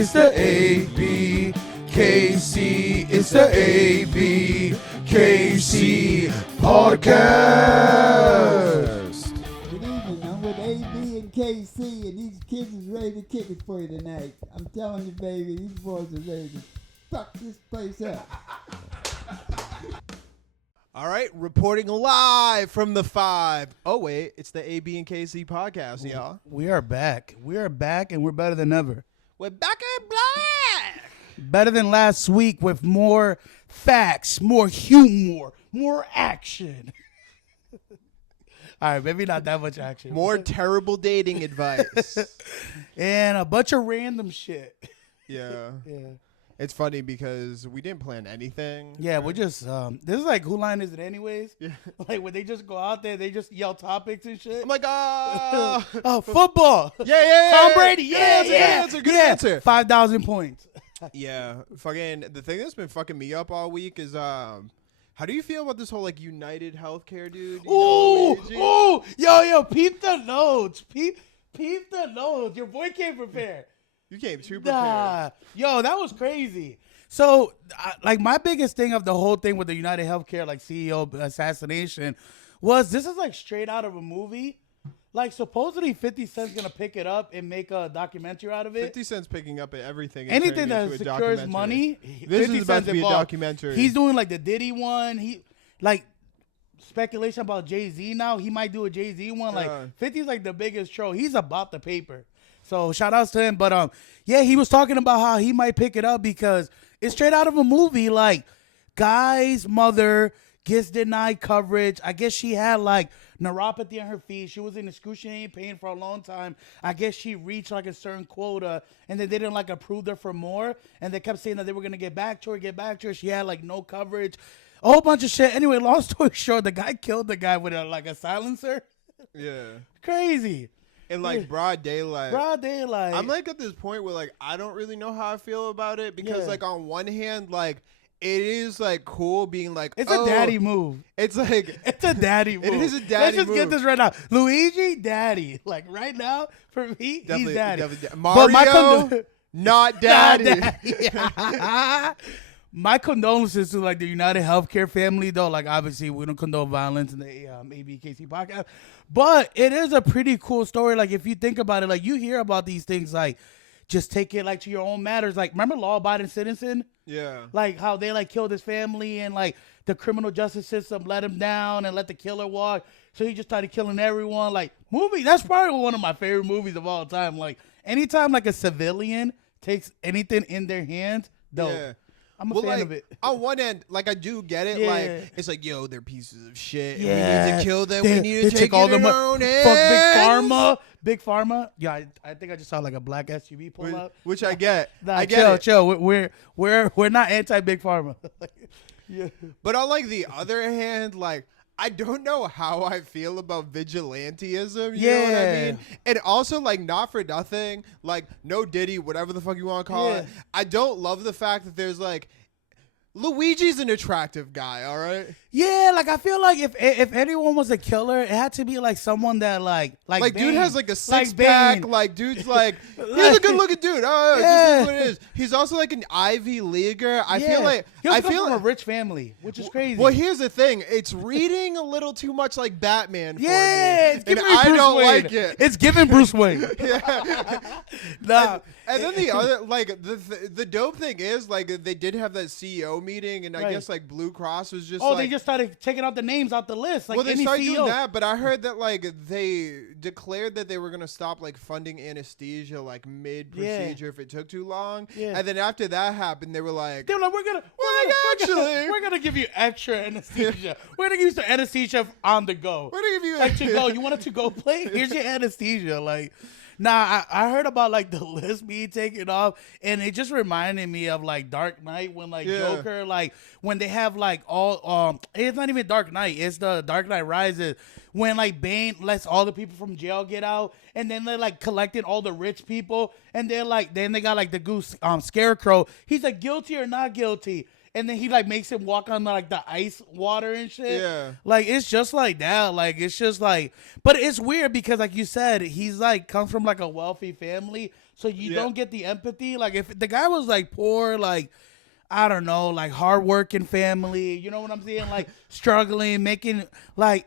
It's the ABKC. It's the ABKC podcast. Good evening. I'm with AB and KC, and these kids is ready to kick it for you tonight. I'm telling you, baby, these boys are ready to fuck this place up. All right, reporting live from the 5. Oh, wait, it's the AB and KC podcast, y'all. We are back. We are back, and we're better than ever. We're back in black. Better than last week with more facts, more humor, more action. All right, maybe not that much action. More terrible dating advice. And a bunch of random shit. Yeah. Yeah. It's funny because we didn't plan anything. Yeah, we're just, this is like, who line is it anyways? Yeah. Like, when they just go out there, they just yell topics and shit. I'm like, oh, Football. yeah. Tom Brady. Yeah, Good answer. 5,000 points. Yeah, fucking, the thing that's been fucking me up all week is, how do you feel about this whole, like, United Healthcare, dude? Ooh, yo, peep the notes. Peep the notes. Your boy came prepared. You came too prepared. Nah. Yo, that was crazy. So, like, my biggest thing of the whole thing with the United Healthcare, like, CEO assassination was this is, like, straight out of a movie. Like, supposedly 50 Cent's going to pick it up and make a documentary out of it. 50 Cent's picking up at everything. And Anything turning that it into a secures documentary. money, This 50 is about Cent's to be involved. a documentary. He's doing, like, the Diddy one. He, like, speculation about Jay-Z now. He might do a Jay-Z one. Like, 50's, like, the biggest troll. He's about the paper. So shout outs to him. But yeah, he was talking about how he might pick it up because it's straight out of a movie. Like, guy's mother gets denied coverage. I guess she had like neuropathy on her feet. She was in excruciating pain for a long time. I guess she reached like a certain quota and then they didn't like approve her for more. And they kept saying that they were gonna get back to her. She had like no coverage. A whole bunch of shit. Anyway, long story short, the guy killed the guy with a silencer. Yeah. Crazy. In like broad daylight. I'm like at this point where like I don't really know how I feel about it because like on one hand like it is like cool being like it's a daddy move. It's like it's a daddy move. It is a daddy move. Let's just get this right now. Luigi, daddy. Like right now for me, he's daddy. Mario, not daddy. My condolences to like the United Healthcare family, though. Like obviously, we don't condone violence in the ABKC podcast, but it is a pretty cool story. Like if you think about it, like you hear about these things, like just take it like to your own matters. Like remember law-abiding citizen? Yeah. Like how they like killed his family and like the criminal justice system let him down and let the killer walk. So he just started killing everyone. Like movie, that's probably one of my favorite movies of all time. Like anytime like a civilian takes anything in their hands, dope. Yeah. I'm a fan of it. On one end, like I do get it. Yeah. Like it's like, yo, they're pieces of shit. Yeah. And we need to kill them. We need to take all it in the our own hands. Fuck Big Pharma. Yeah, I think I just saw like a black SUV pull up. Which I get. Nah, I get chill. We're not anti Big Pharma. Yeah. But on like the other hand, like I don't know how I feel about vigilantism. You know what I mean? And also, like, not for nothing, like, no Diddy, whatever the fuck you want to call it. I don't love the fact that there's, like, Luigi's an attractive guy, all right? Yeah, like, I feel like if anyone was a killer, it had to be, like, someone that, like dude has, like, a six-pack. Like, dude's, like, he's a good-looking dude. Oh, this is what it is. He's also, like, an Ivy Leaguer. I feel like... I feel from a rich family, which is crazy. Well, here's the thing. It's reading a little too much like Batman for me. It's giving me I Bruce don't Wayne. Like it. It's giving Bruce Wayne. Nah. And then the other, like, the dope thing is, like, they did have that CEO meeting, and I guess, like, Blue Cross was just they just started taking out the names out the list. Like, well, they any started CEO. doing that, but I heard that, like, they declared that they were going to stop, like, funding anesthesia, like, mid-procedure if it took too long. Yeah. And then after that happened, they were like, we're gonna give you extra anesthesia. We're gonna give you some anesthesia on the go. We're gonna give you like to go. You want a to go plate? Here's your anesthesia. Like, nah, I heard about like the list being taken off, and it just reminded me of like Dark Knight when like Joker, like when they have like all it's not even Dark Knight, it's the Dark Knight Rises. When like Bane lets all the people from jail get out, and then they're like collecting all the rich people, and they're like, then they got like the goose Scarecrow. He's like guilty or not guilty. and then he like makes him walk on like the ice water and shit. Yeah. Like it's just like that. Like it's just like, but it's weird because like you said, he's like comes from like a wealthy family, so you don't get the empathy. Like if the guy was like poor, like I don't know, like hardworking family, you know what I'm saying? Like struggling, making like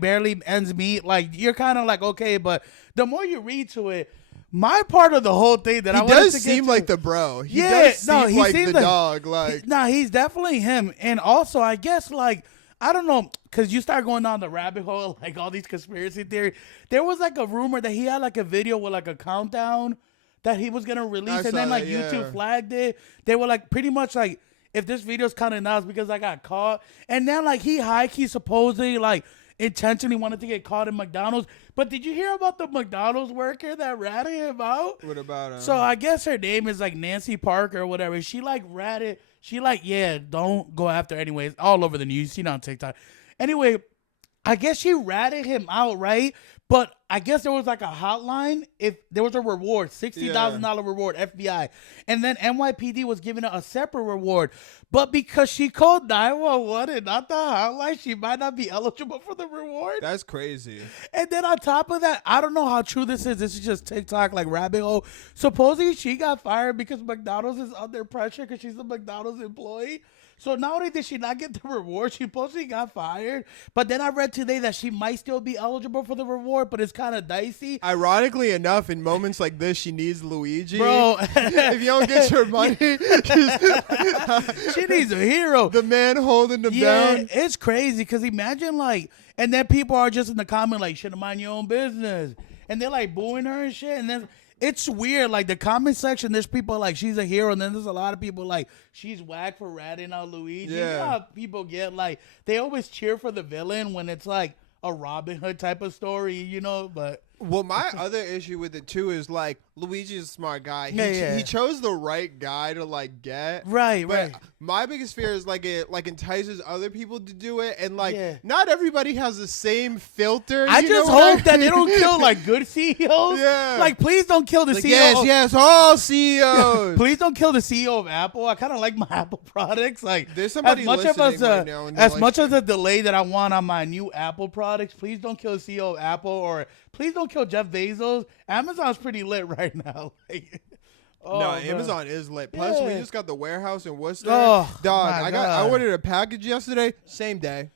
barely ends meet. Like you're kind of like okay, but the more you read to it. My part of the whole thing that I wanted to does get seem to, like the bro. He does seem like the dog. Like, he's definitely him. And also, I guess, like, I don't know, because you start going down the rabbit hole, like all these conspiracy theories. There was like a rumor that he had like a video with like a countdown that he was gonna release, and then like YouTube flagged it. They were like pretty much like, if this video's coming out, it's because I got caught. And then like he high-key supposedly like intentionally wanted to get caught in McDonald's. But did you hear about the McDonald's worker that ratted him out? What about him? So I guess her name is like Nancy Parker or whatever. She like ratted. She like, yeah, don't go after her anyways. All over the news. You see it on TikTok. Anyway, I guess she ratted him out, right? But I guess there was like a hotline. If there was a reward, $60,000 reward, FBI. And then NYPD was giving her a separate reward. But because she called 911 and not the hotline, she might not be eligible for the reward. That's crazy. And then on top of that, I don't know how true this is. This is just TikTok, like rabbit hole. Supposedly she got fired because McDonald's is under pressure because she's a McDonald's employee. So not only did she not get the reward, she supposedly got fired. But then I read today that she might still be eligible for the reward, but it's kind of dicey. Ironically enough, in moments like this, she needs Luigi. Bro. If you don't get your money, she needs a hero. The man holding them down. It's crazy because imagine like, and then people are just in the comment like, should have mind your own business. And they're like booing her and shit. And then it's weird. Like the comment section, there's people like, she's a hero. And then there's a lot of people like, she's whack for ratting out Luigi. Yeah. You know how people get like, they always cheer for the villain when it's like a Robin Hood type of story, you know, but. Well, my other issue with it too is like Luigi's a smart guy. He chose the right guy to like get. Right, but right. My biggest fear is like it like entices other people to do it, and like not everybody has the same filter. I just hope that they don't kill like good CEOs. Yeah. Like, please don't kill the CEO. Yes, all CEOs. Please don't kill the CEO of Apple. I kind of like my Apple products. Like, there's somebody listening right now, and as much as the delay that I want on my new Apple products, please don't kill the CEO of Apple, or please don't kill Jeff Bezos. Amazon's pretty lit right now. Like, Amazon is lit. Plus, we just got the warehouse in Worcester. Oh, dog, I ordered a package yesterday, same day.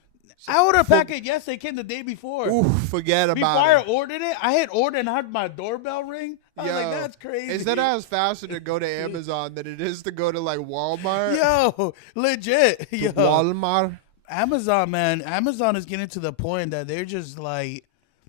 I ordered a package yesterday, came the day before. Oof, forget about it. Before I ordered it, I had ordered and I heard my doorbell ring. I was like, that's crazy. Instead, I was faster to go to Amazon than it is to go to like Walmart. Yo, legit. Yo. Walmart. Amazon, man. Amazon is getting to the point that they're just like,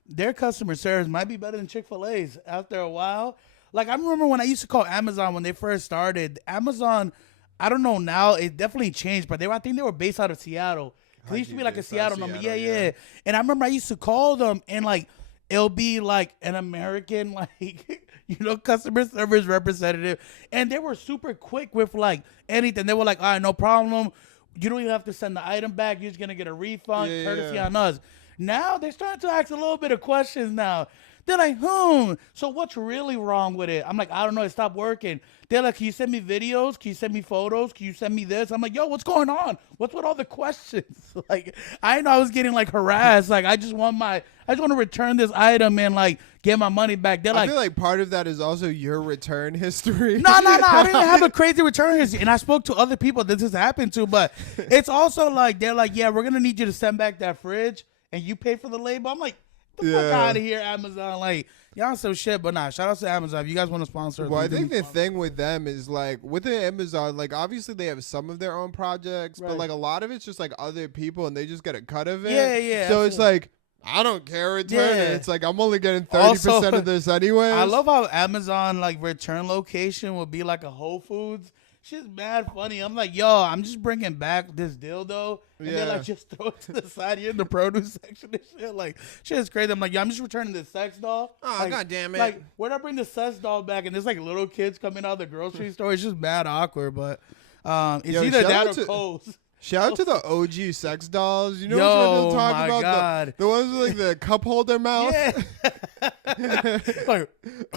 their customer service might be better than Chick-fil-A's after a while. Like, I remember when I used to call Amazon when they first started. Amazon, I don't know now, it definitely changed, but I think they were based out of Seattle. It used to be like a Seattle number. Yeah. And I remember I used to call them, and like, it'll be like an American, like, customer service representative. And they were super quick with like anything. They were like, all right, no problem. You don't even have to send the item back. You're just going to get a refund, courtesy on us. Now they're starting to ask a little bit of questions now. They're like, so what's really wrong with it? I'm like, I don't know. It stopped working. They're like, can you send me videos? Can you send me photos? Can you send me this? I'm like, yo, what's going on? What's with all the questions? Like, I know I was getting like harassed. Like, I just want to return this item and like get my money back. They're like, I feel like part of that is also your return history. No. I didn't have a crazy return history. And I spoke to other people that this has happened to, but it's also like, they're like, yeah, we're going to need you to send back that fridge and you pay for the label. I'm like, the fuck out of here, Amazon. Like, y'all so shit, but nah, shout out to Amazon. If you guys want to sponsor. Well, I think the thing with them is like with Amazon, like obviously they have some of their own projects, but like a lot of it's just like other people and they just get a cut of it. Yeah. So it's like, I don't care return it. It's like I'm only getting 30% of this anyway. I love how Amazon like return location will be like a Whole Foods. Shit's mad funny. I'm like, yo, I'm just bringing back this dildo. And they're like, just throw it to the side. You're in the produce section and shit. Like, shit is crazy. I'm like, yo, I'm just returning this sex doll. Oh, like, God damn it. Like, where'd I bring the sex doll back? And there's like little kids coming out of the grocery store. It's just mad awkward. But it's either that or Kohl's. Shout out to the OG sex dolls. You know Yo, what I'm talking my about? God. The ones with like the cup holder mouth. Yeah. Like,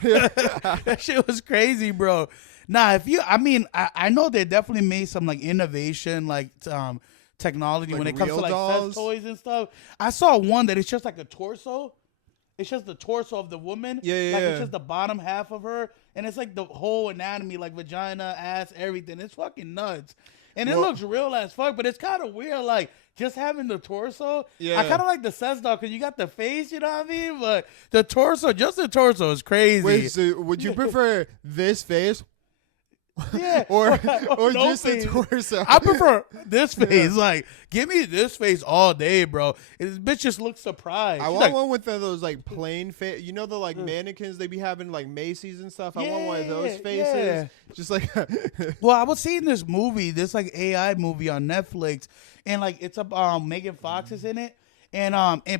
that shit was crazy, bro. Nah, I know they definitely made some like innovation, like technology Like when it comes to real like dolls? sex toys and stuff. I saw one that it's just like a torso. It's just the torso of the woman. Yeah. Like it's just the bottom half of her, and it's like the whole anatomy, like vagina, ass, everything. It's fucking nuts. And it looks real as fuck, but it's kind of weird, like, just having the torso. Yeah. I kind of like the sex doll, because you got the face, you know what I mean? But the torso, just the torso is crazy. Wait, so would you prefer this face yeah. or no just face. the torso? I prefer this face. Like, give me this face all day, bro. And this bitch just looks surprised. I She's want like, one with those like plain face. You know the like mannequins they be having like Macy's and stuff. I want one of those faces. Yeah. Just like Well, I was seeing this movie, this like AI movie on Netflix, and like it's a Megan Fox is in it. And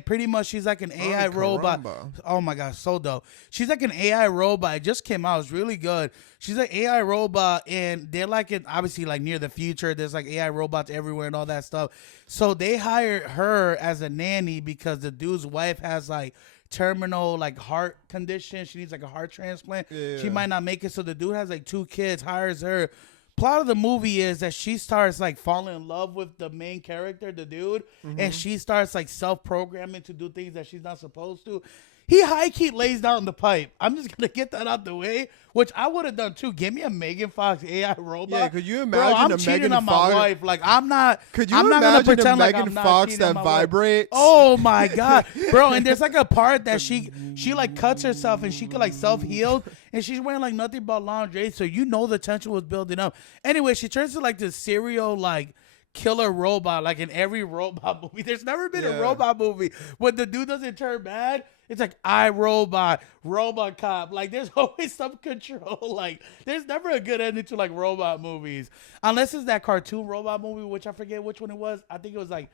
pretty much she's like an AI robot. Oh my god, so dope. She's like an AI robot. It just came out. It's really good. She's an AI robot, and they're like obviously like near the future. There's like AI robots everywhere and all that stuff. So they hired her as a nanny because the dude's wife has like terminal like heart condition. She needs like a heart transplant. She might not make it. So the dude has like 2 kids, hires her. Plot of the movie is that she starts like falling in love with the main character, the dude, and she starts like self-programming to do things that she's not supposed to. He high-key lays down the pipe. I'm just gonna get that out the way, which I would have done too. Give me a Megan Fox AI robot. Yeah, could you Bro, imagine I'm a cheating Megan on Fox? my wife. Like I'm not. Could you I'm not gonna imagine a pretend like Megan I'm not Fox cheating on that my wife. vibrates? Oh my god, bro! And there's like a part that she like cuts herself and she could like self-heal, and she's wearing like nothing but lingerie, so you know the tension was building up. Anyway, she turns to like this serial like killer robot, like in every robot movie. There's never been a robot movie when the dude doesn't turn bad. It's like iRobot, RoboCop. Like there's always some control. Like there's never a good ending to like robot movies, unless it's that cartoon robot movie, which I forget which one it was. I think it was like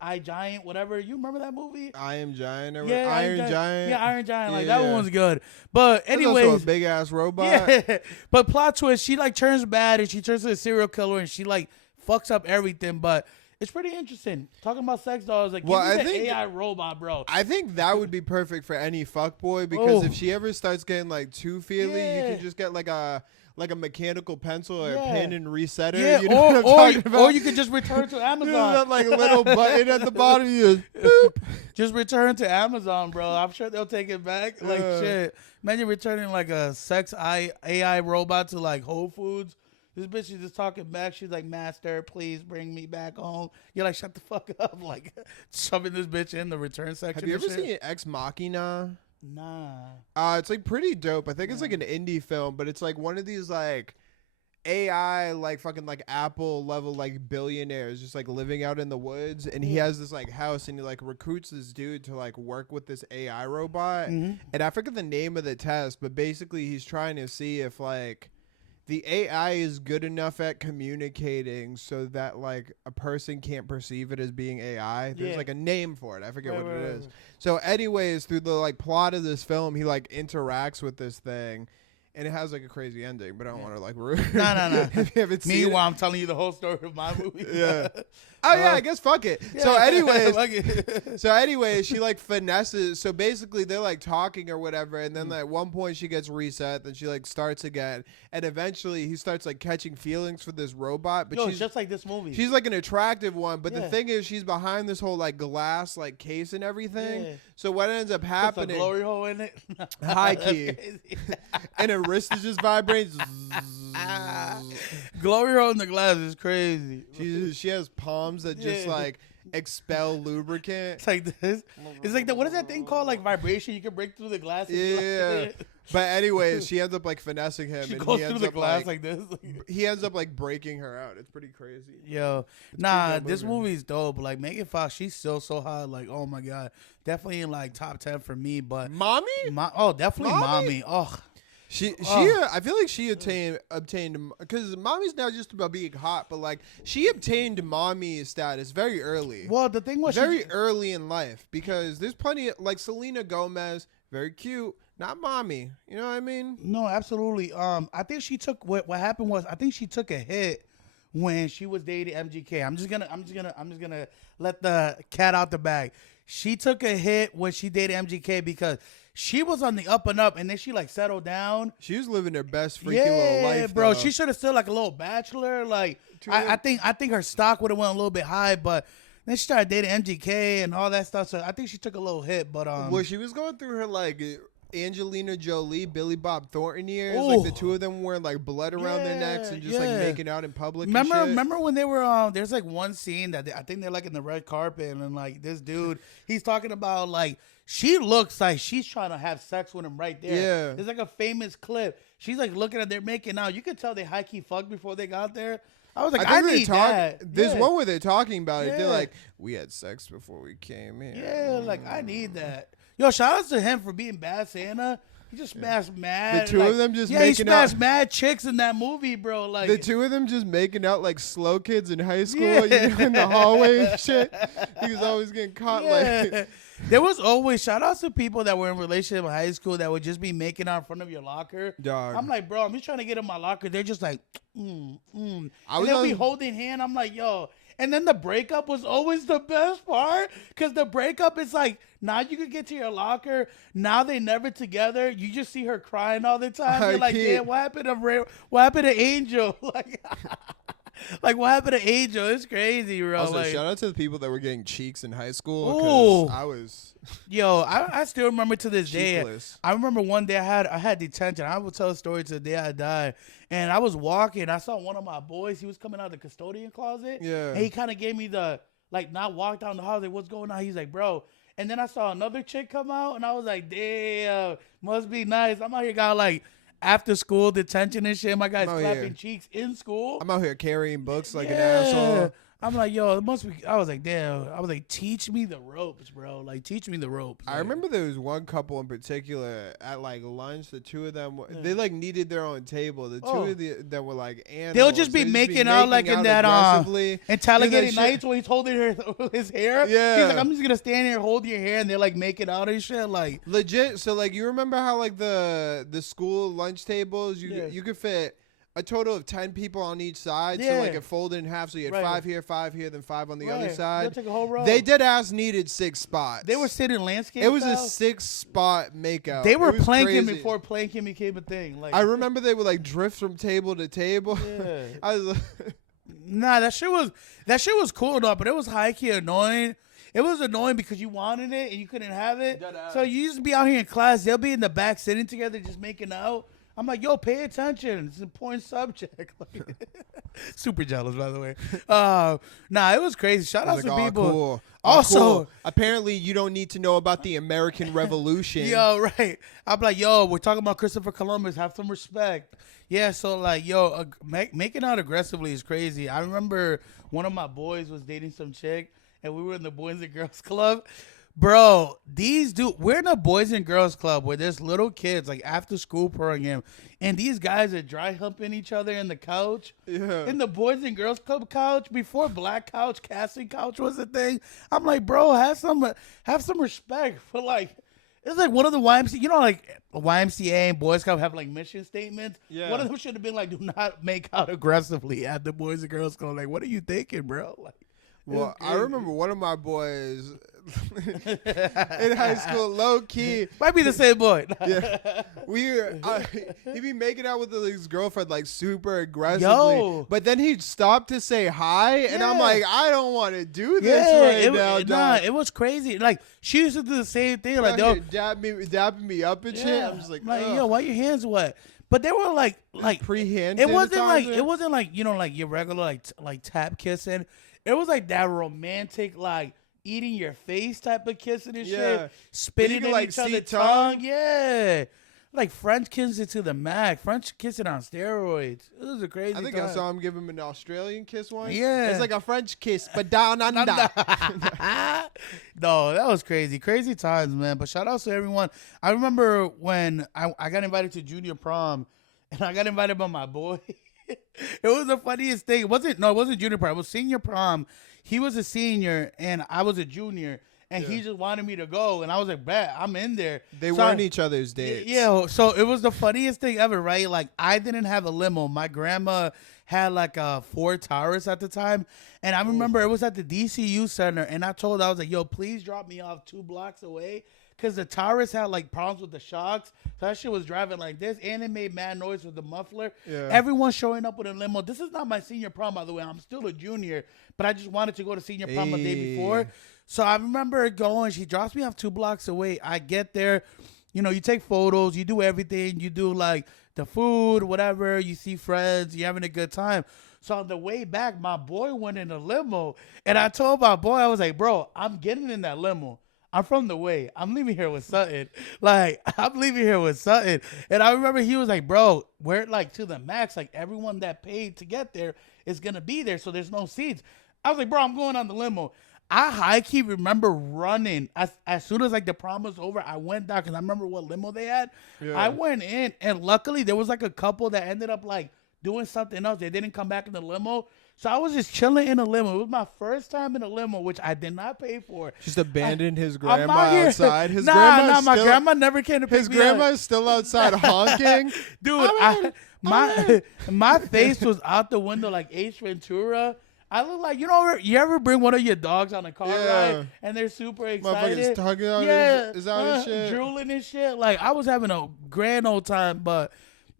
I Giant, whatever. You remember that movie? I Am Giant or Yeah, Iron Giant. Yeah, Iron Giant. Like Yeah, that yeah. one was good. But There's anyways, also a big ass robot. yeah. But plot twist, she like turns bad and she turns to a serial killer and she like fucks up everything. But it's pretty interesting. Talking about sex dolls, like Well, give me I the think- AI robot, bro. I think that would be perfect for any fuckboy because if she ever starts getting like too feely, you can just get like a mechanical pencil or a pin and reset her. Yeah, You know what I'm talking about? or you could just return to You know Amazon. that like little button at the bottom. You just boop. Just return to Amazon, bro. I'm sure they'll take it back. Like shit. Imagine returning like a sex AI robot to like Whole Foods. This bitch is just talking back. She's like, "Master, please bring me back home." You're like, "Shut the fuck up!" Like shoving this bitch in the return section. Have you and ever shit. seen Ex Machina? Nah. It's like pretty dope. I think it's like an indie film, but it's like one of these like AI like fucking like Apple level like billionaires just like living out in the woods, and he has this like house, and he like recruits this dude to like work with this AI robot, and I forget the name of the test, but basically he's trying to see if like the AI is good enough at communicating so that like a person can't perceive it as being AI. There's like a name for it. I forget what it is. So anyways, through the like plot of this film, he like interacts with this thing. And it has like a crazy ending, but I don't want to like ruin. No. If you haven't seen Meanwhile, I'm telling you the whole story of my movie. Yeah. Oh yeah, I guess fuck it. So anyways, she like finesses. So basically, they're like talking or whatever, and then at one point she gets reset. Then she like starts again, and eventually he starts like catching feelings for this robot. But It's she's just like this movie. she's like an attractive one. But the Yeah. thing is, she's behind this whole like glass like case and everything. Yeah. So what ends up Puts a happening? glory hole in it. High That's key. crazy. And her wrist is just vibrating. Glory hole in the glass is crazy. She has palms that just Yeah. like expel lubricant. It's like this. It's like what is that thing called? Like vibration. You can break through the glass. and be Yeah. like- But anyways, she ends up like finessing him, She and goes he through ends the up glass like, like this. he ends up like breaking her out. It's pretty crazy. Yo, pretty nah, dope this movie. movie's dope. Like Megan Fox, she's still so hot. Like, oh my god, definitely in like top 10 for me. But Mommy? definitely Mommy? mommy. Oh, I feel like she obtained because mommy's now just about being hot, but like she obtained mommy status very early. well, the thing was Very early in life, because there's plenty of, like Selena Gomez, very cute, not mommy. You know what I mean? No, absolutely. I think she took what happened was I think she took a hit when she was dating MGK. I'm just gonna let the cat out the bag. She took a hit when she dated MGK because she was on the up and up, and then she like settled down. She was living her best freaking little life, bro. though. She should have still like a little bachelor. Like I think her stock would have went a little bit high, but then she started dating MGK and all that stuff. So I think she took a little hit. But well, she was going through her like Angelina Jolie, Billy Bob Thornton years. Like the two of them wearing like blood around their necks and just like making out in public. Remember when they were there's like one scene that I think they're like in the red carpet and like this dude he's talking about like she looks like she's trying to have sex with him right there. Yeah, there's like a famous clip. She's like looking at they're making out. You could tell they high key fucked before they got there. I was like, I need that. There's one where they're talking about it. They're like, we had sex before we came in. Yeah, like I need that. Yo, shout out to him for being Bad Santa. He just smashed mad. The two of them just making out. he smashed mad chicks in that movie, bro. Like the two of them just making out like slow kids in high school, in the hallway and shit. He was always getting caught like. There was always shout outs to people that were in relationship in high school that would just be making out in front of your locker. Dog. I'm like, bro, I'm just trying to get in my locker. They're just like, And they'll be holding hand. I'm like, yo. And then the breakup was always the best part because the breakup is like, now you can get to your locker. Now they never together. You just see her crying all the time. You're like, damn, what happened to Angel? Like, what happened to Angel? It's crazy, bro. Also, like, shout out to the people that were getting cheeks in high school. I was. Yo, I still remember to this cheekless. day. I remember one day I had detention. I will tell a story to the day I died. And I was walking. I saw one of my boys. He was coming out of the custodian closet. Yeah. And he kind of gave me the, like, not walk down the hall. Like, what's going on? He's like, bro. And then I saw another chick come out. And I was like, damn, must be nice. I'm out here got, like, after school detention and shit. My guy's clapping cheeks in school. I'm out here carrying books like an asshole. I'm like, yo, it must be. I was like, damn. I was like, teach me the ropes, bro. Like, teach me the ropes. I remember there was one couple in particular at like lunch. The two of them, they like needed their own table. The two of that were like animals. They'll just be making out like in that Talladega Nights when he's holding his hair. Yeah, he's like, I'm just gonna stand here, hold your hair, and they're like making out and shit. Like legit. So like, you remember how like the school lunch tables, you could fit a total of 10 people on each side, so like it folded in half, so you had 5 here, then 5 on the other side. Take a whole row. They dead ass needed 6 spots. They were sitting landscape. It was a 6-spot makeout. They were planking before planking became a thing. Like I remember they would like drift from table to table. Yeah. I was nah, that shit was cool though, but it was high key annoying. It was annoying because you wanted it and you couldn't have it. So you used to be out here in class. They'll be in the back sitting together just making out. I'm like, yo, pay attention. It's an important subject. Super jealous, by the way. Nah, it was crazy. Shout out to people. Cool. Also, cool. Apparently, you don't need to know about the American Revolution. Yo, right. I'm like, yo, we're talking about Christopher Columbus. Have some respect. Yeah, so like, yo, making out aggressively is crazy. I remember one of my boys was dating some chick, and we were in the Boys and Girls Club. Bro, we're in a Boys and Girls Club where there's little kids, like after school program, and these guys are dry humping each other in the couch. Yeah. In the Boys and Girls Club couch, before black couch, casting couch was a thing. I'm like, bro, have some respect for like, it's like one of the YMCA, you know, like YMCA and Boys Club have like mission statements. Yeah. One of them should have been like, do not make out aggressively at the Boys and Girls Club. Like, what are you thinking, bro? Like, well, I remember one of my boys in high school, low key. Might be the same boy. Yeah, he'd be making out with his girlfriend like super aggressively. Yo. But then he'd stop to say hi, and I'm like, I don't want to do this now. Nah, it was crazy. Like she used to do the same thing. Like they'll dapping me up and shit. I'm just like, yo, why your hands wet? But they were like pre-hand. It wasn't like you know, like your regular like tap kissing. It was like that romantic, like eating your face type of kissing and shit, spitting in each other's tongue. Yeah, like French kissing to the max. French kissing on steroids. It was a crazy. I think time. I saw him give him an Australian kiss once. Yeah, it's like a French kiss, but down under. No, that was crazy times, man. But shout out to everyone. I remember when I got invited to junior prom, and I got invited by my boy. It was the funniest thing. It wasn't junior prom. It was senior prom. He was a senior and I was a junior. and he just wanted me to go, and I was like, bet, I'm in there. They weren't each other's dates. Yeah, so it was the funniest thing ever, right? Like, I didn't have a limo. My grandma had like a Ford Taurus at the time, and I remember it was at the DCU Center, and I told her, I was like, yo, please drop me off 2 blocks away, because the Taurus had like problems with the shocks, so that shit was driving like this, and it made mad noise with the muffler. Yeah. Everyone showing up with a limo. This is not my senior prom, by the way. I'm still a junior, but I just wanted to go to senior prom the day before. So I remember going, she drops me off 2 blocks away. I get there, you know, you take photos, you do everything, you do like the food, whatever, you see friends, you're having a good time. So on the way back, my boy went in a limo, and I told my boy, I was like, bro, I'm getting in that limo. I'm from the way. I'm leaving here with something. Like, I'm leaving here with something. And I remember he was like, bro, we're like to the max. Like, everyone that paid to get there is going to be there, so there's no seats. I was like, bro, I'm going on the limo. I high-key remember running. As soon as, like, the prom was over, I went down because I remember what limo they had. Yeah. I went in, and luckily there was, like, a couple that ended up, like, doing something else. They didn't come back in the limo. So I was just chilling in a limo. It was my first time in a limo, which I did not pay for. Just abandoned his grandma outside. His my grandma never came to pick me up. His grandma's still outside honking. Dude, my face was out the window like Ace Ventura. I look like, you ever bring one of your dogs on a car ride and they're super excited? Motherfuckers tugging on his shit. Drooling and shit. Like, I was having a grand old time, but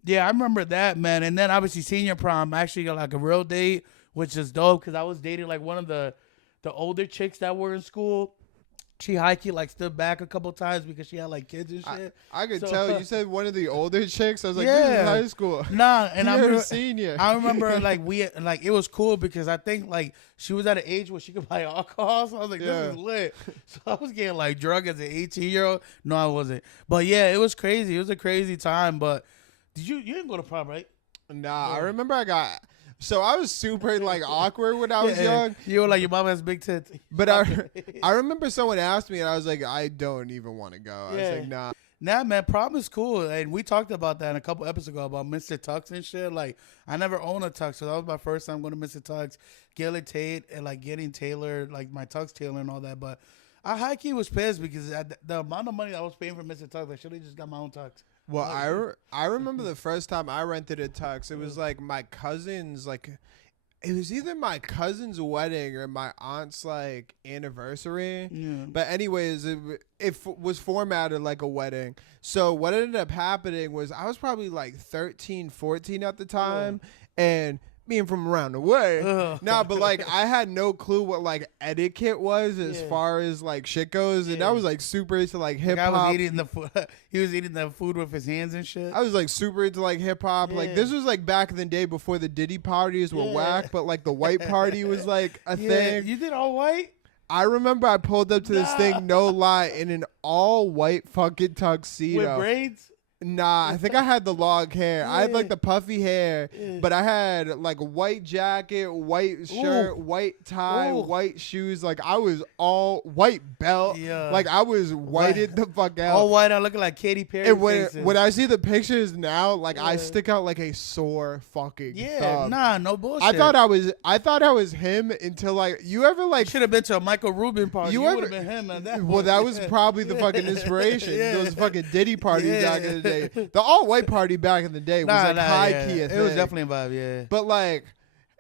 yeah, I remember that, man. And then obviously senior prom, I actually got like a real date, which is dope because I was dating like one of the older chicks that were in school. She high-key like stood back a couple times because she had like kids and shit. I could tell. You said one of the older chicks. I was like, this is high school. Nah, and I'm a senior. I remember like it was cool because I think like she was at an age where she could buy alcohol. So I was like, this is lit. So I was getting like drunk as an 18-year-old. No, I wasn't. But yeah, it was crazy. It was a crazy time. But you didn't go to prom, right? Nah, I remember So I was super like awkward when I was young. You were like, your mom has big tits. But I remember someone asked me, and I was like, I don't even want to go. I was like, nah. Nah, man, prom is cool. And we talked about that a couple episodes ago about Mr. Tux and shit. Like, I never owned a tux, so that was my first time going to Mr. Tux, Gilly Tate, and like getting tailored, like my tux tailor and all that. But I high-key was pissed because the amount of money I was paying for Mr. Tux, I should have just got my own tux. Well, I remember the first time I rented a tux. It was like my cousin's it was either my cousin's wedding or my aunt's like anniversary. Yeah. But anyways, it was formatted like a wedding. So what ended up happening was I was probably like 13, 14 at the time, and being from around the way. Nah, but like I had no clue what like etiquette was as far as like shit goes, and I was like super into like hip hop. I was eating the food. He was eating the food with his hands and shit. I was like super into like hip hop. Like this was like back in the day before the Diddy parties were whack, but like the white party was like a thing. You did all white? I remember I pulled up to this thing, no lie, in an all white fucking tuxedo with braids. Nah, I think I had the long hair. I had like the puffy hair, but I had like a white jacket, white shirt, white tie, white shoes. Like I was all white belt. Yeah. Like I was whited the fuck out. All white. I'm looking like Katy Perry. And when I see the pictures now, like I stick out like a sore fucking thumb. Nah, no bullshit. I thought I was him until like you ever like should have been to a Michael Rubin party. You would have been him at that. Well, that was probably the fucking inspiration. Those fucking Diddy parties back in the day. The all white party back in the day was high key. It was definitely a vibe, yeah. But like,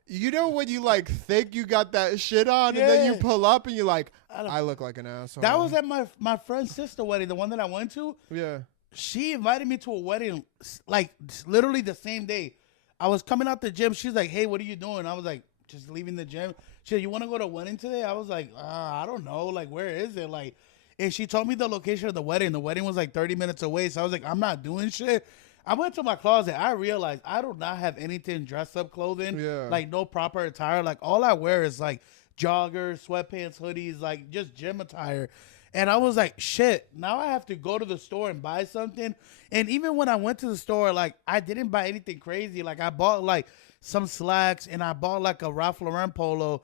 you know when you like think you got that shit on, and then you pull up and you're like, I look like an asshole. That was at my friend's sister wedding, the one that I went to. Yeah. She invited me to a wedding, like literally the same day. I was coming out the gym. She's like, "Hey, what are you doing?" I was like, "Just leaving the gym." She said, "You want to go to a wedding today?" I was like, "I don't know. Like, where is it?" Like. And she told me the location of the wedding. The wedding was like 30 minutes away. So I was like, I'm not doing shit. I went to my closet. I realized I do not have anything dress up clothing. Yeah. Like no proper attire. Like all I wear is like joggers, sweatpants, hoodies, like just gym attire. And I was like, shit, now I have to go to the store and buy something. And even when I went to the store, like I didn't buy anything crazy. Like I bought like some slacks and I bought like a Ralph Lauren polo.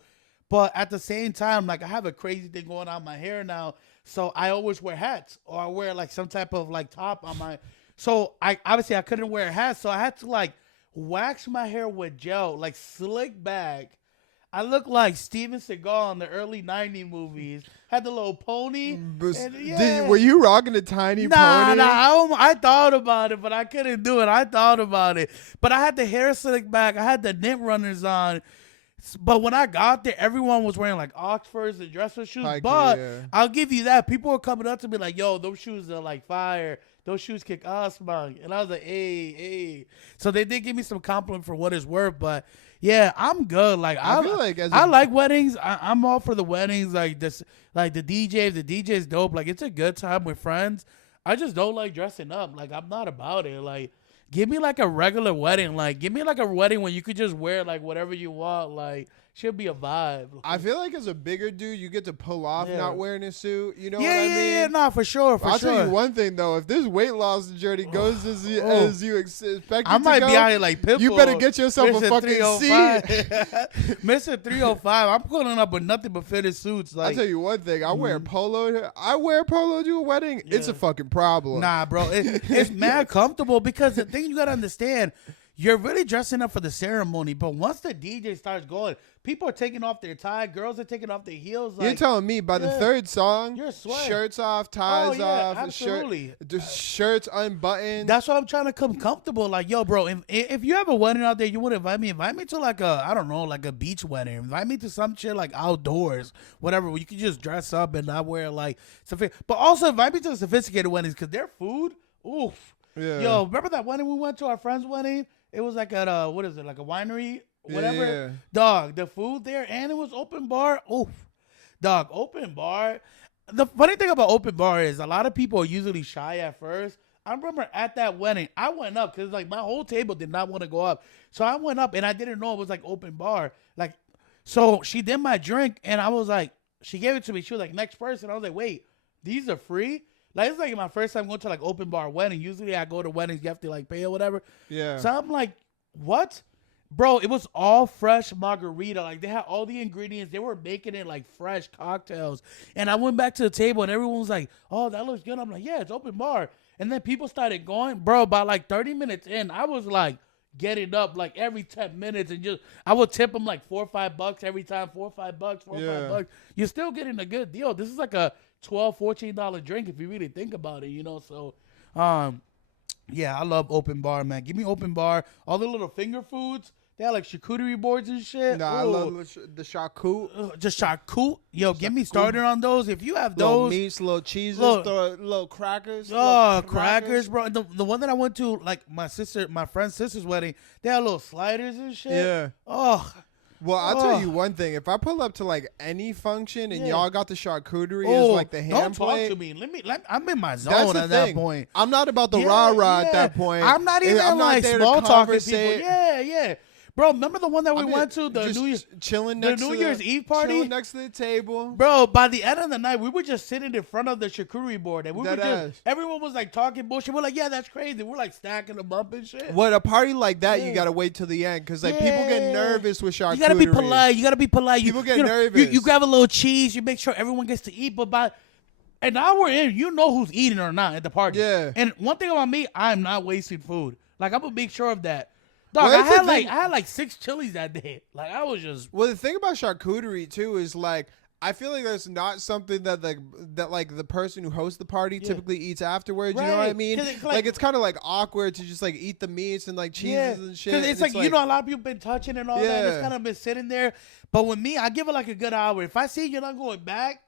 But at the same time, like I have a crazy thing going on in my hair now. So I always wear hats or I wear like some type of like top on my, so I couldn't wear hats. So I had to like wax my hair with gel, like slick back. I look like Steven Seagal in the early '90s movies. Had the little pony. Were you rocking a tiny pony? I thought about it, but I couldn't do it. I thought about it, but I had the hair slicked back. I had the knit runners on. But when I got there, everyone was wearing like Oxfords and dresser shoes. I'll give you that. People were coming up to me like, "Yo, those shoes are like fire. Those shoes kick ass, man." And I was like, hey. So they did give me some compliment for what it's worth, but yeah, I'm good. Like I feel like I like weddings. I'm all for the weddings. Like this, like the DJ. If the DJ's dope, like it's a good time with friends. I just don't like dressing up. Like I'm not about it. Like give me like a regular wedding. Like give me like a wedding where you could just wear like whatever you want. Like should be a vibe. I feel like as a bigger dude, you get to pull off not wearing a suit. You know what I mean? Yeah, no, for sure. I'll tell you one thing though: if this weight loss journey goes as you expect it I might to go, be out here like Pitbull. You better get yourself a fucking seat. Mr. 305. I'm pulling up with nothing but fitted suits. Like, I'll tell you one thing: I wear polo. I wear polo to a wedding. Yeah. It's a fucking problem. Nah, bro, it's mad comfortable because the thing you gotta understand. You're really dressing up for the ceremony, but once the DJ starts going, people are taking off their tie. Girls are taking off their heels. Like, you're telling me by the third song, you're sweating. Shirts off, ties off, absolutely. Shirts unbuttoned. That's why I'm trying to come comfortable. Like, yo, bro, if you have a wedding out there, you want to invite me to like I don't know, like a beach wedding. Invite me to some shit like outdoors, whatever, where you can just dress up and not wear like something. But also invite me to the sophisticated weddings because their food, oof. Yeah. Yo, remember that wedding we went to, our friend's wedding? It was like at a, what is it, like a winery, whatever. Yeah. Dog, the food there, and it was open bar. Oof. Dog, open bar. The funny thing about open bar is a lot of people are usually shy at first. I remember at that wedding, I went up because like my whole table did not want to go up. So I went up and I didn't know it was like open bar. Like, so she did my drink and I was like, she gave it to me. She was like, next person. I was like, wait, these are free? Like, it's like my first time going to, like, open bar wedding. Usually I go to weddings, you have to, like, pay or whatever. Yeah. So I'm like, what? Bro, it was all fresh margarita. Like, they had all the ingredients. They were making it, like, fresh cocktails. And I went back to the table, and everyone was like, oh, that looks good. I'm like, yeah, it's open bar. And then people started going. Bro, by, like, 30 minutes in, I was, like, getting up, like, every 10 minutes. And just, I would tip them, like, $4 or $5 every time. $4 or $5, $4 or $5. You're still getting a good deal. This is, like, a $12, $14 drink if you really think about it, you know. So, yeah, I love open bar, man. Give me open bar. All the little finger foods. They have like charcuterie boards and shit. Nah, I love the charcut. Just charcut. Yo, get me started on those. If you have those. Little meats, little cheeses, little crackers. Oh, crackers, bro. The one that I went to, like my friend's sister's wedding, they had little sliders and shit. Yeah. Oh. Well, I'll tell you one thing. If I pull up to like any function and y'all got the charcuterie as like the hand plate, don't talk to me. I'm in my zone at that point. I'm not about the rah-rah at that point. I'm not even like small talking people. Yeah. Bro, remember the one that we went to? The New Year's New Year's Eve party? Chilling next to the table. Bro, by the end of the night, we were just sitting in front of the charcuterie board. And we were just, everyone was like talking bullshit. We're like, yeah, that's crazy. We're like stacking them up and shit. What, a party like that, you got to wait till the end. Because like people get nervous with charcuterie. You got to be polite. People get nervous. You grab a little cheese. You make sure everyone gets to eat. But by an hour in, you know who's eating or not at the party. Yeah. And one thing about me, I'm not wasting food. Like, I'm going to make sure of that. Dog, I had like 6 chilies that day. Like, I was just. Well, the thing about charcuterie too is like I feel like that's not something that the person who hosts the party typically eats afterwards. Right. You know what I mean? Like it's kind of like awkward to just like eat the meats and like cheeses and shit. Because it's like you know, a lot of people been touching and all that. It's kind of been sitting there. But with me, I give it like a good hour. If I see you're not going back,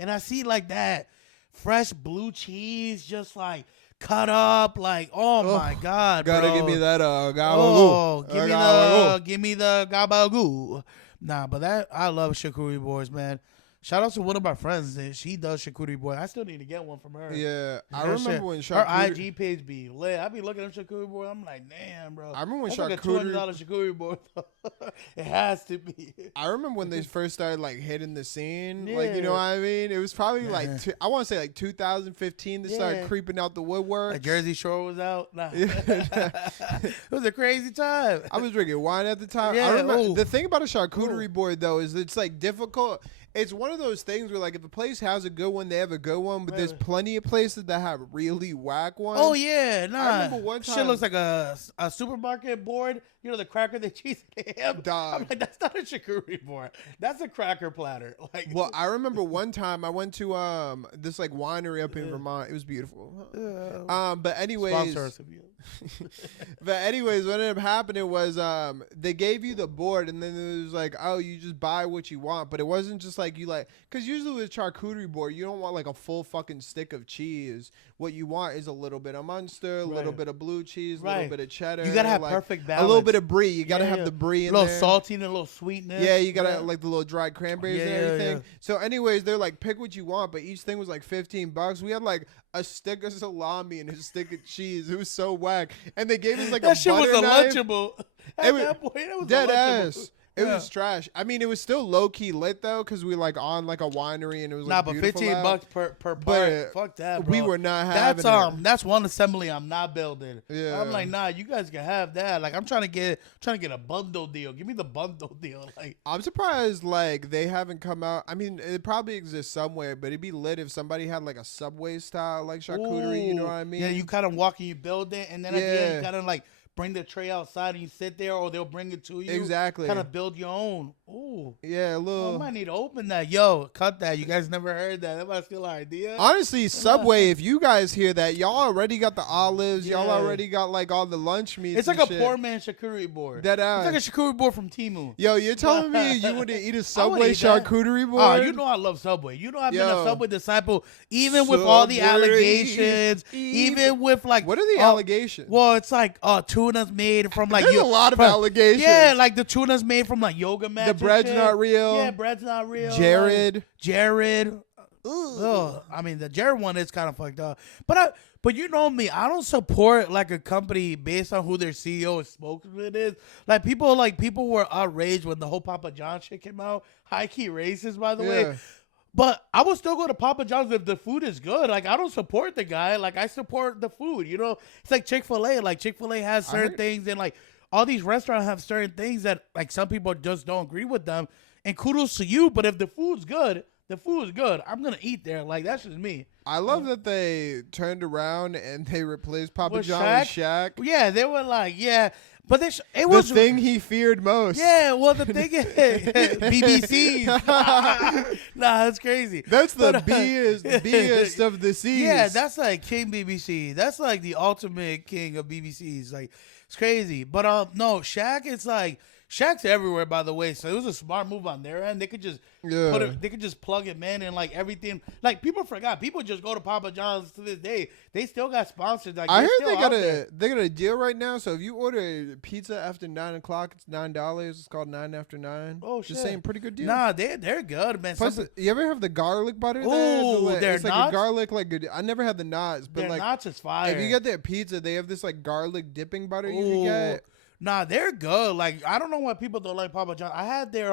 and I see like that fresh blue cheese, just like. Cut up, like, oh my God, gotta bro. give me that gabagoo. Give me the gabagoo. Nah, but that I love charcuterie boards, man. Shout out to one of my friends. She does charcuterie board. I still need to get one from her. Yeah, I remember when her IG page be lit. I be looking at charcuterie board. I'm like, damn, bro. I remember when like a $200 charcuterie board. It has to be. I remember when they first started like hitting the scene. Yeah. Like, you know what I mean? It was probably like I want to say like 2015. They started creeping out the woodwork. Like Jersey Shore was out. Nah. It was a crazy time. I was drinking wine at the time. Yeah. I remember the thing about a charcuterie board though is it's like difficult. it's one of those things where like if a place has a good one, they have a good one, but there's plenty of places that have really whack ones. Oh yeah, nah. I remember one time shit looks like a supermarket board. You know the cracker they cheese ham. Dog. I'm like, that's not a charcuterie board. That's a cracker platter. Like, well, I remember one time I went to this like winery up in Vermont. It was beautiful. But anyways, sponsor us if you. But anyways, what ended up happening was they gave you the board, and then it was like, oh, you just buy what you want. But it wasn't just like you like, because usually with charcuterie board, you don't want like a full fucking stick of cheese. What you want is a little bit of Munster, a little bit of blue cheese, a little bit of cheddar. You gotta have like, perfect balance. A little bit of brie. You gotta have the brie in there. A little salty and a little sweetness. Yeah, you gotta like the little dried cranberries and everything. Yeah. So anyways, they're like, pick what you want, but each thing was like $15. We had like a stick of salami and a stick of cheese. It was so whack. And they gave us like that a shit was butter knife. Lunchable. It was that point, it was dead a Lunchable. ass. It was trash. I mean, it was still low key lit though, because we like on like a winery and it was like but beautiful $15 out. per part. But Fuck that, bro. we were not having it. That's one assembly I'm not building. Yeah. I'm like, nah, you guys can have that. Like, I'm trying to get a bundle deal. Give me the bundle deal. Like, I'm surprised like they haven't come out. I mean, it probably exists somewhere, but it'd be lit if somebody had like a Subway style like charcuterie. You know what I mean? Yeah, you kind of walk and you build it, and then at the end you kind of like bring the tray outside and you sit there, or they'll bring it to you. Exactly. Kind of build your own. Ooh. Yeah, a little. I might need to open that. Yo, cut that. You guys never heard that. That might steal our idea. Honestly, Subway, if you guys hear that, y'all already got the olives. Y'all already got like all the lunch meats. It's like and a shit. poor man's charcuterie board. Dead ass. It's like a charcuterie board from Timu. Yo, you're telling me you wouldn't eat a Subway eat that. charcuterie board? Oh, you know I love Subway. You know I've been a Yo. Subway disciple, even with all the Subway. allegations, even with like. What are the allegations? Well, it's like tuna's made from like. There's a lot of allegations. Yeah, like the tuna's made from like yoga mats. The bread's not real. Yeah, bread's not real. Jared. Oh, I mean the Jared one is kind of fucked up. But you know me, I don't support like a company based on who their CEO or spokesman is. Like people were outraged when the whole Papa John shit came out. High key racist, by the way. But I would still go to Papa John's if the food is good. Like, I don't support the guy. Like, I support the food, you know? It's like Chick-fil-A. Like, Chick-fil-A has certain things, and, like, all these restaurants have certain things that, like, some people just don't agree with them. And kudos to you, but if the food's good, I'm going to eat there. Like, that's just me. I love that they turned around and they replaced Papa With John with Shaq. Yeah, they were like, yeah. But it was the thing he feared most. Yeah, well, the thing is, BBCs. Nah, that's crazy. That's the biggest of the C's. Yeah, that's like King BBC. That's like the ultimate king of BBCs. Like, it's crazy. But no, Shaq, it's like, Shaq's everywhere, by the way. So it was a smart move on their end. They could just they could just plug him in and like everything. Like people forgot. People just go to Papa John's to this day. They still got sponsors. Like, I heard they got a deal right now. So if you order pizza after 9 o'clock, it's $9. It's called 9 after 9. Oh shit! Just saying, pretty good deal. Nah, they're good, man. Plus, you ever have the garlic butter? Ooh, there? it's like a garlic like I never had the knots, but their like knots is fire. If you get their pizza, they have this like garlic dipping butter you can get. Nah, they're good. Like, I don't know why people don't like Papa John. I had their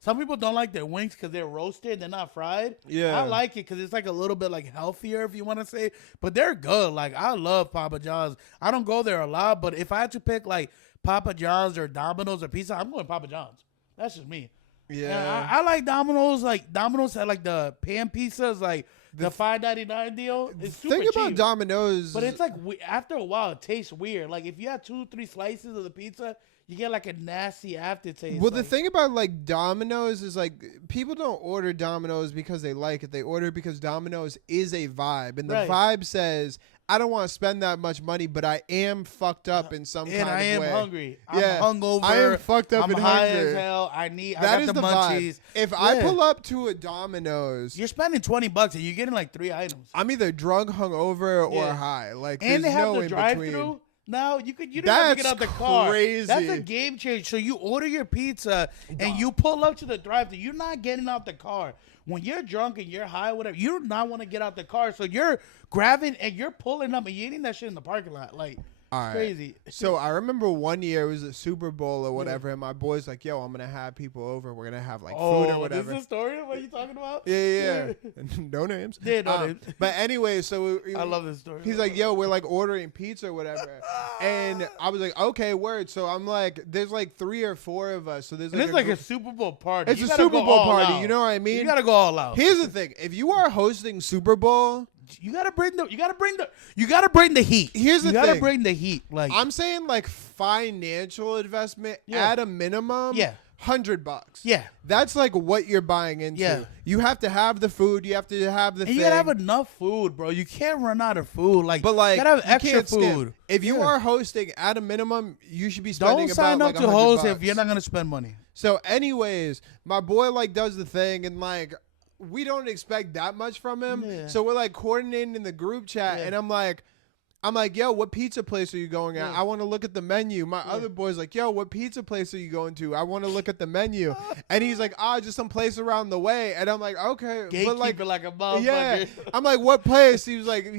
some people don't like their wings because they're roasted, they're not fried. Yeah, I like it because it's like a little bit like healthier, if you want to say. But they're good. Like, I love Papa John's. I don't go there a lot, but if I had to pick like Papa John's or Domino's or pizza, I'm going Papa John's. That's just me. Yeah, I like Domino's. Like, Domino's had like the pan pizzas, like the $5.99 deal. It's super cheap. About Domino's, but it's like after a while, it tastes weird. Like, if you have 2-3 slices of the pizza, you get like a nasty aftertaste. Well, the thing about like Domino's is like people don't order Domino's because they like it. They order it because Domino's is a vibe, and the vibe says, I don't want to spend that much money, but I am fucked up in some kind of way. And I am hungry. I'm hungover. I am fucked up and high hungry. as hell. I got the vibe. munchies. If I pull up to a Domino's, you're spending $20 and you're getting like 3 items. I'm either drunk, hungover, or high. Like, and they have the drive-through. Now you don't have to get out the car. Crazy. That's a game changer. So you order your pizza and you pull up to the drive-thru. You're not getting out the car. When you're drunk and you're high, whatever, you do not want to get out the car. So you're grabbing and you're pulling up and you're eating that shit in the parking lot. Like, All right. Crazy. So I remember one year it was a Super Bowl or whatever, and my boy's like, "Yo, I'm gonna have people over. We're gonna have like food or whatever." This is a story of what you talking about? Yeah. No names. Yeah, no names. But anyway, so I love this story. he's like, "Yo, we're like ordering pizza or whatever," and I was like, "Okay, word." So I'm like, "There's like 3 or 4 of us." So there's it's like a Super Bowl party. It's You a gotta Super go Bowl all party. out. You know what I mean? You gotta go all out. Here's the thing: if you are hosting Super Bowl, you gotta bring the heat. Here's the You gotta thing. bring the heat. Like I'm saying like financial investment Yeah. at a minimum. Yeah. $100. Yeah. That's like what you're buying into. Yeah. You have to have the food. You have to have the and thing. you gotta have enough food, bro. You can't run out of food. Like, But like, you gotta have you extra can't skip. food. If you Yeah. are hosting at a minimum, you should be spending Don't sign about up like to host if $100. you're not gonna spend money. So, anyways, my boy like does the thing, and like we don't expect that much from him. Yeah. So we're like coordinating in the group chat, Yeah. and I'm like, yo, what pizza place are you going at? Yeah. I want to look at the menu. My other boy's like, yo, what pizza place are you going to? I want to look at the menu. And he's like, just some place around the way. And I'm like, okay, but like, Gatekeeper like a motherfucker. yeah. I'm like, what place? He's like,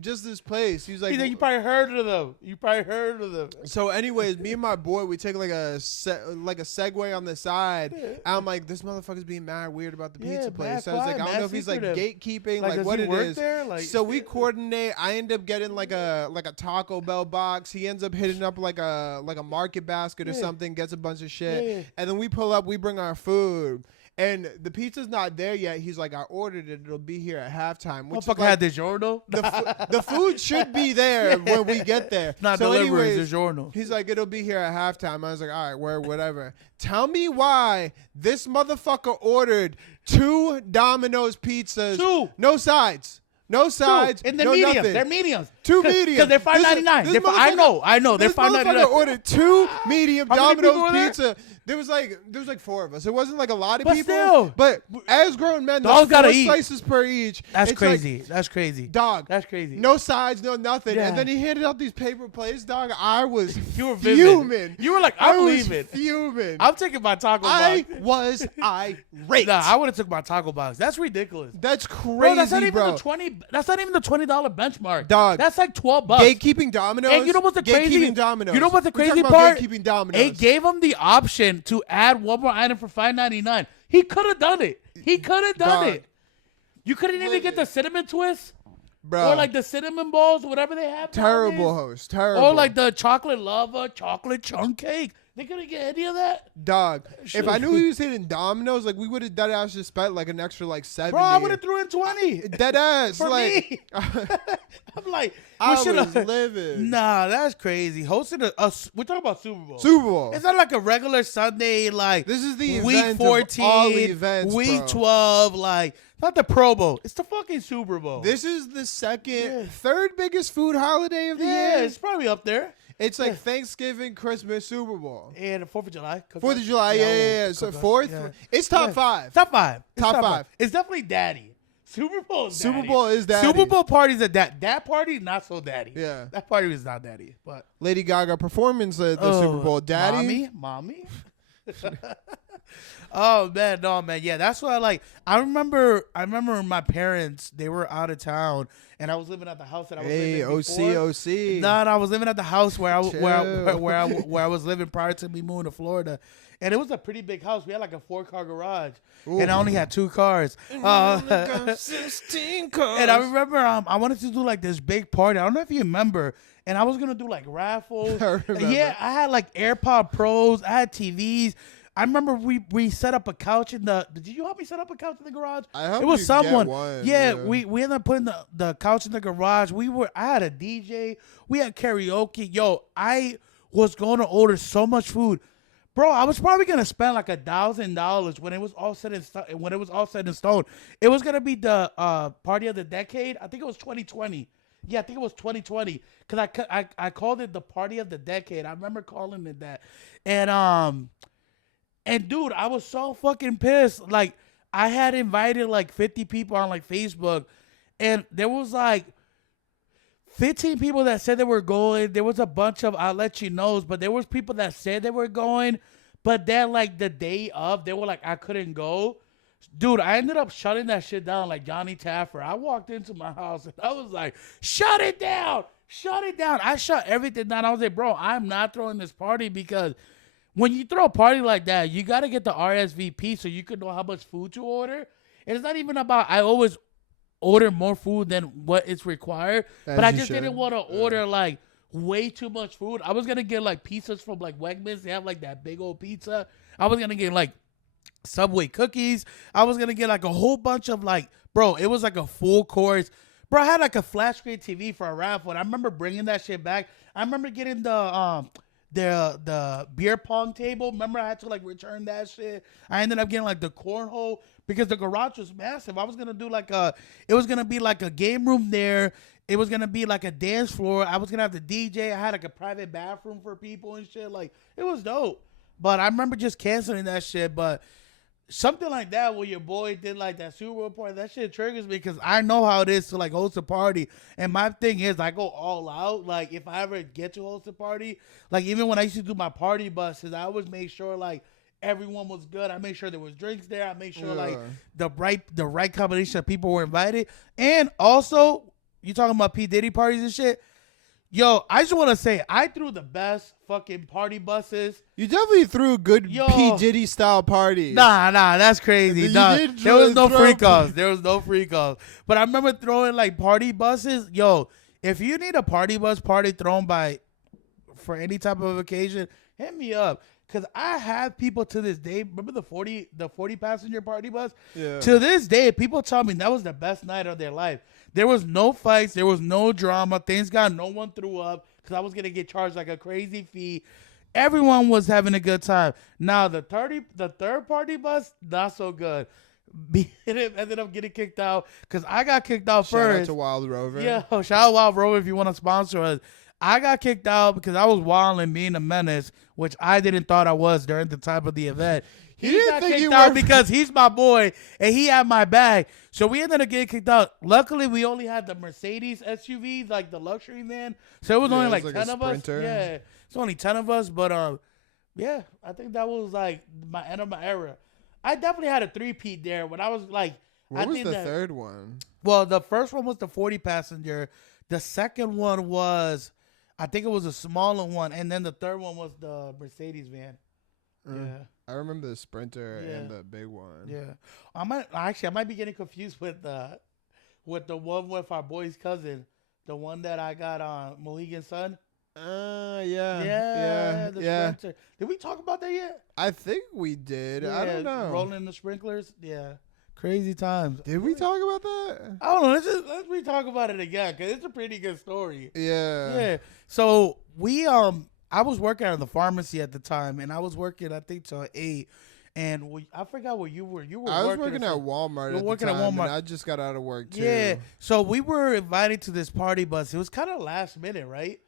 just this place. He's like, You probably heard of them. so, anyways, me and my boy, we take like a segue on the side. And I'm like, this motherfucker's being mad weird about the pizza mad place. So I was like, quiet, I don't mad know if he's like secretive. gatekeeping, Like, like does what he it work is. there? Like- So we coordinate. I end up getting like a Taco Bell box. He ends up hitting up like a market basket or Yeah. something. Gets a bunch of shit, Yeah. and then we pull up. We bring our food. And the pizza's not there yet. He's like, I ordered it. It'll be here at halftime. Which is Motherfucker like, had DiGiorno. the food should be there when we get there. Not so delivery, anyways, it's DiGiorno. he's like, it'll be here at halftime. I was like, all right, whatever. Tell me why this motherfucker ordered 2 Domino's pizzas. 2. No sides. No sides. In the no mediums. nothing. They're mediums. 2 mediums. Because they're $5.99. This I know. They're This motherfucker $5.99. ordered 2 medium How many people Domino's were there? pizza. There was like 4 of us. It wasn't like a lot of But people. still. But as grown men, Dogs there's 4 gotta eat. slices per each. That's It's like, crazy. That's crazy. dog. That's crazy. No sides, no nothing. Yeah. And then he handed out these paper plates, dog. I was You were vivid. fuming. You were like, I I'm was leaving. fuming. I'm taking my taco I box. was irate. Nah, I would have took my taco box. That's ridiculous. That's crazy, Bro, that's not even bro. the 20. That's not even the $20 benchmark. Dog. That's like $12. Gatekeeping Domino's. And you know what's the crazy? Gatekeeping Domino's. You know what's the We're crazy talking about part? Gatekeeping Domino's. It gave him the option to add one more item for $5.99. He could have done it. He could have done Dog. it. You couldn't even get the cinnamon twist bro. or like the cinnamon balls, whatever they have. terrible nowadays. host. Terrible. Or like the chocolate lava, chocolate chunk cake. They couldn't get any of that. dog. Shit. If I knew he was hitting Domino's, like we would have dead ass just spent like an extra like 70. Bro, I would have threw in 20 dead ass for like. me. I'm like, I we should was have. living. Nah, that's crazy. Hosting we're talking about Super Bowl. Super Bowl. It's not like a regular Sunday, like This is the week event of 14, all the events, week bro. 12, like not the Pro Bowl. It's the fucking Super Bowl. This is the second, Yeah. third biggest food holiday of the yeah, year. it's probably up there. It's like yeah. Thanksgiving, Christmas, Super Bowl. And the 4th of July. 4th of July, yeah. So cook up. fourth, Yeah. it's top Yeah. 5. Top 5. It's Top 5. It's definitely daddy. Super Bowl is Super daddy. Bowl is daddy. Super Bowl parties are that party not so daddy. Yeah. That party was not daddy. But Lady Gaga performance at the Super Bowl. Daddy. Mommy. Oh man, no man, yeah, that's what I like. I remember my parents, they were out of town, and I was living at the house that I was Hey, living before. OC. No, I was living at the house where I Chill. where I was living prior to me moving to Florida, and it was a pretty big house. We had like a 4-car garage, and I only had 2 cars. Got 16 cars. And I remember I wanted to do like this big party. I don't know if you remember. And I was gonna do like raffles. I remember. Yeah, I had like AirPod Pros. I had TVs. I remember we set up a couch in the. Did you help me set up a couch in the garage? I helped It was you someone. get one, yeah, yeah. we ended up putting the couch in the garage. I had a DJ. We had karaoke. Yo, I was going to order so much food. Bro, I was probably gonna spend like $1,000 when it was all said in stone. It was gonna be the party of the decade. I think it was 2020. Yeah, I think it was 2020 because I called it the party of the decade. I remember calling it that, and dude, I was so fucking pissed. Like I had invited like 50 people on like Facebook, and there was like 15 people that said they were going. There was a bunch of I'll let you knows, but there was people that said they were going, but then like the day of, they were like I couldn't go. Dude, I ended up shutting that shit down like Johnny Taffer. I walked into my house and I was like, shut it down. shut it down. I shut everything down. I was like, bro, I'm not throwing this party because when you throw a party like that, you got to get the RSVP so you can know how much food to order. And it's not even about, I always order more food than what is required. But I just didn't want to order like way too much food. I was going to get like pizzas from like Wegmans. They have like that big old pizza. I was going to get like Subway cookies. I was going to get like a whole bunch of like, bro, it was like a full course. Bro, I had like a flat screen TV for a raffle. And I remember bringing that shit back. I remember getting the beer pong table. Remember I had to like return that shit. I ended up getting like the cornhole because the garage was massive. I was gonna do it was gonna be like a game room there. It was gonna be like a dance floor. I was gonna have the DJ. I had like a private bathroom for people and shit. Like it was dope. But I remember just canceling that shit. But something like that where your boy did like that Super Bowl party, that shit triggers me because I know how it is to like host a party. And my thing is I go all out. Like if I ever get to host a party, like even when I used to do my party buses, I always make sure like everyone was good. I made sure there was drinks there. I made sure like the right combination of people were invited. And also, you talking about P. Diddy parties and shit. Yo, I just want to say, I threw the best fucking party buses. You definitely threw good P. Diddy style parties. Nah, that's crazy. Nah, there was no free calls. There was no free calls. But I remember throwing like party buses. Yo, if you need a party bus party thrown for any type of occasion, hit me up. Because I have people to this day, remember the 40 passenger party bus? Yeah. To this day, people tell me that was the best night of their life. There was no fights. There was no drama. Things got, no one threw up because I was going to get charged like a crazy fee. Everyone was having a good time. Now, the third party bus, not so good. Ended up getting kicked out because I got kicked out first. Shout out to Wild Rover. Yeah, shout out Wild Rover if you want to sponsor us. I got kicked out because I was wilding, being a menace, which I didn't thought I was during the time of the event. He got kicked out because he's my boy and he had my bag. So we ended up getting kicked out. Luckily, we only had the Mercedes SUV, like the luxury van. So it was only like 10 of us. Yeah, it's only 10 of us. But yeah, I think that was like my end of my era. I definitely had a three-peat there when I was like. What was the third one? Well, the first one was the 40 passenger. The second one was, I think it was a smaller one, and then the third one was the Mercedes van. Yeah, I remember the Sprinter and the big one. Yeah, I might be getting confused with the one with our boy's cousin, the one that I got on Mohegan Sun. Yeah. The Sprinter. Did we talk about that yet? I think we did. I don't know. Rolling the sprinklers. Yeah. Crazy times. Did we talk about that? I don't know. Let's re-talk about it again because it's a pretty good story. Yeah. Yeah. So I was working at the pharmacy at the time, and I was working I think till 8. And I forgot where you were. I was working at Walmart. You were working at Walmart. And I just got out of work too. Yeah. So we were invited to this party bus. It was kind of last minute, right?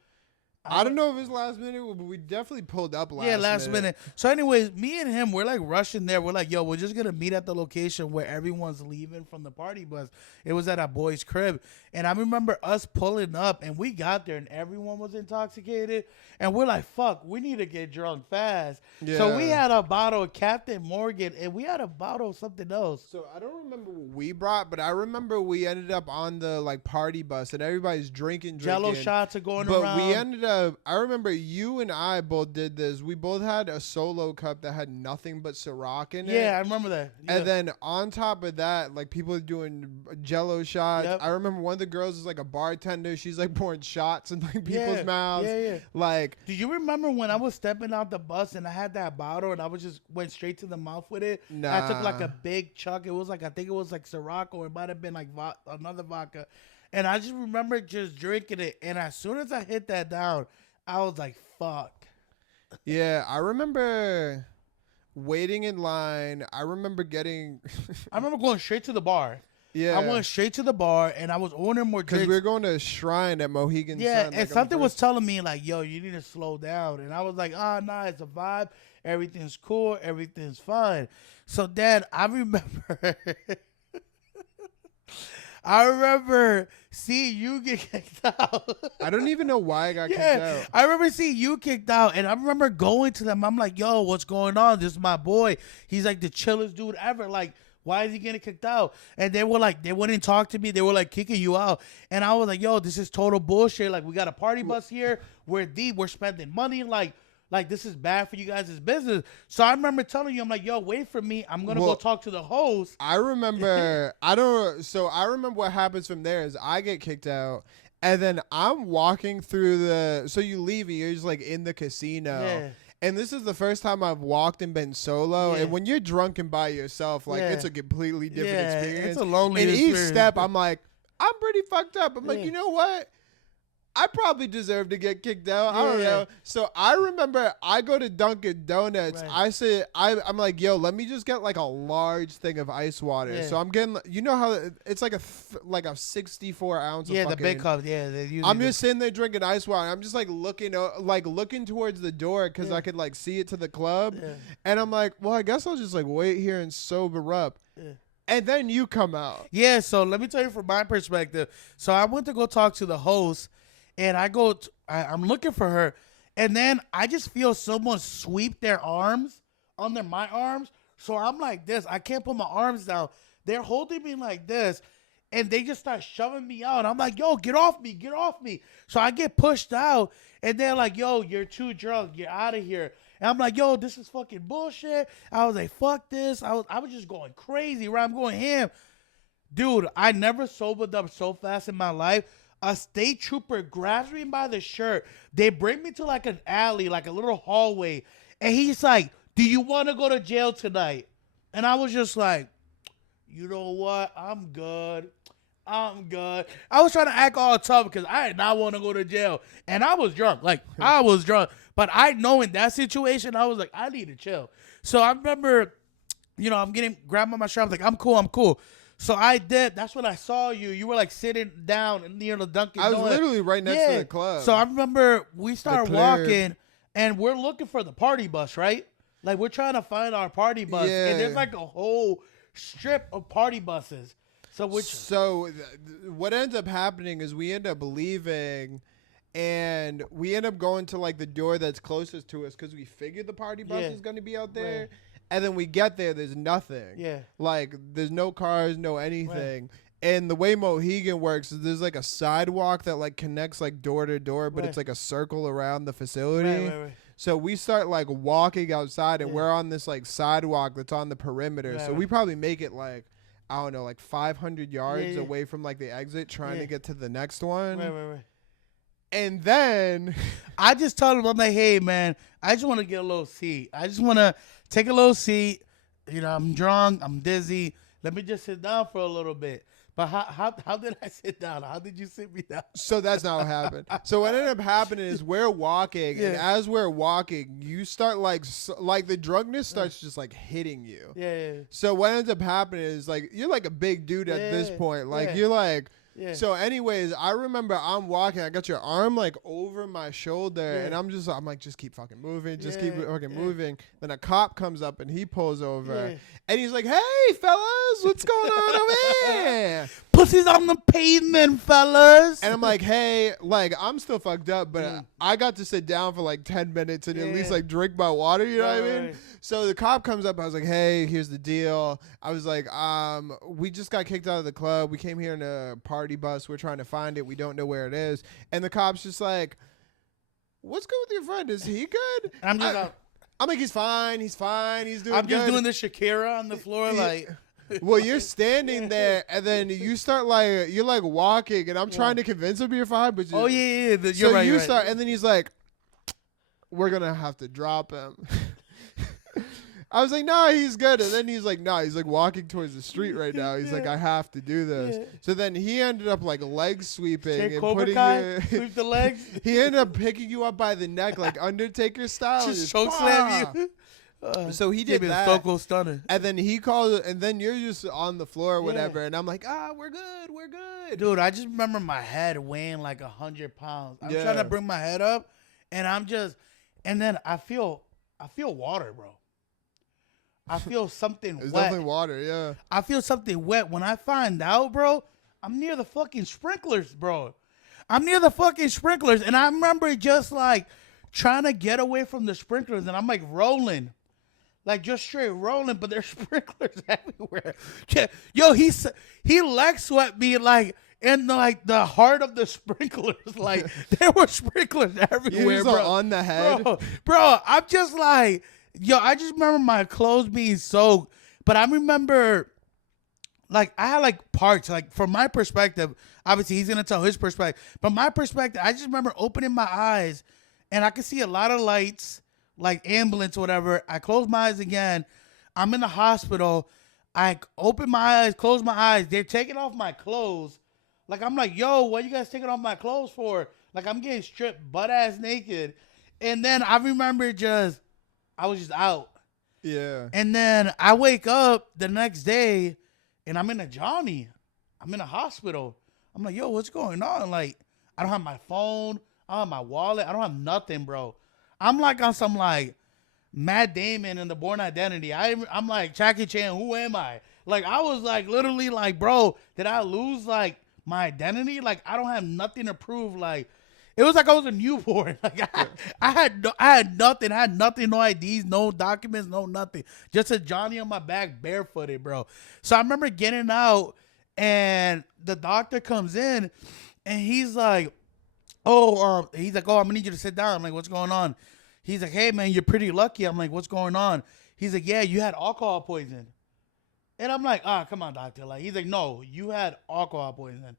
I don't know if it's last minute, but we definitely pulled up last minute. So anyways, me and him, we're like rushing there. We're like, yo, we're just going to meet at the location where everyone's leaving from the party bus. It was at our boy's crib. And I remember us pulling up, and we got there, and everyone was intoxicated. And we're like, fuck, we need to get drunk fast. Yeah. So we had a bottle of Captain Morgan, and we had a bottle of something else. So I don't remember what we brought, but I remember we ended up on the like party bus, and everybody's drinking. Jello shots are going around. But we ended up, I remember you and I both did this. We both had a solo cup that had nothing but Ciroc in it. Yeah, I remember that. Yeah. And then on top of that, like people doing Jello shots. Yep. I remember one of the girls is like a bartender. She's like pouring shots in like people's mouths. Yeah. Like, do you remember when I was stepping out the bus and I had that bottle and I was just went straight to the mouth with it? Nah. I took like a big chunk. It was like, I think it was like Ciroc, or it might have been like another vodka. And I just remember just drinking it. And as soon as I hit that down, I was like, fuck. Yeah, I remember waiting in line. I remember going straight to the bar. Yeah. I went straight to the bar, and I was ordering more drinks. Because we were going to a shrine at Mohegan Sun. Yeah, and something was telling me, like, yo, you need to slow down. And I was like, nah, it's a vibe. Everything's cool. Everything's fine. So, Dad, I remember seeing you get kicked out. I don't even know why I got kicked out. I remember seeing you kicked out, and I remember going to them. I'm like, yo, what's going on? This is my boy. He's like the chillest dude ever. Like, Why is he getting kicked out? And they were like, they wouldn't talk to me. They were like kicking you out. And I was like, yo, this is total bullshit. Like, we got a party bus here. We're deep. We're spending money. Like this is bad for you guys' business. So I remember telling you, I'm like, yo, wait for me. I'm going to go talk to the host. I remember, I remember what happens from there is I get kicked out. And then I'm walking through so you leave and you're just like in the casino. Yeah. And this is the first time I've walked and been solo. Yeah. And when you're drunk and by yourself, like it's a completely different experience. It's a lonely and experience. each step, I'm like, I'm pretty fucked up. I'm like, you know what? I probably deserve to get kicked out. I don't know. So I remember I go to Dunkin' Donuts. Right. I said, I'm like, yo, let me just get like a large thing of ice water. Yeah. So I'm getting, you know how it's like a 64 ounce of Yeah, fucking, the big cup. Yeah. I'm just sitting there drinking ice water. I'm just like looking towards the door because I could like see it to the club. Yeah. And I'm like, well, I guess I'll just like wait here and sober up. Yeah. And then you come out. Yeah, so let me tell you from my perspective. So I went to go talk to the host, and I'm looking for her, and then I just feel someone sweep their arms under my arms. So I'm like this. I can't put my arms down. They're holding me like this, and they just start shoving me out. I'm like, yo, get off me, get off me. So I get pushed out, and they're like, yo, you're too drunk. You're out of here. And I'm like, yo, this is fucking bullshit. I was like, fuck this. I was just going crazy, right? I'm going ham. Dude, I never sobered up so fast in my life. A state trooper grabs me by the shirt. They bring me to like an alley, like a little hallway. And he's like, do you want to go to jail tonight? And I was just like, you know what? I'm good. I was trying to act all tough because I did not want to go to jail. And I was drunk. Like, I was drunk. But I know in that situation, I was like, I need to chill. So I remember, I'm grabbed on my shirt. I was like, I'm cool. So I did. That's when I saw you. You were like sitting down near the Dunkin' Donuts. I was literally right next to the club. So I remember we started walking, and we're looking for the party bus, right? Like, we're trying to find our party bus. Yeah. And there's like a whole strip of party buses. So what ends up happening is we end up leaving, and we end up going to like the door that's closest to us because we figured the party bus is going to be out there. Right. And then we get there, there's nothing. Yeah. Like, there's no cars, no anything. Right. And the way Mohegan works is there's like a sidewalk that like connects like door to door, but it's like a circle around the facility. Right. So we start like walking outside, and we're on this like sidewalk that's on the perimeter. So we probably make it like, I don't know, like 500 yards away from like the exit, trying to get to the next one. Right. And then I just told him, I'm like, hey, man, I just want to get a little seat. I just want to take a little seat. I'm drunk. I'm dizzy. Let me just sit down for a little bit. But how did I sit down? How did you sit me down? So that's not what happened. So what ended up happening is we're walking, and as we're walking, you start like the drunkenness starts just like hitting you. Yeah. So what ends up happening is like you're like a big dude at this point. Like you're like. Yeah. So anyways, I remember I'm walking. I got your arm like over my shoulder, and I'm like, just keep fucking moving. Just keep fucking moving. Then a cop comes up, and he pulls over. And he's like, hey, fellas, what's going on over here? Pussies on the pavement, fellas. And I'm like, hey, like, I'm still fucked up, but I got to sit down for like 10 minutes and at least like drink my water, you know what I mean? So the cop comes up. I was like, hey, here's the deal. I was like, we just got kicked out of the club. We came here in a party bus. We're trying to find it. We don't know where it is. And the cop's just like, what's good with your friend? Is he good? And I'm like, he's fine. He's doing I'm just good. doing the Shakira on the floor, like. Well, you're standing there, and then you start like, you're like walking, and I'm trying to convince him you're fine, but you're so right. You start, and then he's like, we're gonna have to drop him. I was like, no, he's good. And then he's like, no, he's like walking towards the street right now. He's like, I have to do this. Yeah. So then he ended up like leg sweeping and putting you. Sweep the legs. He ended up picking you up by the neck like Undertaker style. Just choke slam you. So he did that. Stone Cold Stunner. And then he called, and then you're just on the floor or whatever. And I'm like, we're good. Dude, I just remember my head weighing like 100 pounds. I'm trying to bring my head up, and and then I feel water, bro. I feel something It's wet. definitely water, yeah. I feel something wet. When I find out, bro, I'm near the fucking sprinklers, bro. I'm near the fucking sprinklers. And I remember just like trying to get away from the sprinklers, and I'm like rolling. like just straight rolling, but there's sprinklers everywhere. Yeah, yo, he leg swept me like in like the heart of the sprinklers. Like there were sprinklers everywhere, You're bro. on the head, bro. I'm just like, yo, I just remember my clothes being soaked, but I remember. Like, I had, like, parts. Like, from my perspective, obviously, he's going to tell his perspective. But my perspective, I just remember opening my eyes, and I could see a lot of lights, like ambulance or whatever. I closed my eyes again. I'm in the hospital. I open my eyes, close my eyes. They're taking off my clothes. Like, I'm like, yo, what you guys taking off my clothes for? Like, I'm getting stripped butt-ass naked. And then I remember I was just out. Yeah. And then I wake up the next day, and I'm in a Johnny. I'm in a hospital. I'm like, yo, what's going on? Like, I don't have my phone. I don't have my wallet. I don't have nothing, bro. I'm like on some like Matt Damon in The Bourne Identity. I'm like, Jackie Chan, who am I? Like, I was like literally like, bro, did I lose like my identity? Like, I don't have nothing to prove. Like, it was like I was a newborn. Like I had nothing. I had nothing, no IDs, no documents, no nothing. Just a Johnny on my back, barefooted, bro. So I remember getting out, and the doctor comes in, and he's like, oh, I'm gonna need you to sit down. I'm like, what's going on? He's like, hey man, you're pretty lucky. I'm like, what's going on? He's like, yeah, you had alcohol poisoning. And I'm like, come on, doctor. Like, he's like, no, you had alcohol poisoning.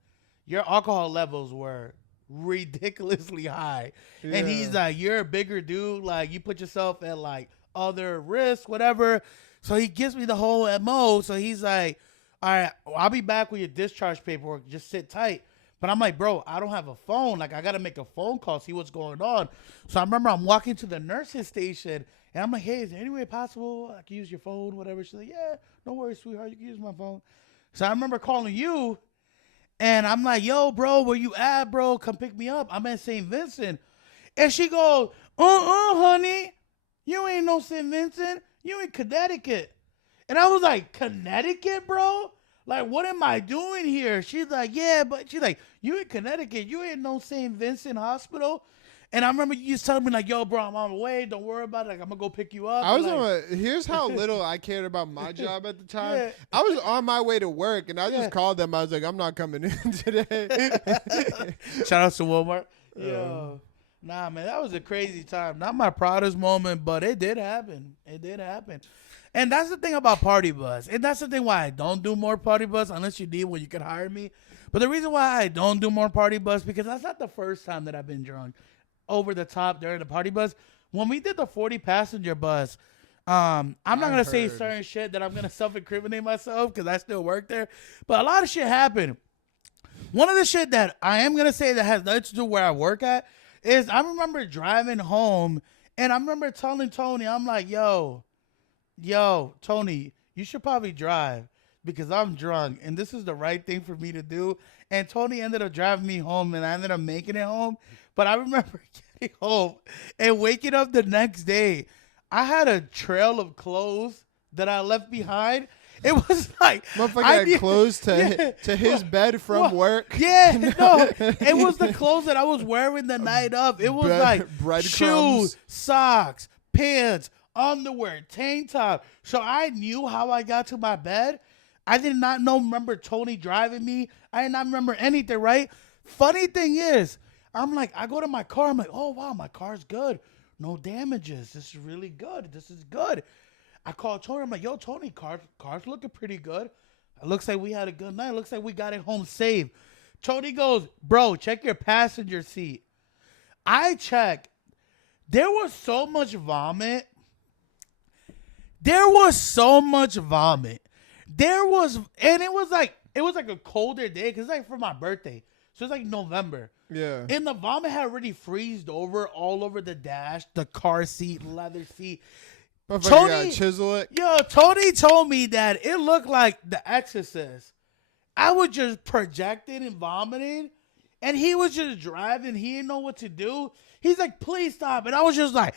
Your alcohol levels were ridiculously high. Yeah. And he's like, you're a bigger dude, like you put yourself at like other risk, whatever. So he gives me the whole MO. So he's like, all right, I'll be back with your discharge paperwork, just sit tight. But I'm like, bro, I don't have a phone. Like, I gotta make a phone call, see what's going on. So I remember I'm walking to the nurse's station, and I'm like, hey, is there any way possible I can use your phone, whatever? She's like, yeah, no worries, sweetheart, you can use my phone. So I remember calling you, and I'm like, yo, bro, where you at, bro? Come pick me up. I'm at St. Vincent. And she goes, honey, you ain't no St. Vincent. You in Connecticut. And I was like, Connecticut, bro? Like, what am I doing here? She's like, yeah, but she's like, you in Connecticut. You ain't no St. Vincent Hospital. And I remember you just telling me, like, yo, bro, I'm on the way. Don't worry about it. Like, I'm going to go pick you up. Here's how little I cared about my job at the time. Yeah. I was on my way to work, and I just called them. I was like, I'm not coming in today. Shout out to Walmart. Yo. Nah, man, that was a crazy time. Not my proudest moment, but it did happen. It did happen. And that's the thing about Party Bus. And that's the thing why I don't do more Party Bus unless you need one, you can hire me. But the reason why I don't do more Party Bus, because that's not the first time that I've been drunk over the top during the Party Bus. When we did the 40-passenger bus, I'm not going to say certain shit that I'm going to self-incriminate myself because I still work there. But a lot of shit happened. One of the shit that I am going to say that has nothing to do where I work at is I remember driving home, and I remember telling Tony, I'm like, yo, Tony, you should probably drive because I'm drunk and this is the right thing for me to do. And Tony ended up driving me home, and I ended up making it home. But I remember getting home and waking up the next day. I had a trail of clothes that I left behind. It was like motherfucker had clothes to his bed from work. Yeah, no, it was the clothes that I was wearing the night of. It was like shoes, socks, pants, underwear, tank top. So I knew how I got to my bed. I did not remember Tony driving me. I did not remember anything, right? Funny thing is, I'm like, I go to my car. I'm like, oh, wow, my car's good. No damages. This is really good. This is good. I call Tony. I'm like, yo, Tony, car's looking pretty good. It looks like we had a good night. It looks like we got it home safe. Tony goes, bro, check your passenger seat. I check. There was so much vomit. And it was like a colder day because it's like for my birthday. So it's like November. Yeah. And the vomit had already freezed over all over the dash, the car seat, leather seat. Tony, chisel it. Yo, Tony told me that it looked like The Exorcist. I was just projecting and vomiting, and he was just driving. He didn't know what to do. He's like, please stop. And I was just like,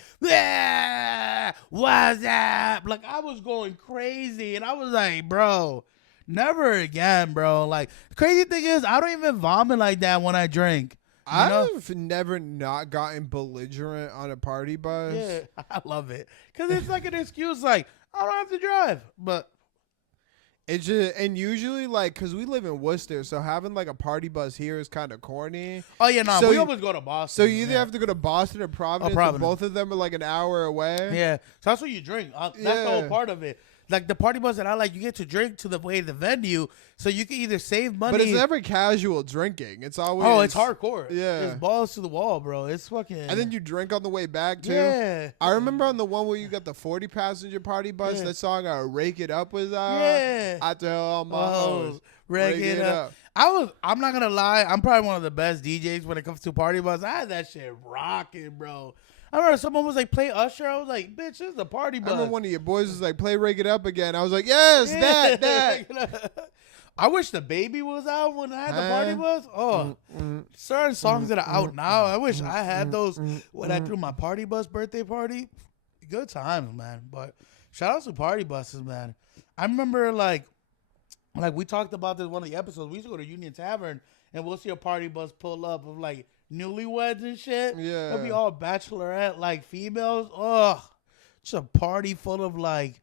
what's up? Like, I was going crazy. And I was like, bro, never again, bro. Like, the crazy thing is, I don't even vomit like that when I drink. I've never not gotten belligerent on a party bus. Yeah, I love it because it's like an excuse. Like I don't have to drive, but it's just, and usually like because we live in Worcester, so having like a party bus here is kind of corny. Oh yeah, no, So we you- always go to Boston. So you either have to go to Boston or Providence. Providence. Both of them are like an hour away. Yeah, so that's what you drink. That's the whole Yeah. part of it. Like the party bus that I like, you get to drink to the way the venue, so you can either save money. But it's never casual drinking. It's always it's hardcore. Yeah. It's balls to the wall, bro. It's fucking. And then you drink on the way back too. Yeah. I remember on the one where you got the 40 passenger party bus. Yeah. That song "Rake It Up" was out. Yeah. I tell all my Oh, hoes, rake it up. I'm not gonna lie. I'm probably one of the best DJs when it comes to party bus. I had that shit rocking, bro. I remember someone was like, play Usher. I was like, bitch, this is a party I bus. remember one of your boys was like, "Play Rake It Up" again. I was like, "Yes, that." I wish the baby was out when I had the party bus. Oh, certain songs that are out now. I wish I had those when I threw my party bus birthday party. Good times, man. But shout out to party buses, man. I remember like we talked about this one of the episodes. We used to go to Union Tavern and we'll see a party bus pull up of like newlyweds and shit. Yeah. It'll be all bachelorette like females. Oh, just a party full of like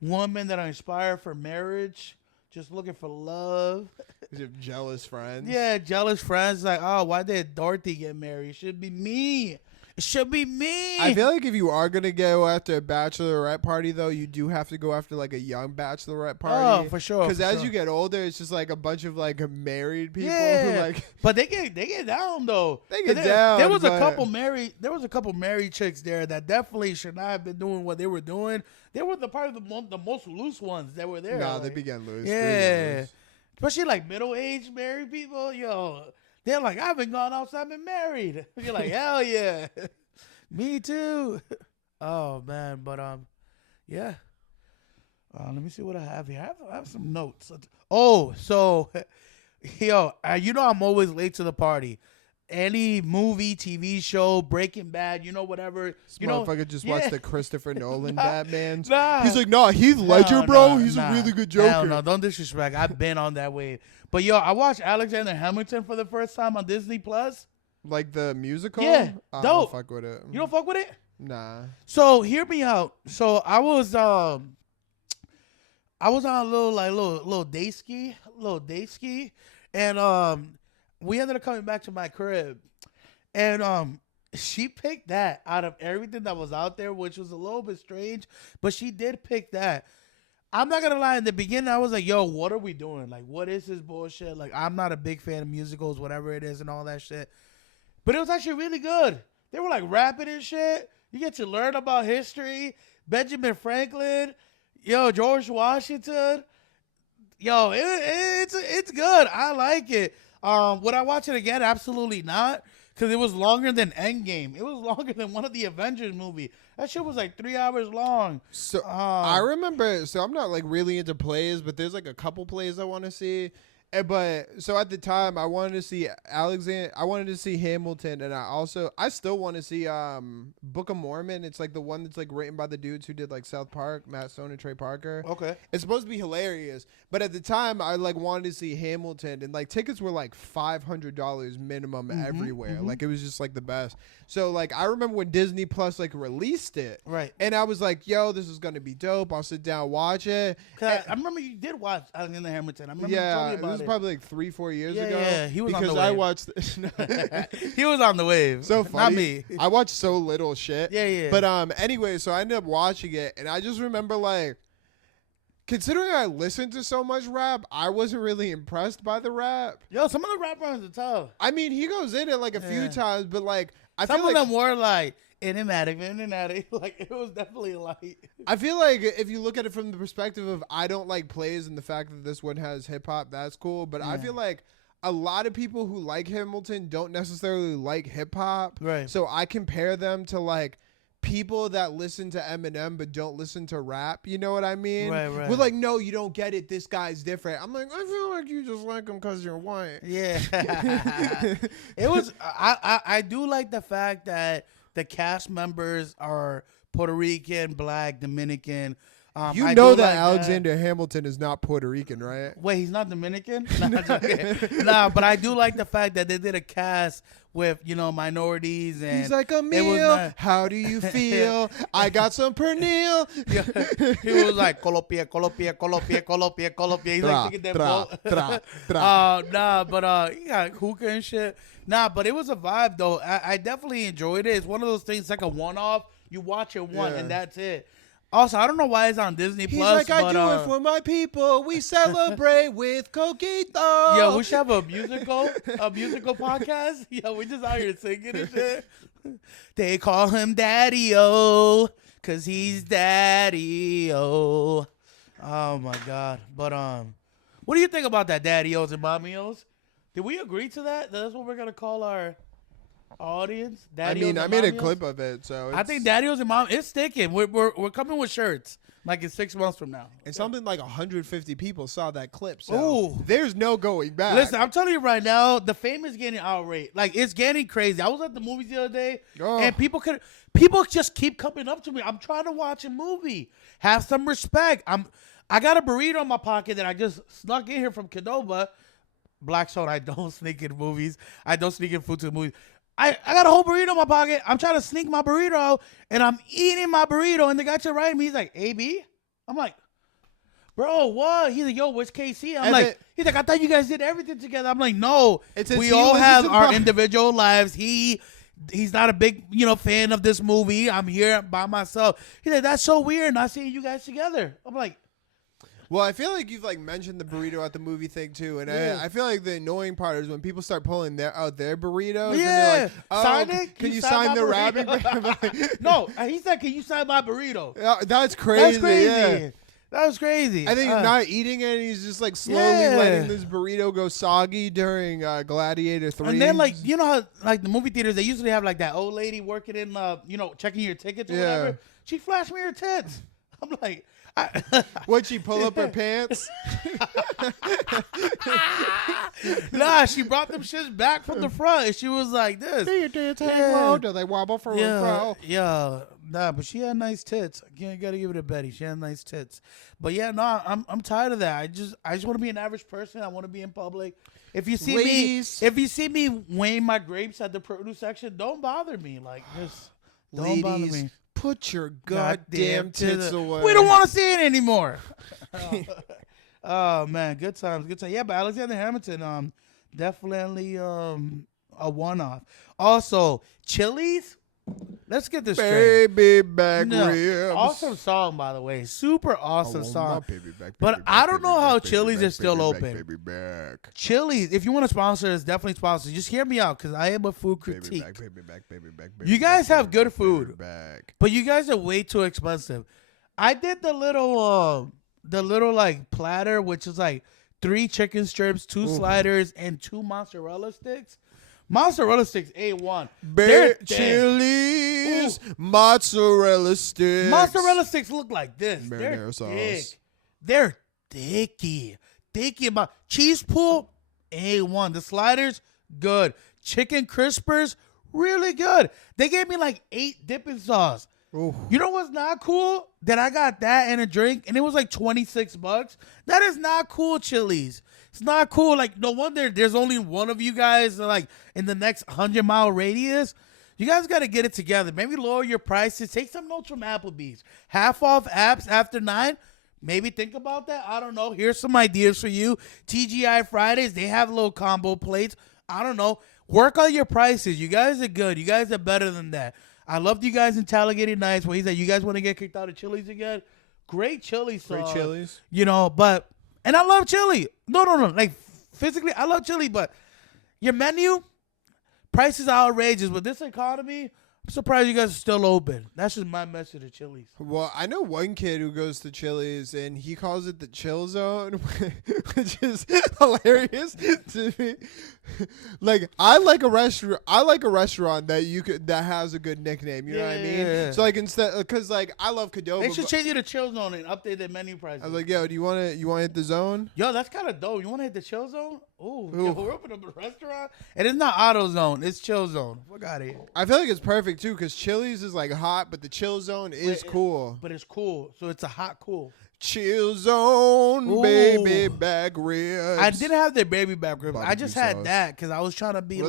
women that are inspired for marriage, just looking for love. You have jealous friends. Yeah, jealous friends like, oh, why did Dorothy get married? It should be me. It should be me. I feel like if you are gonna go after a bachelorette party, though, you do have to go after like a young bachelorette party. Oh, for sure. Because as you get older, it's just like a bunch of like married people Yeah, who like but they get down though. They get There- down, There was a but- couple married. There was a couple married chicks there that definitely should not have been doing what they were doing. They were the part of the most loose ones that were there. nah, they like, began loose. Yeah, especially like middle-aged married people. Yo, they're like, I haven't gone outside, I've been married. You're like, hell yeah, me too. Oh man, but yeah. Let me see what I have here. I have some notes. Oh, so, yo, you know I'm always late to the party. Any movie, TV show, Breaking Bad, whatever. This motherfucker just watched the Christopher Nolan Batmans. He's like, nah, Heath Ledger, bro. He's a really good Joker. Hell no, don't disrespect. I've been on that wave. But yo, I watched Alexander Hamilton for the first time on Disney Plus. Like the musical? Yeah, I dope. don't fuck with it. You don't fuck with it? Nah. So hear me out. So I was on a little day ski, and we ended up coming back to my crib, and she picked that out of everything that was out there, which was a little bit strange, but she did pick that. I'm not gonna lie, in the beginning I was like, yo, what are we doing? Like, what is this bullshit? Like, I'm not a big fan of musicals, whatever it is and all that shit. But it was actually really good. They were like rapping and shit. You get to learn about history. Benjamin Franklin, yo, George Washington. Yo, it's good. I like it. Would I watch it again? Absolutely not. Because it was longer than Endgame. It was longer than one of the Avengers movie. That shit was like 3 hours long. So I remember. So I'm not like really into plays, but there's like a couple plays I want to see. But so at the time, I wanted to see Alexander. I wanted to see Hamilton, and I still want to see Book of Mormon. It's like the one that's like written by the dudes who did like South Park, Matt Stone and Trey Parker. Okay. It's supposed to be hilarious, but at the time, I like wanted to see Hamilton, and like tickets were like $500 minimum everywhere. Like it was just like the best. So like I remember when Disney Plus like released it, Right. and I was like, "Yo, this is gonna be dope. I'll sit down watch it." I remember you did watch Alexander Hamilton. I remember you told Yeah, me it about was probably like 3-4 years Yeah, ago. yeah, he was on because the I wave. watched. He was on the wave. So funny. Not me. I watched so little shit. Yeah, yeah. But anyway, so I ended up watching it, and I just remember like, considering I listened to so much rap, I wasn't really impressed by the rap. Yo, some of the rappers are tough. I mean, he goes in it like a few Yeah. times, but like I Some feel of like them were like enigmatic. Like it was definitely like. I feel like if you look at it from the perspective of I don't like plays and the fact that this one has hip hop, that's cool. But I Yeah. feel like a lot of people who like Hamilton don't necessarily like hip hop. Right. So I compare them to like people that listen to Eminem but don't listen to rap. You know what I mean? Right, right. We're like, no, you don't get it. This guy's different. I'm like, I feel like you just like him because you're white. Yeah. It was. I do like the fact that the cast members are Puerto Rican, Black, Dominican. You I know do that like Alexander Hamilton is not Puerto Rican, right? Wait, he's not Dominican? Nah, but I do like the fact that they did a cast with, minorities. And He's like, it was Emil, not- how do you feel? I got some pernil. He was like, Colombia, Colombia, Colombia, Colombia, Colombia. He's like thinking that Nah, but he got hookah and shit. Nah, but it was a vibe, though. I definitely enjoyed it. It's one of those things, like a one-off. You watch it once, and that's it. Also, I don't know why it's on Disney He's Plus. like, I do it for my people. We celebrate with coquito. Yeah, we should have a musical podcast. Yeah, we just out here singing and shit. They call him Daddy-O, cause he's Daddy-O. Oh my God. But what do you think about that, Daddy-Os and Mommy-Os? Did we agree to that? That's what we're gonna call our audience. Daddy-Os and I made a Mommy-Os? clip of it, so I think Daddy-Os and Mom, it's sticking. We're coming with shirts like in 6 months from now. and something like 150 people saw that clip. So Ooh. there's no going back. Listen, I'm telling you right now, the fame is getting outraged. Like, it's getting crazy. I was at the movies the other day, and people just keep coming up to me. I'm trying to watch a movie. Have some respect. I got a burrito in my pocket that I just snuck in here from Qdoba. Black Zone, I don't sneak in movies. I don't sneak in food to the movies. I got a whole burrito in my pocket. I'm trying to sneak my burrito out, and I'm eating my burrito, and the guy to the right of me, he's like, AB? I'm like, bro, what? He's like, yo, where's KC? I'm like, he's like, I thought you guys did everything together. I'm like, no. We all have our individual lives. He's not a big, fan of this movie. I'm here by myself. He's like, that's so weird not seeing you guys together. I'm like, well, I feel like you've mentioned the burrito at the movie thing too, and I feel like the annoying part is when people start pulling out their burritos. Yeah, and they're like, oh, sign it. Can you sign the rabbit? No, he said, can you sign my burrito? That's crazy. That's crazy. Yeah. That was crazy. I think he's not eating it. He's just slowly letting this burrito go soggy during Gladiator 3. And then you know how the movie theaters, they usually have that old lady working in checking your tickets or whatever. She flashed me her tits. I'm like, would she pull up her pants? Nah, she brought them shits back from the front, and she was like this. Do your tits hang low? Do they wobble for and fro? Yeah, nah, but she had nice tits. You gotta give it to Betty. She had nice tits. But yeah, no, I'm tired of that. I just want to be an average person. I want to be in public. If you see me weighing my grapes at the produce section, don't bother me. Just don't bother me. Put your goddamn tits away. We don't want to see it anymore. Oh man, good times. Yeah, but Alexander Hamilton, definitely a one-off. Also, Chili's. Let's get this straight. Baby back ribs. Awesome song, by the way. Super awesome song. But I don't know how Chili's is still open. Chili's, if you want to sponsor, it's definitely sponsor. Just hear me out, because I am a food critique. You guys have good food, but you guys are way too expensive. I did the little platter, which is 3 chicken strips, 2 sliders, and 2 mozzarella sticks. Mozzarella sticks, A1. Chili's mozzarella sticks. Mozzarella sticks look like this. Marinara sauce. Thick. They're thicky. About cheese pool, A1. The sliders, good. Chicken crispers, really good. They gave me 8 dipping sauce. Ooh. You know what's not cool? That I got that and a drink, and it was $26. That is not cool, Chili's. It's not cool. No wonder there's only one of you guys in the next 100-mile radius. You guys got to get it together. Maybe lower your prices. Take some notes from Applebee's. Half off apps after 9. Maybe think about that. I don't know. Here's some ideas for you. TGI Fridays, they have little combo plates. I don't know. Work on your prices. You guys are good. You guys are better than that. I loved you guys in Talladega Nights when he said, you guys want to get kicked out of Chili's again? Great Chili sauce. Great Chili's. But... And I love chili. No. Physically, I love chili, but your menu, price is outrageous. With this economy, I'm surprised you guys are still open. That's just my message to Chili's. Well, I know one kid who goes to Chili's, and he calls it the chill zone, which is hilarious to me. I like a restaurant that has a good nickname. You know what I mean? So instead, because I love Qdoba. They should change it to chill zone and update their menu prices. I was like, yo, do you want to hit the zone? Yo, that's kind of dope. You want to hit the chill zone? Ooh, yo, we're opening up a restaurant, and it's not AutoZone, it's Chill Zone. Fuck out of here. I feel like it's perfect too because Chili's is like hot, but the Chill Zone is cool. But it's cool, so it's a hot cool. Chill Zone, Ooh. baby back ribs. I didn't have their baby back ribs. I just had that because I was trying to be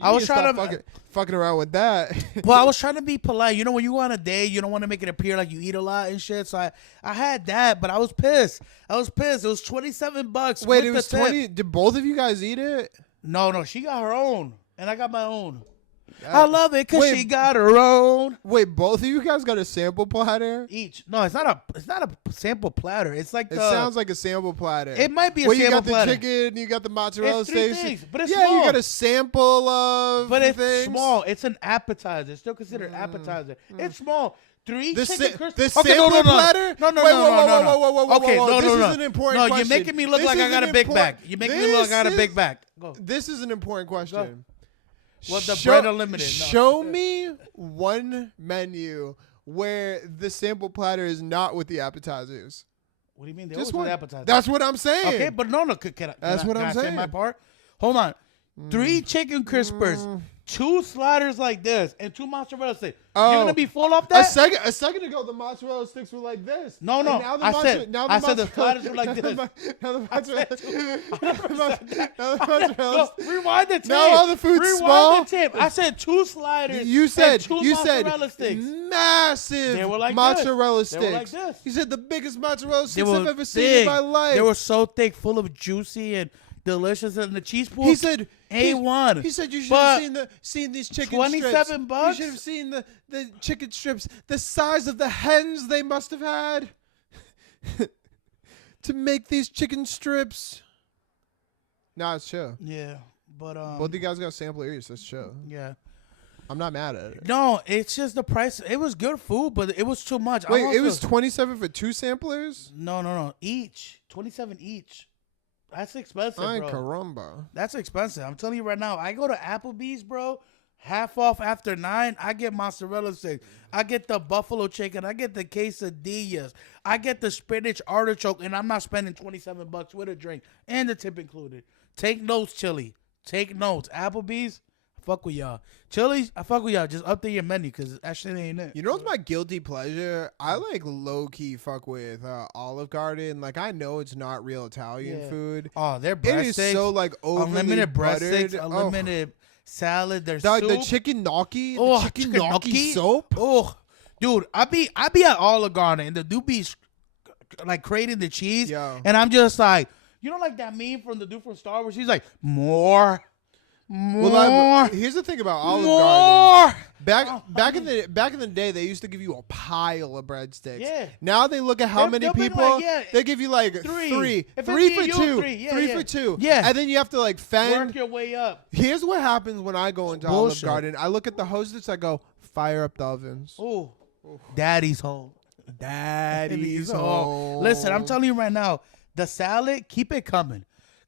I was trying to fucking around with that. Well, I was trying to be polite. You know, when you go on a date, you don't want to make it appear like you eat a lot and shit. So I had that, but I was pissed. It was $27. Wait, it was 20. Did both of you guys eat it? No, she got her own, and I got my own. I love it because she got her own. Wait, both of you guys got a sample platter? Each. No, it's not a sample platter. It's like it sounds like a sample platter. It might be a sample platter. You got the chicken, you got the mozzarella sticks. Things, but it's small. You got a sample of But it's things. Small. It's an appetizer. It's still considered appetizer. It's small. 3 chicken crisps. The sample platter? No. Okay, no. This is an important question. No, you're making me look like I got a big bag. You're making me look like I got a big bag. Go. This is an important question. What the bread unlimited? No. Show me one menu where the sample platter is not with the appetizers. What do you mean? They always with appetizers. That's what I'm saying. Okay, but no. Can I say my part? Hold on. 3 chicken crispers, 2 sliders like this, and 2 mozzarella sticks. You're gonna be full off that? A second ago, the mozzarella sticks were like this. No. I said the sliders were like this. Now the mozzarella. Rewind the tape. Now all the food's small. Rewind the tape. I said 2 sliders. You said mozzarella sticks. Massive they were like mozzarella sticks. They were like this. You said the biggest mozzarella sticks I've ever seen in my life. They were so thick, full of juicy and delicious, and the cheese pool. He said A1. He said you should have seen these chicken strips. $27. You should have seen the chicken strips. The size of the hens they must have had to make these chicken strips. Nah, it's chill. Yeah, but both of you guys got sample ears. That's chill. Yeah. I'm not mad at it. No, it's just the price. It was good food, but it was too much. Wait, it was 27 for 2 samplers? No. Each. 27 each. That's expensive, Ay, bro. caramba. That's expensive. I'm telling you right now. I go to Applebee's, bro. Half off after 9. I get mozzarella sticks. I get the buffalo chicken. I get the quesadillas. I get the spinach artichoke, and I'm not spending $27 with a drink and the tip included. Take notes, Chili. Take notes. Applebee's, I fuck with y'all. Chili's, I fuck with y'all. Just update your menu because that shit ain't it. You know what's my guilty pleasure? I like low-key fuck with Olive Garden. Like, I know it's not real Italian food. Oh, their It breadsticks. is so, like, overly unlimited buttered. breadsticks, unlimited salad. There's the chicken gnocchi. Oh, the chicken gnocchi soap. Oh, dude, I be at Olive Garden and the dude be like creating the cheese, and I'm just like, you know, like that meme from the dude from Star Wars. He's like, more. Well, here's the thing about Olive Garden. Back in the day, they used to give you a pile of breadsticks. Yeah. Now they look at how many people. They give you like three for two. Three for two. Yeah. And then you have to like fend. Work your way up. Here's what happens when I go into Olive Garden. I look at the hostess. I go, fire up the ovens. Oh, Daddy's home. Daddy's home. Listen, I'm telling you right now, the salad, keep it coming.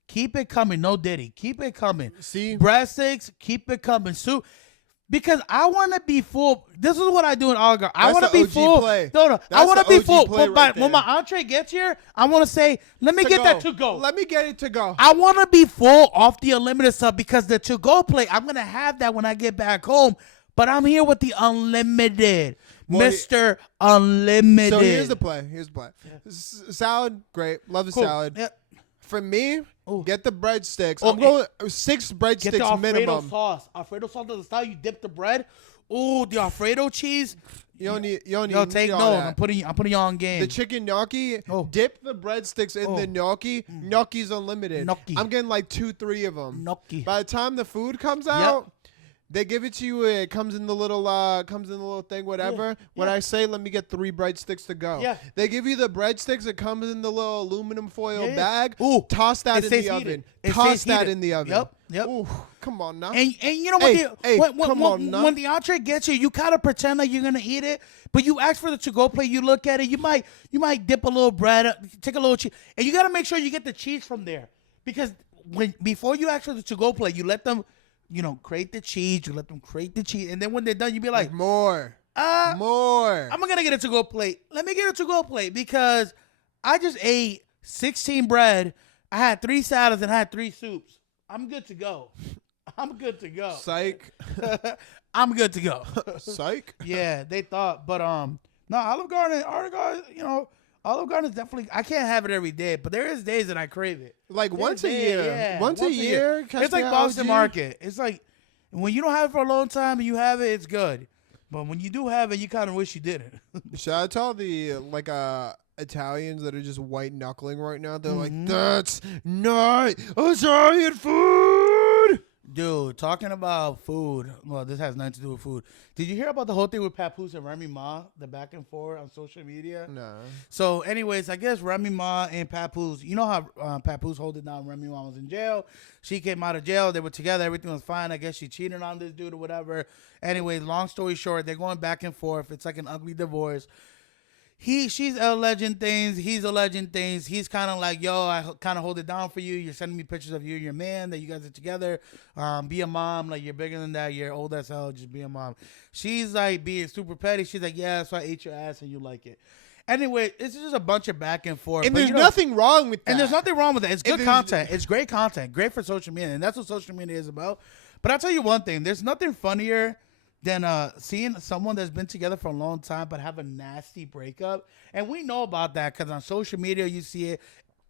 Keep it coming. No Diddy. Keep it coming. See? Breadsticks, keep it coming. Soup. Because I want to be full. This is what I do in Olive Garden. I want to be full. Play. No. I want to be full. But when my entree gets here, I want to say, let me get that to go. Let me get it to go. I want to be full off the unlimited stuff because the to go plate, I'm going to have that when I get back home. But I'm here with the unlimited. Mr. Unlimited. So here's the play. Salad, great. Love the salad. Yeah. For me, get the breadsticks. I'm going 6 breadsticks get the Alfredo minimum. Sauce. Alfredo sauce is the style you dip the bread. Ooh, the Alfredo cheese. You don't need take all note. that. I'm putting you on game. The chicken gnocchi, dip the breadsticks in the gnocchi. Gnocchi's unlimited. Gnocchi. I'm getting like 2-3 of them. Gnocchi. By the time the food comes out, they give it to you. It comes in the little thing, whatever. When I say, let me get 3 breadsticks to go. Yeah. They give you the breadsticks. It comes in the little aluminum foil bag. Ooh. Toss that in the oven. Toss that in the oven. Yep. Ooh, come on now. And you know what? When the entree gets you kind of pretend like you're gonna eat it, but you ask for the to-go plate. You look at it. You might dip a little bread, take a little cheese, and you gotta make sure you get the cheese from there because before you ask for the to-go plate, you let them. Create the cheese. You let them create the cheese. And then when they're done, you be like, more. I'm going to get a to-go plate. Let me get a to-go plate because I just ate 16 bread. I had 3 salads and I had 3 soups. I'm good to go. I'm good to go. Psych. I'm good to go. Psych. Yeah, they thought, but no, Olive Garden, Olive Garden is definitely. I can't have it every day, but there is days that I crave it. Like There's once a days, year. yeah, Once a year. It's like Boston Market. It's like when you don't have it for a long time and you have it, it's good. But when you do have it, you kind of wish you didn't. Shout out to all the Italians that are just white knuckling right now. They're like, that's not Italian food. Dude, talking about food. Well, this has nothing to do with food. Did you hear about the whole thing with Papoose and Remy Ma, the back and forth on social media? No. So, anyways, I guess Remy Ma and Papoose, you know how Papoose hold it down. Remy Ma was in jail. She came out of jail. They were together. Everything was fine. I guess she cheated on this dude or whatever. Anyway, long story short, they're going back and forth. It's like an ugly divorce. She's alleging things. He's alleging things. He's kind of like, yo, I kind of hold it down for you. You're sending me pictures of you and your man that you guys are together. Be a mom. Like, you're bigger than that. You're old as hell. Just be a mom. She's like being super petty. She's like, yeah, so I ate your ass and you like it. Anyway, it's just a bunch of back and forth. And there's nothing wrong with that. And there's nothing wrong with that. It's good content. It's great content. Great for social media. And that's what social media is about. But I'll tell you one thing. There's nothing funnier than seeing someone that's been together for a long time but have a nasty breakup. And we know about that because on social media you see it.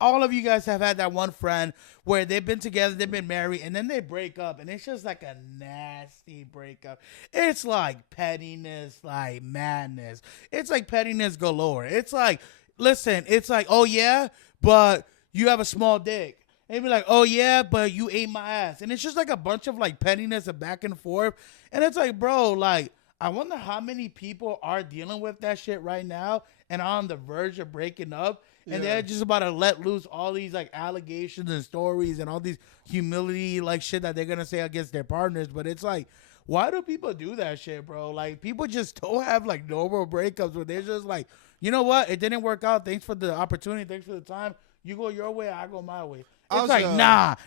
All of you guys have had that one friend where they've been together, they've been married, and then they break up, and it's just like a nasty breakup. It's like pettiness, like madness. It's like pettiness galore. It's like, listen, it's like, oh yeah, but you have a small dick. And be like, oh yeah, but you ate my ass. And it's just like a bunch of like pettiness and back and forth. And it's like, bro, like, I wonder how many people are dealing with that shit right now and on the verge of breaking up. And they're just about to let loose all these like allegations and stories and all these humility like shit that they're gonna say against their partners. But it's like, why do people do that shit, bro? Like, people just don't have like normal breakups where they're just like, you know what? It didn't work out. Thanks for the opportunity. Thanks for the time. You go your way, I go my way. It's like,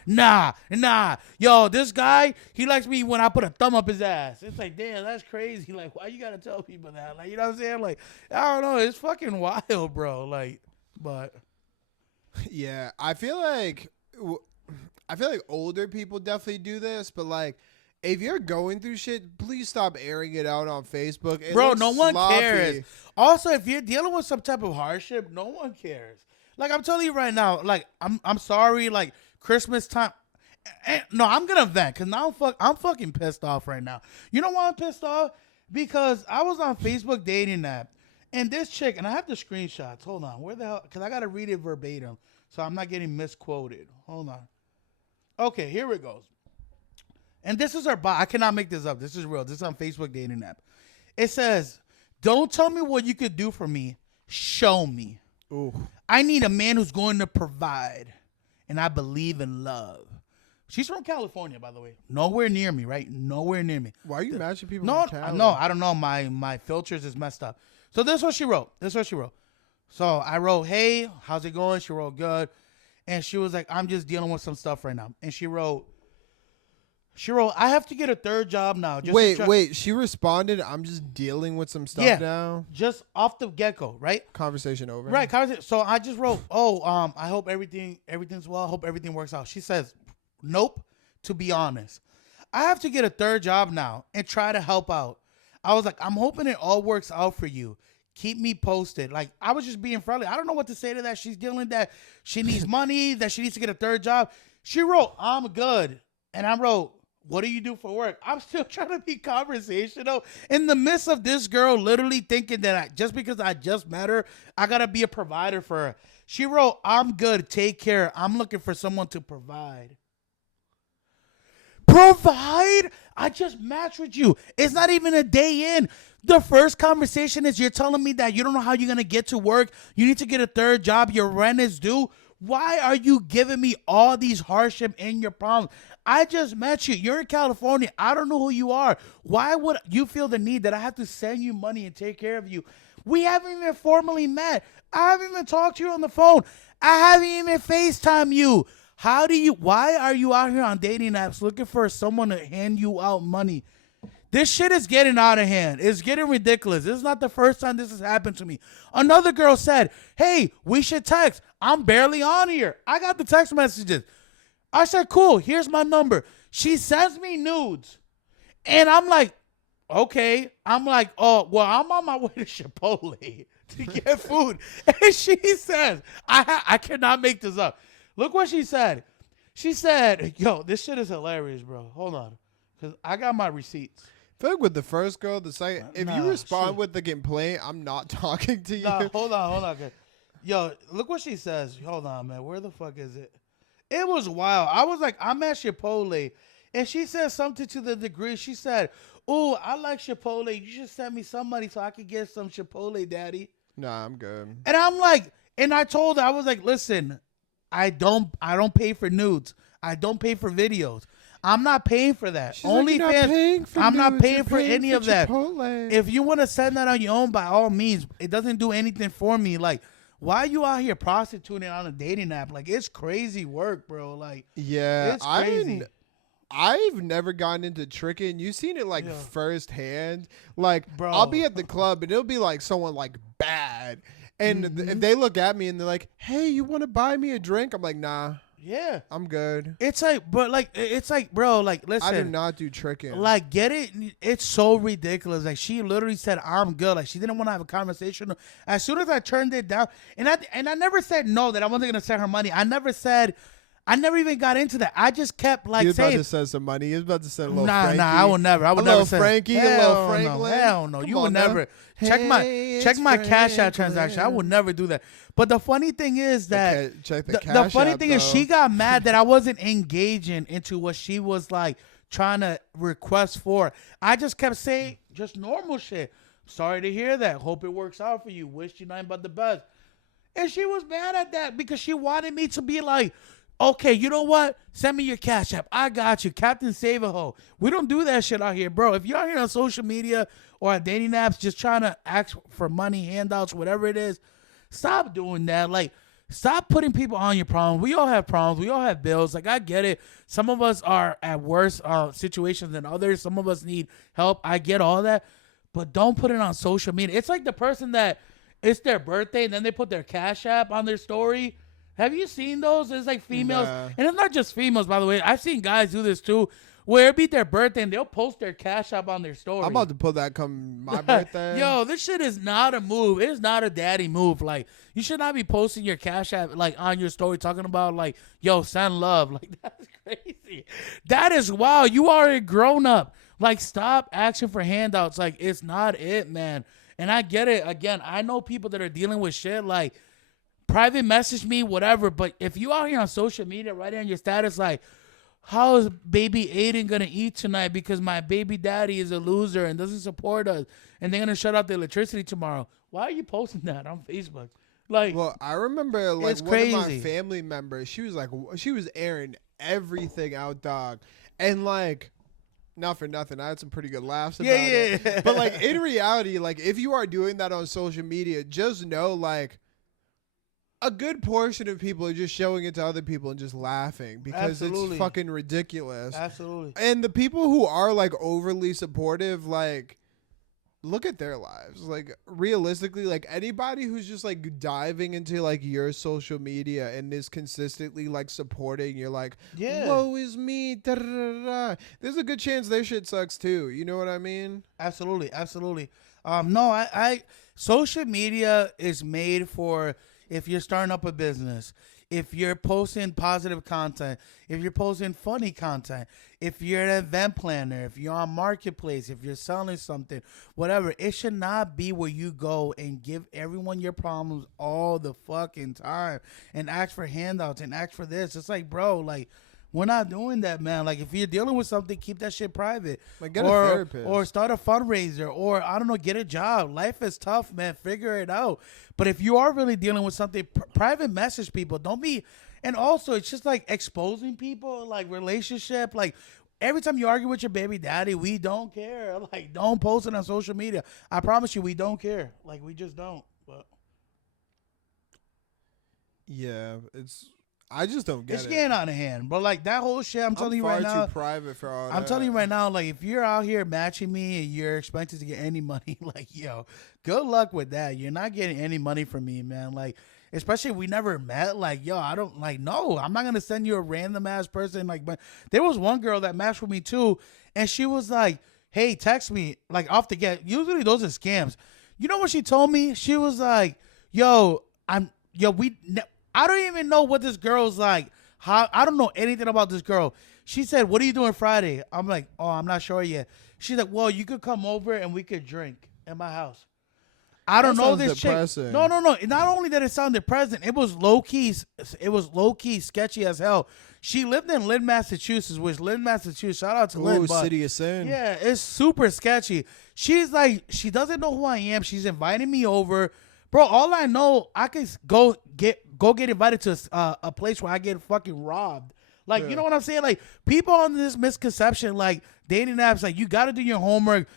nah. Yo, this guy, he likes me when I put a thumb up his ass. It's like, damn, that's crazy. Like, why you gotta tell people that? Like, you know what I'm saying? Like, I don't know. It's fucking wild, bro. Like, but. Yeah, I feel like older people definitely do this, but like, if you're going through shit, please stop airing it out on Facebook. Bro, no one cares. Also, if you're dealing with some type of hardship, no one cares. Like, I'm telling you right now, like, I'm sorry, like, Christmas time. No, I'm going to vent because now I'm fucking pissed off right now. You know why I'm pissed off? Because I was on Facebook dating app, and this chick, and I have the screenshots. Hold on. Where the hell? Because I got to read it verbatim, so I'm not getting misquoted. Hold on. Okay, here it goes. And this is her bio. I cannot make this up. This is real. This is on Facebook dating app. It says, don't tell me what you could do for me. Show me. Ooh. I need a man who's going to provide, and I believe in love. She's from California, by the way. Nowhere near me, right? Nowhere near me. Why are you matching people? No, from Cali? no, I don't know. My filters is messed up. So this is what she wrote. So I wrote, hey, how's it going? She wrote, good. And she was like, I'm just dealing with some stuff right now. And she wrote, I have to get a third job now. Wait. She responded, I'm just dealing with some stuff now. Just off the get-go, right? Conversation over. Right. So I just wrote, I hope everything's well. I hope everything works out. She says, nope, to be honest. I have to get a third job now and try to help out. I was like, I'm hoping it all works out for you. Keep me posted. Like, I was just being friendly. I don't know what to say to that. She's dealing that she needs money, that she needs to get a third job. She wrote, I'm good. And I wrote, what do you do for work? I'm still trying to be conversational in the midst of this girl literally thinking that just because I just met her, I got to be a provider for her. She wrote, I'm good. Take care. I'm looking for someone to provide. Provide? I just matched with you. It's not even a day in. The first conversation is you're telling me that you don't know how you're going to get to work. You need to get a third job. Your rent is due. Why are you giving me all these hardship and your problems? I just met you. You're in California. I don't know who you are. Why would you feel the need that I have to send you money and take care of you? We haven't even formally met. I haven't even talked to you on the phone. I haven't even FaceTime you. Why are you out here on dating apps looking for someone to hand you out money? This shit is getting out of hand. It's getting ridiculous. This is not the first time this has happened to me. Another girl said, hey, we should text. I'm barely on here. I got the text messages. I said, cool, here's my number. She sends me nudes. And I'm like, okay. I'm like, oh, well, I'm on my way to Chipotle to get food. And she says, I cannot make this up. Look what she said. She said, yo, this shit is hilarious, bro. Hold on. Because I got my receipts. I feel like with the first girl, the second, if you respond with the complaint, I'm not talking to you. Nah, hold on. Yo, look what she says. Hold on, man. Where the fuck is it? It was wild. I was like, I'm at Chipotle. And she said something to the degree. She said, ooh, I like Chipotle. You should send me some money so I could get some Chipotle, daddy. Nah, I'm good. And I'm like, and I told her, I was like, listen, I don't pay for nudes. I don't pay for videos. I'm not paying for that. OnlyFans, I'm not paying for any of that. Chipotle. If you want to send that on your own, by all means, it doesn't do anything for me. Like, why are you out here prostituting on a dating app? Like, it's crazy work, bro. Like, yeah, it's crazy. I've never gotten into tricking. You've seen it like firsthand. Like, Bro. I'll be at the club and it'll be like someone like bad. And if they look at me and they're like, hey, you want to buy me a drink? I'm like, nah. Yeah. I'm good. It's like, but like, it's like, bro, like, listen. I do not do tricking. Like, get it? It's so ridiculous. Like, she literally said, I'm good. Like, she didn't want to have a conversation. As soon as I turned it down, and I never said no, that I wasn't going to send her money. I never even got into that. I just kept like he was saying, about to send some money. He was about to send a little nah, Frankie. I would never. I would never send Frankie, a little Franklin. Hell no. Come You on would now. never check my Cash App transaction. I would never do that. But the funny thing is that Check the the Cash funny App, thing is though. she got mad that I wasn't engaging into what she was like trying to request for. I just kept saying just normal shit. Sorry to hear that. Hope it works out for you. Wish you nothing but the best. And she was mad at that because she wanted me to be like, okay, you know what? Send me your Cash App. I got you. Captain Save-A-Ho. We don't do that shit out here, bro. If you're out here on social media or on dating apps just trying to ask for money, handouts, whatever it is, stop doing that. Like, stop putting people on your problems. We all have problems. We all have bills. Like, I get it. Some of us are at worse situations than others. Some of us need help. I get all that. But don't put it on social media. It's like the person that it's their birthday and then they put their Cash App on their story. Have you seen those? It's like females. Nah. And it's not just females, by the way. I've seen guys do this too, where it be their birthday and they'll post their Cash App on their story. I'm about to pull that come my birthday. Yo, this shit is not a move. It is not a daddy move. Like, you should not be posting your Cash App like on your story talking about like, yo, send love. Like, that's crazy. That is wild. You are a grown up. Like, stop asking for handouts. Like, it's not it, man. And I get it. Again, I know people that are dealing with shit like private message me, whatever. But if you out here on social media, writing on your status like, how is baby Aiden going to eat tonight because my baby daddy is a loser and doesn't support us and they're going to shut off the electricity tomorrow? Why are you posting that on Facebook? Like, well, I remember like it's one crazy. of my family members, she was airing everything out, dog. And like, not for nothing, I had some pretty good laughs about it. Yeah. But like in reality, like if you are doing that on social media, just know like a good portion of people are just showing it to other people and just laughing because Absolutely. it's fucking ridiculous. Absolutely. And the people who are like overly supportive, like look at their lives. Like realistically, like anybody who's just like diving into like your social media and is consistently like supporting, you're like, Yeah. woe is me. Da, da, da, da. There's a good chance their shit sucks too. You know what I mean? Absolutely. Absolutely. No, I social media is made for if you're starting up a business, if you're posting positive content, if you're posting funny content, if you're an event planner, if you're on Marketplace, if you're selling something, whatever, it should not be where you go and give everyone your problems all the fucking time and ask for handouts and ask for this. It's like, bro, like, we're not doing that, man. Like, if you're dealing with something, keep that shit private. Like, get a therapist. Or start a fundraiser. Or, I don't know, get a job. Life is tough, man. Figure it out. But if you are really dealing with something, private message people. Don't be... And also, it's just, like, exposing people, like, relationship. Like, every time you argue with your baby daddy, we don't care. Like, don't post it on social media. I promise you, we don't care. Like, we just don't. But Yeah, it's... I just don't get It's it. getting out of hand, but like that whole shit. I'm telling you right now. far too private for all that. I'm telling you right now, like if you're out here matching me and you're expected to get any money, like yo, good luck with that. You're not getting any money from me, man. Like especially if we never met. Like yo, I don't like no. I'm not gonna send you a random ass person. Like, but there was one girl that matched with me too, and she was like, "Hey, text me." Like off the get. Usually those are scams. You know what she told me? She was like, "Yo, I don't even know what this girl's like. How I don't know anything about this girl." She said, "What are you doing Friday?" I'm like, "Oh, I'm not sure yet." She's like, "Well, you could come over and we could drink at my house." I don't know this depressing. chick. No. Not only that it sounded depressing, it was low key. It was low key sketchy as hell. She lived in Lynn, Massachusetts, which Lynn, Massachusetts. Shout out to Lynn. But City of Sin. yeah, it's super sketchy. She's like, she doesn't know who I am. She's inviting me over, bro. All I know, I can go get invited to a place where I get fucking robbed. Like, you know what I'm saying? Like, people on this misconception, like dating apps, like you got to do your homework.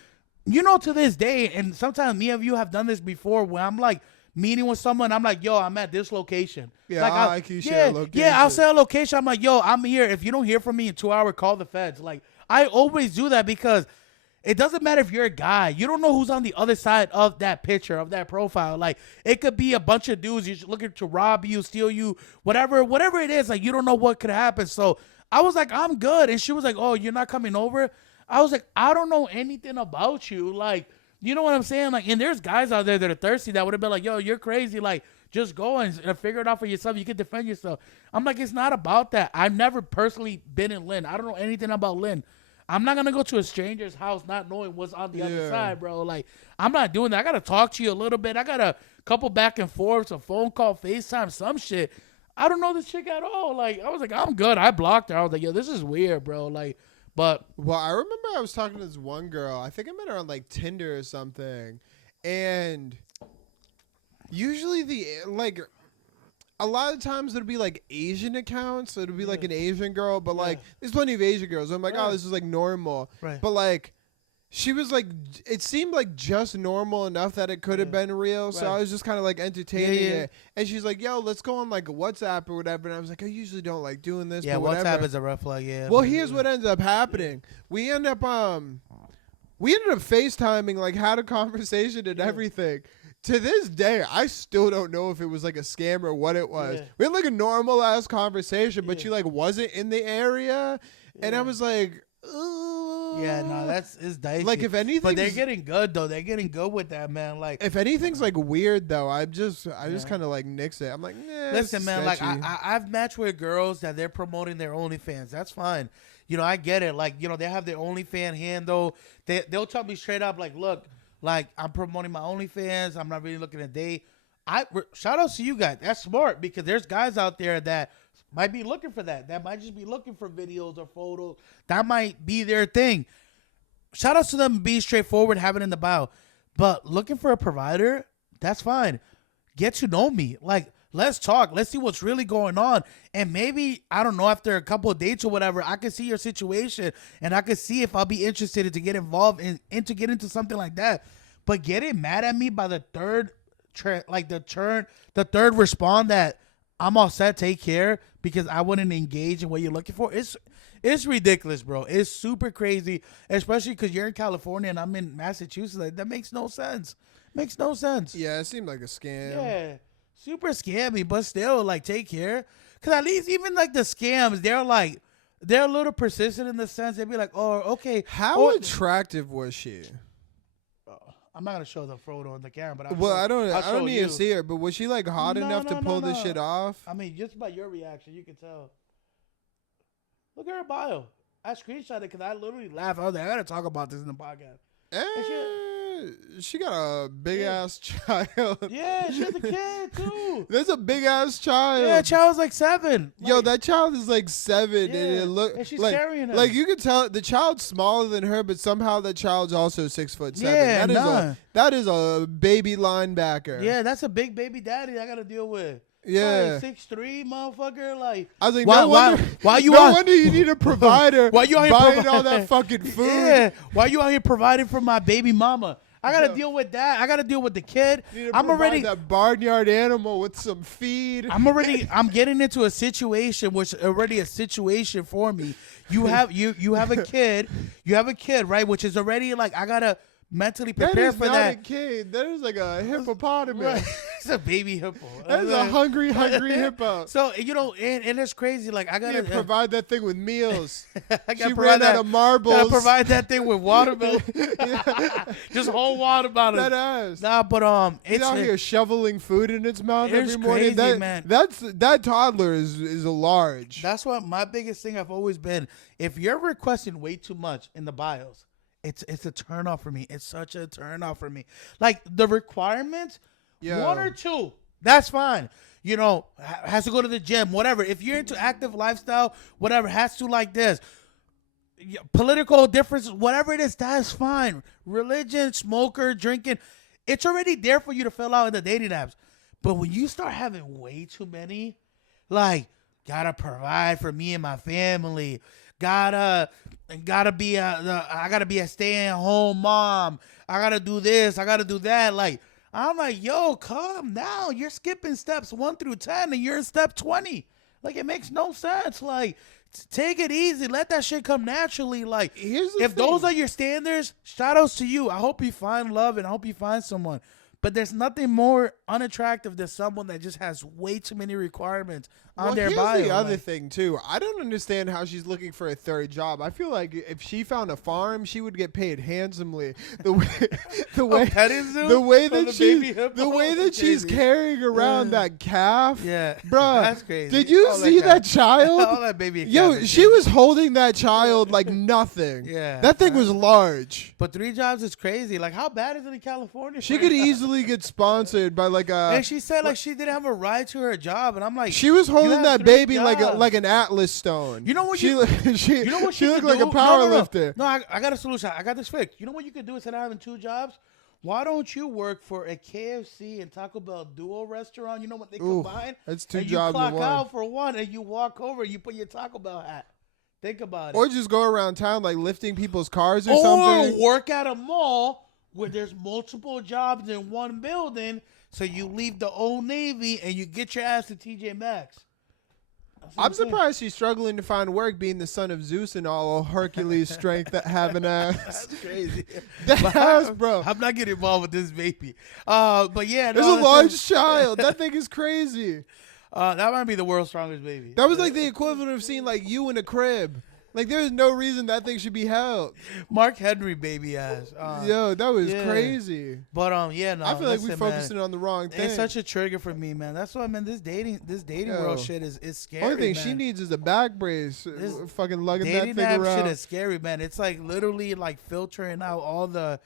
You know, to this day, and sometimes me and you have done this before, where I'm like meeting with someone, I'm like, yo, I'm at this location. Yeah, like, I can share a location. Yeah, I'll say a location. I'm like, yo, I'm here. If you don't hear from me in 2 hours, call the feds. Like, I always do that because it doesn't matter if you're a guy. You don't know who's on the other side of that picture, of that profile. Like, it could be a bunch of dudes you're looking to rob you, steal you, whatever it is. Like, you don't know what could happen. So I was like, I'm good. And she was like, oh, you're not coming over? I was like, I don't know anything about you. Like, you know what I'm saying? Like, and there's guys out there that are thirsty that would have been like, yo, you're crazy. Like, just go and figure it out for yourself. You can defend yourself. I'm like, it's not about that. I've never personally been in Lynn. I don't know anything about Lynn. I'm not going to go to a stranger's house not knowing what's on the other side, bro. Like, I'm not doing that. I got to talk to you a little bit. I got a couple back and forths, a phone call, FaceTime, some shit. I don't know this chick at all. Like, I was like, I'm good. I blocked her. I was like, yo, this is weird, bro. Like, but well, I remember I was talking to this one girl. I think I met her on like Tinder or something, and usually a lot of times it'll be like Asian accounts. So it'll be like an Asian girl, but like there's plenty of Asian girls. I'm like, oh, this is like normal. Right. But like she was like, it seemed like just normal enough that it could have been real. So I was just kind of like entertaining it. And she's like, yo, let's go on like WhatsApp or whatever. And I was like, I usually don't like doing this. Yeah, but whatever. WhatsApp is a red flag. Yeah. Well, here's what ended up happening. We ended up FaceTiming, like had a conversation and everything. To this day, I still don't know if it was like a scam or what it was. Yeah. We had like a normal ass conversation, but she like wasn't in the area. And I was like, ooh. Yeah, no, it's dicey. Like if anything, but they're getting good though. They're getting good with that, man. Like if anything's like weird though, I just kind of like nix it. I'm like, nah. Listen, man. Like sketchy. I've matched with girls that they're promoting their OnlyFans. That's fine. You know, I get it. Like, you know, they have their OnlyFans handle. They'll tell me straight up, like, look, like I'm promoting my OnlyFans. I'm not really looking at date. Shout out to you guys. That's smart because there's guys out there that might be looking for that. That might just be looking for videos or photos. That might be their thing. Shout out to them being straightforward, having it in the bio. But looking for a provider, that's fine. Get to know me. Like, let's talk. Let's see what's really going on. And maybe, I don't know, after a couple of dates or whatever, I can see your situation and I can see if I'll be interested to get involved and to get into something like that. But getting mad at me by the third respond that I'm all set, take care, because I wouldn't engage in what you're looking for. It's ridiculous, bro. It's super crazy, especially because you're in California and I'm in Massachusetts. Like, that makes no sense. Makes no sense. Yeah, it seemed like a scam. Yeah, super scammy, but still, like, take care. Because at least even, like, the scams, they're a little persistent in the sense. They'd be like, oh, okay. How attractive was she? I'm not going to show the photo on the camera, but I don't need to see her, but was she, like, hot enough to pull this shit off? I mean, just by your reaction, you can tell. Look at her bio. I screenshot it because I literally laughed. I was like, I got to talk about this in the podcast. She got a big ass child. Yeah, she has a kid too. There's a big ass child. Yeah, child's like 7. Yo, that child is like 7, and it and she's like, carrying him. like you can tell the child's smaller than her, but somehow that child's also 6'7". Yeah, that is a baby linebacker. Yeah, that's a big baby daddy I gotta deal with. Yeah, like 6'3", motherfucker. Like I was like, why you wonder you need a provider. Why you out here buying all that fucking food? Yeah, why you out here providing for my baby mama? I gotta deal with that. I gotta deal with the kid. You need to provide that barnyard animal with some feed. I'm getting into a situation which already a situation for me. You have a kid, right? Which is already like I gotta mentally prepare for that. That is not a kid. That is like a hippopotamus. Right. It's a baby hippo. That is a hungry hippo. So and it's crazy. Like I gotta provide that thing with meals. I gotta she ran out of marbles. Gotta provide that thing with watermelon. Just whole watermelon. That ass. Nah, but it's out here shoveling food in its mouth every morning. Crazy, man. That toddler is a large. That's what my biggest thing I've always been. If you're requesting way too much in the bios, it's a turn off for me. It's such a turn off for me. Like the requirements, 1 or 2, that's fine. You know, has to go to the gym, whatever. If you're into active lifestyle, whatever, has to like this. Political differences, whatever it is, that's fine. Religion, smoker, drinking, it's already there for you to fill out in the dating apps. But when you start having way too many, like, gotta provide for me and my family, I gotta be a stay-at-home mom. I gotta do this. I gotta do that. Like, I'm like, yo, calm down. You're skipping steps 1 through 10, and you're in step 20. Like, it makes no sense. Like, take it easy. Let that shit come naturally. Like, if those are your standards, shout outs to you. I hope you find love, and I hope you find someone. But there's nothing more unattractive than someone that just has way too many requirements on their bio. Here's the other thing, too. I don't understand how she's looking for a third job. I feel like if she found a farm, she would get paid handsomely. The way that she's carrying around that calf. Yeah, bruh. That's crazy. Did you see that child? All that baby Yo, she was holding that child like nothing. Yeah. That thing was large. But 3 jobs is crazy. Like, how bad is it in California? She could easily get sponsored by like a. And she said like she didn't have a ride to her job, and I'm like, she was holding that baby like an Atlas stone. You know what? She looked like a power lifter. No, I got a solution. I got this fixed. You know what you could do instead of having 2 jobs? Why don't you work for a KFC and Taco Bell duo restaurant? You know what they combine? That's 2 and jobs in one. You clock out for one, and you walk over, and you put your Taco Bell hat. Think about it. Or just go around town like lifting people's cars or something. Or work at a mall where there's multiple jobs in one building, so you leave the Old Navy and you get your ass to TJ Maxx. I'm surprised she's struggling to find work being the son of Zeus and all Hercules strength that have an ass. That's crazy. That ass, bro. I'm not getting involved with this baby. But yeah. There's a large child. That thing is crazy. That might be the world's strongest baby. That was like the equivalent of seeing like you in a crib. Like, there's no reason that thing should be held. Mark Henry baby ass. Yo, that was crazy. But yeah, no. I feel like we're focusing on the wrong thing. It's such a trigger for me, man. That's why, man. This dating world shit is scary. Only thing man. she needs is a back brace. Fucking lugging that thing app around. Shit is scary, man. It's like literally like filtering out all the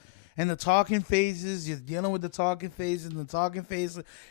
talking phases. You're dealing with the talking phases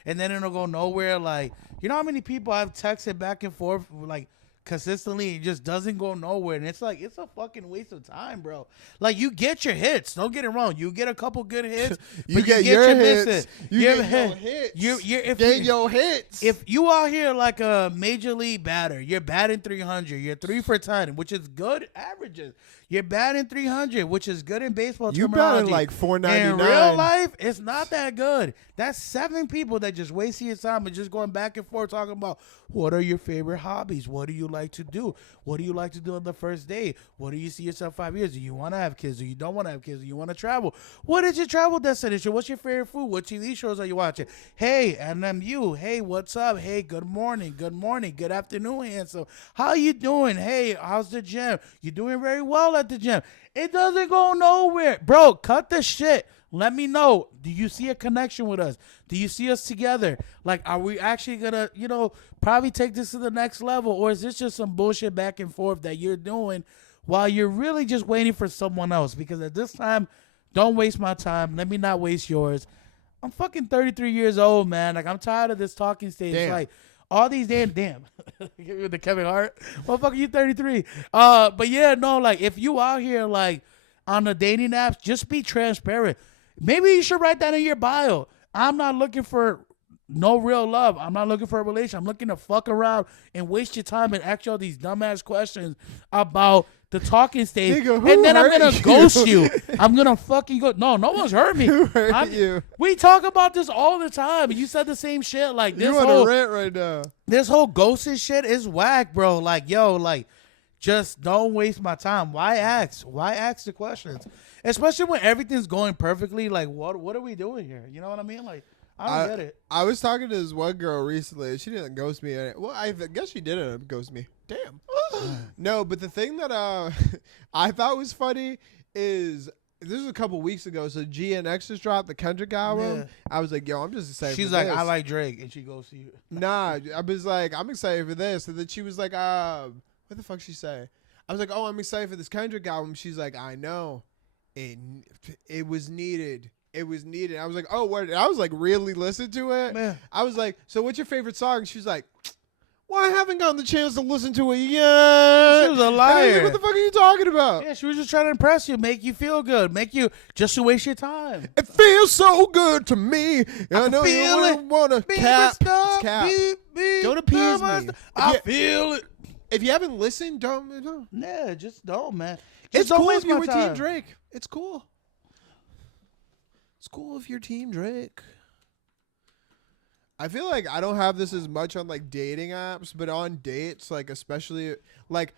and then it'll go nowhere. Like, you know how many people I've texted back and forth like consistently, it just doesn't go nowhere, and it's like it's a fucking waste of time, bro. Like, you get your hits, don't get it wrong, you get a couple good hits, you get your hits. You get your hits. Your hits. If you out here like a major league batter, you're batting 300, you're 3 for 10, which is good averages. You're batting 300, which is good in baseball. You batting like 499. In real life, it's not that good. That's 7 people that just wasting your time and just going back and forth talking about what are your favorite hobbies? What do you like to do? What do you like to do on the first day? What do you see yourself 5 years? Do you want to have kids? Do you don't want to have kids? Do you want to travel? What is your travel destination? What's your favorite food? What TV shows are you watching? Hey, NMU. Hey, what's up? Hey, good morning. Good morning. Good afternoon, handsome. How you doing? Hey, how's the gym? You doing very well at the gym. It doesn't go nowhere. Bro, cut the shit. Let me know. Do you see a connection with us? Do you see us together? Like, are we actually going to, probably take this to the next level? Or is this just some bullshit back and forth that you're doing while you're really just waiting for someone else? Because at this time, don't waste my time. Let me not waste yours. I'm fucking 33 years old, man. Like, I'm tired of this talking stage. Damn. Like, all these damn. Give me the Kevin Hart. Motherfucker, you 33. But yeah, no, like, if you out here, like, on the dating apps, just be transparent. Maybe you should write that in your bio. I'm not looking for no real love. I'm not looking for a relation. I'm looking to fuck around and waste your time and ask you all these dumbass questions about the talking stage, Nigga, who and then I'm hurt gonna you? ghost you. I'm gonna fucking go. No one's hurt me. Who hurt you? We talk about this all the time. You said the same shit. Like this You on whole a rant right now. this whole ghosting shit is whack, bro. Like, yo, like, just don't waste my time. Why ask? Why ask the questions? Especially when everything's going perfectly. Like, what are we doing here? You know what I mean? Like, I don't get it. I was talking to this one girl recently, and she didn't ghost me. Well, I guess she didn't ghost me. Damn. No, but the thing that I thought was funny is this was a couple weeks ago. So GNX just dropped the Kendrick album. Yeah. I was like, yo, I'm just excited. She's for like, this. I like Drake, and she goes to you. Nah, I was like, I'm excited for this. And then she was like, what the fuck she say? I was like, oh, I'm excited for this Kendrick album. She's like, I know. It was needed. It was needed. I was like, oh, what? I was like, really listen to it? Man. I was like, so what's your favorite song? She's like, well, I haven't gotten the chance to listen to it yet. She was a And I was liar. like, what the fuck are you talking about? Yeah, she was just trying to impress you, make you feel good, make you just to waste your time. It feels so good to me. I know feel you it. want to cap. It's cap. Don't appease me. I feel it. If you haven't listened, don't. Yeah, just don't, man. Just It's don't cool waste if you my were time. Team Drake. It's cool. It's cool if you're Team Drake. I feel like I don't have this as much on like dating apps, but on dates, like especially like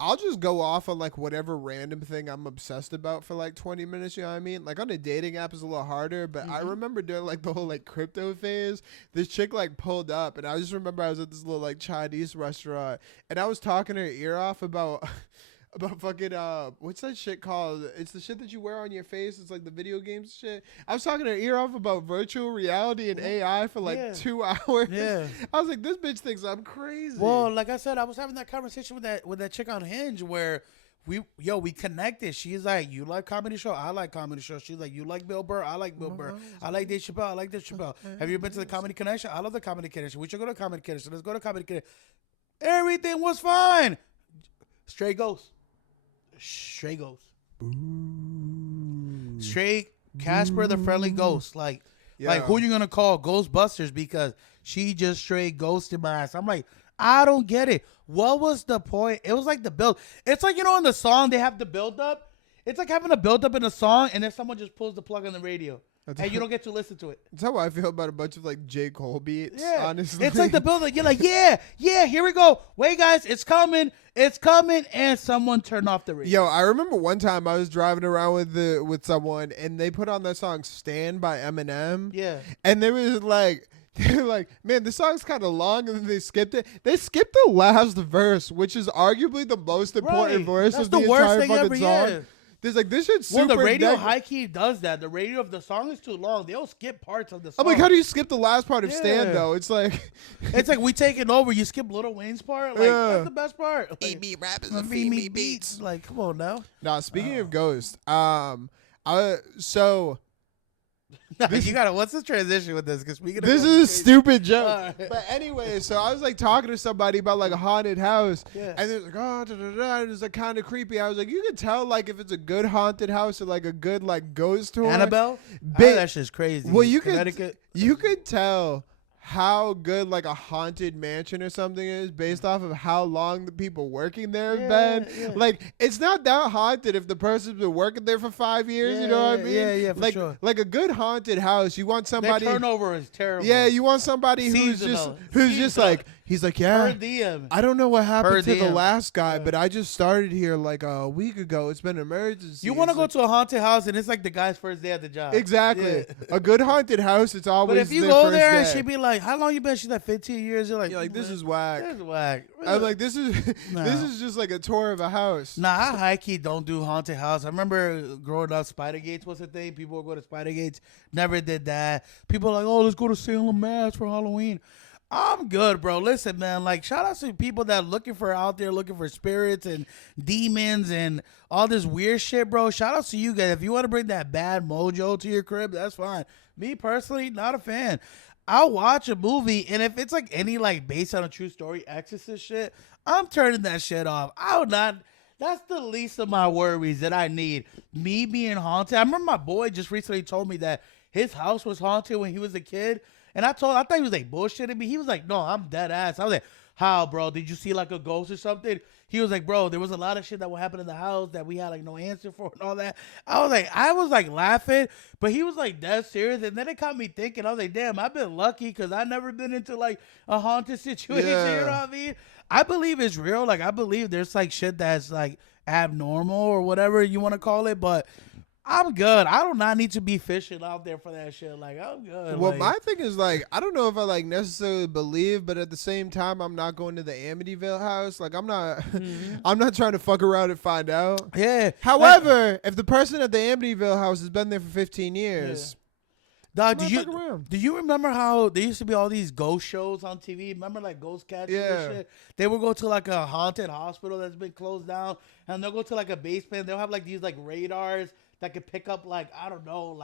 I'll just go off on like whatever random thing I'm obsessed about for like 20 minutes, you know what I mean? Like on a dating app is a little harder, but I remember during like the whole like crypto phase, this chick like pulled up and I just remember I was at this little like Chinese restaurant and I was talking her ear off about about fucking what's that shit called? It's the shit that you wear on your face. It's like the video games shit. I was talking her ear off about virtual reality and AI for like 2 hours. Yeah. I was like, this bitch thinks I'm crazy. Well, like I said, I was having that conversation with that chick on Hinge where we connected. She's like, you like comedy show? I like comedy show. She's like, you like Bill Burr? I like Bill Burr. I like Dave Chappelle. I like Dave Chappelle. Have you been to the Comedy Connection? I love the Comedy Connection. We should go to Comedy Connection. Let's go to Comedy Connection. Everything was fine. Straight ghost. Straight ghost. Straight Casper the Friendly Ghost. Like who you gonna call? Ghostbusters, because she just straight ghosted my ass. I'm like, I don't get it. What was the point? It was like the build. It's like, in the song they have the build up. It's like having a build up in a song and then someone just pulls the plug on the radio. And you don't get to listen to it. That's how I feel about a bunch of like J. Cole beats, Yeah. honestly. It's like the build up. You're like, yeah, here we go. Wait, guys, it's coming, and someone turned off the radio. Yo, I remember one time I was driving around with someone and they put on that song "Stand" by Eminem. Yeah. And they were like, man, this song's kind of long, and then they skipped it. They skipped the last verse, which is arguably the most important verse That's of the worst entire thing fucking ever, song. yeah. There's like, this shit's Well, super the radio neg- high key does that. The radio of the song is too long. They'll skip parts of the song. I'm like, how do you skip the last part of Yeah. "Stand" though? It's like, It's like we take it over. You skip Lil Wayne's part. Like, Yeah. that's the best part. Like, "Eat rappers feed and feed me me beats." Like, come on now. Nah, speaking of Ghost, so You gotta. what's the transition with this? Because speaking of this Ghost is a crazy. stupid joke. Alright. But anyway, so I was like talking to somebody about like a haunted house, Yeah. and they're like, oh, da, da, da, and it's like kind of creepy. I was like, you can tell like if it's a good haunted house or like a good like ghost tour. Annabelle. Big- That shit's crazy. Well, you Connecticut. could tell how good like a haunted mansion or something is based off of how long the people working there have been. Yeah. Like, it's not that haunted if the person's been working there for 5 years. You know what I mean? Yeah, for like, sure. like a good haunted house, you want Their somebody. turnover is terrible. Yeah, you want somebody who's Seasonal. just like, he's like, yeah. Per diem. I don't know what happened Per to the diem. last guy, Yeah. but I just started here like a week ago. It's been an emergency. You want to It's go like- to a haunted house and it's like the guy's first day at the job. Exactly. Yeah. A good haunted house, it's always But if you their go first there and day. she be like, "How long you been?" She's like, 15 years. You're like, You're like, this is whack. This is whack. I'm like, this is Nah. this is just like a tour of a house. Nah, I high key don't do haunted house. I remember growing up, Spider Gates was a thing. People would go to Spider Gates. Never did that. People are like, oh, let's go to Salem, Mass for Halloween. I'm good, bro. Listen, man, like, shout out to people that are out there looking for spirits and demons and all this weird shit, bro. Shout out to you guys. If you want to bring that bad mojo to your crib, that's fine. Me personally, not a fan. I'll watch a movie, and if it's like any like based on a true story, Exorcist shit, I'm turning that shit off. I would not. That's the least of my worries that I need. Me being haunted. I remember my boy just recently told me that his house was haunted when he was a kid. And I thought he was like bullshitting me. He was like, no, I'm dead ass. I was like, how, bro? Did you see like a ghost or something? He was like, bro, there was a lot of shit that would happen in the house that we had like no answer for and all that. I was like laughing, but he was like dead serious. And then it got me thinking, I was like, damn, I've been lucky because I never been into like a haunted situation. You know what I mean? I believe it's real. Like, I believe there's like shit that's like abnormal or whatever you want to call it, but I'm good. I do not need to be fishing out there for that shit. Like, I'm good. Well, like, my thing is like, I don't know if I like necessarily believe, but at the same time, I'm not going to the Amityville house. Like, I'm not, I'm not trying to fuck around and find out. Yeah. However, if the person at the Amityville house has been there for 15 years, dog, do you remember how there used to be all these ghost shows on TV? Remember like ghost catching and shit? They would go to like a haunted hospital that's been closed down, and they'll go to like a basement. They'll have like these like radars that could pick up like I don't know.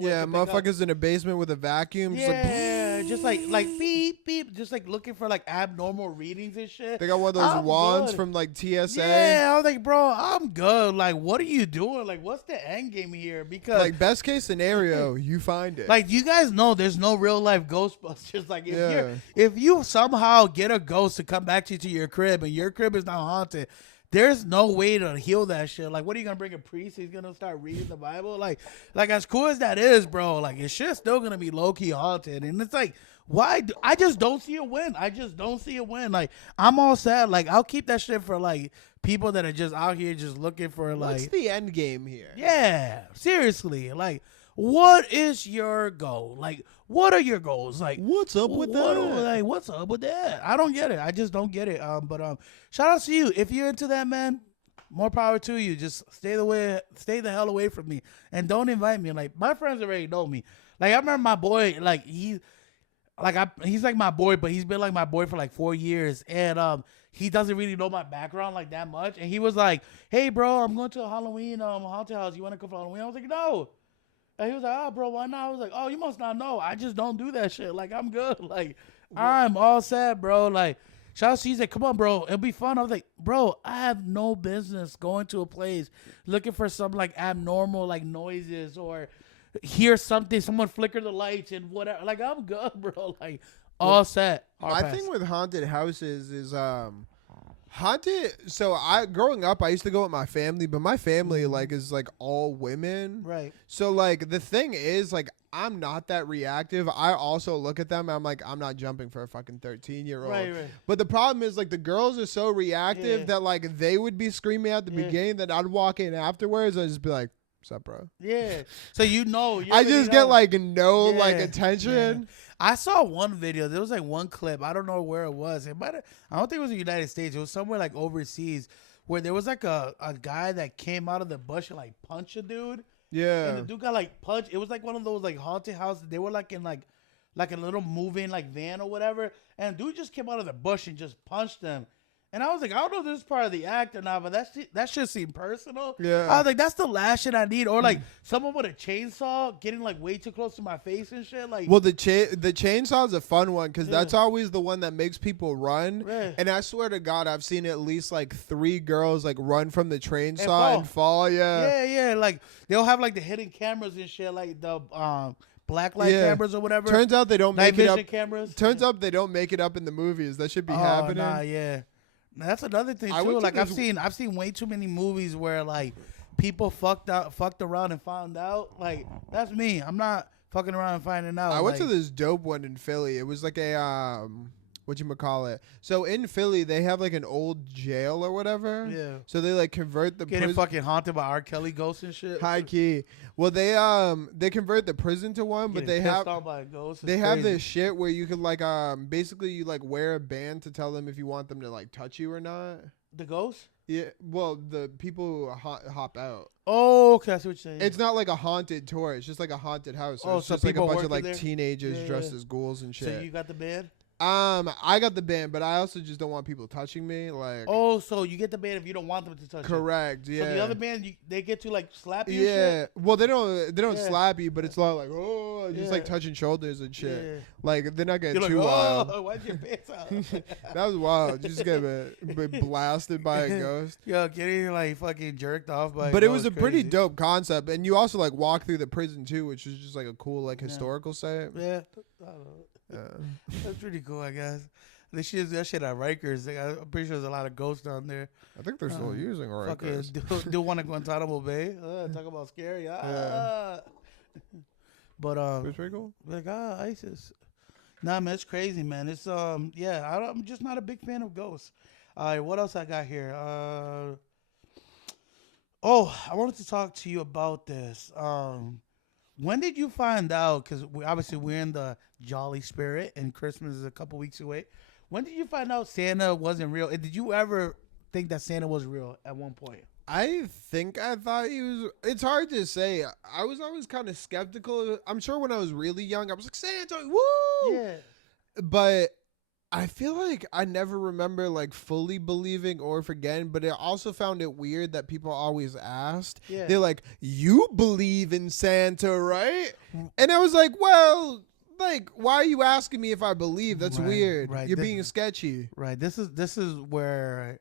Yeah, motherfuckers in a basement with a vacuum. Just like beep beep, just like looking for like abnormal readings and shit. They got one of those wands from like TSA. Yeah, I was like, bro, I'm good. Like, what are you doing? Like, what's the end game here? Because like best case scenario, you find it. like you guys know, there's no real life Ghostbusters. Like if you somehow get a ghost to come back to your crib and your crib is not haunted, there's no way to heal that shit. Like, what are you gonna bring a priest? He's gonna start reading the Bible. Like as cool as that is, bro. Like, it's shit's still gonna be low key haunted. And it's like, why? I just don't see a win. I just don't see a win. Like, I'm all sad. Like, I'll keep that shit for like people that are just out here just looking for like. What's the end game here? Yeah, seriously. Like, what is your goal? Like, what are your goals? Like, what's up with that? Like, what's up with that? I don't get it. I just don't get it. But shout out to you if you're into that, man. More power to you. Just stay the hell away from me, and don't invite me. Like, my friends already know me. Like, I remember my boy. Like, he's like my boy, but he's been like my boy for like 4 years, and he doesn't really know my background like that much. And he was like, "Hey, bro, I'm going to a Halloween haunted house. You want to come for Halloween?" I was like, "No." And he was like, "Oh, bro, why not?" I was like, "Oh, you must not know. I just don't do that shit. Like, I'm good. Like, I'm all set, bro. Like, shout out to you. He's like, come on, bro. It'll be fun." I was like, "Bro, I have no business going to a place looking for some, like, abnormal, like, noises or hear something, someone flicker the lights and whatever. Like, I'm good, bro. Like, all set." My thing with haunted houses is haunted. So growing up, I used to go with my family, but my family like is like all women, right? So like the thing is like I'm not that reactive. I also look at them and I'm like, I'm not jumping for a fucking 13-year-old. Right. But the problem is like the girls are so reactive that like they would be screaming at the beginning, that I'd walk in afterwards and I'd just be like, "What's up, bro?" Yeah. So you know, I just get like no like attention. Yeah. I saw one video. There was like one clip. I don't know where it was. I don't think it was the United States. It was somewhere like overseas where there was like a guy that came out of the bush and like punched a dude. Yeah. And the dude got like punched. It was like one of those like haunted houses. They were like in like a little moving like van or whatever. And dude just came out of the bush and just punched them. And I was like, I don't know if this is part of the act or not, but that shit seemed personal. Yeah. I was like, that's the last shit I need. Or like someone with a chainsaw getting like way too close to my face and shit. Like, well, the chainsaw is a fun one because that's always the one that makes people run. Yeah. And I swear to God, I've seen at least like 3 girls like run from the chainsaw and fall. Yeah. Yeah. Like they'll have like the hidden cameras and shit, like the black light cameras or whatever. Turns out they don't make it up. Cameras. Turns out they don't make it up in the movies. That should be happening. Nah, yeah. That's another thing too. Like I've seen way too many movies where like people fucked around and found out. Like that's me. I'm not fucking around and finding out. I went to this dope one in Philly. It was like a whatchamacallit. So in Philly, they have like an old jail or whatever. Yeah. So they like convert the getting fucking haunted by R. Kelly ghosts and shit. High key. Well, they convert the prison to one, but they have this shit where you could like basically you like wear a band to tell them if you want them to like touch you or not. The ghosts? Yeah. Well, the people who hop out. Oh, okay. I see what you're saying. It's not like a haunted tour. It's just like a haunted house. So it's just like a bunch of like teenagers dressed as ghouls and shit. So you got the band? I got the band, but I also just don't want people touching me. Like, oh, so you get the band if you don't want them to touch you. Correct. Yeah. So the other band, they get to like slap you. Yeah. Well, they don't slap you, but it's a lot like just like touching shoulders and shit. Yeah. Like they're not getting too wild. Oh, why's your pants out? That was wild. You just get blasted by a ghost. Yo, getting like fucking jerked off by. But it was a pretty dope concept, and you also like walk through the prison too, which is just like a cool like historical site. Yeah. I don't know. That's pretty cool, I guess. They should use that shit at Rikers. I'm pretty sure there's a lot of ghosts down there. I think they're still using Fucking Rikers. do one at Guantanamo Bay. Talk about scary. Yeah. But It's pretty cool. like ISIS. Nah, man, it's crazy, man. It's yeah. I'm just not a big fan of ghosts. All right, what else I got here? Oh, I wanted to talk to you about this. When did you find out? Because we're in the jolly spirit, and Christmas is a couple weeks away. When did you find out Santa wasn't real? And did you ever think that Santa was real at one point? I think I thought he was. It's hard to say. I was always kind of skeptical. I'm sure when I was really young, I was like, Santa, woo! Yeah. But I feel like I never remember like fully believing or forgetting, but I also found it weird that people always asked. Yeah. They're like, you believe in Santa, right? And I was like, well, like, why are you asking me if I believe? That's weird. Right. You're being sketchy. Right. This is where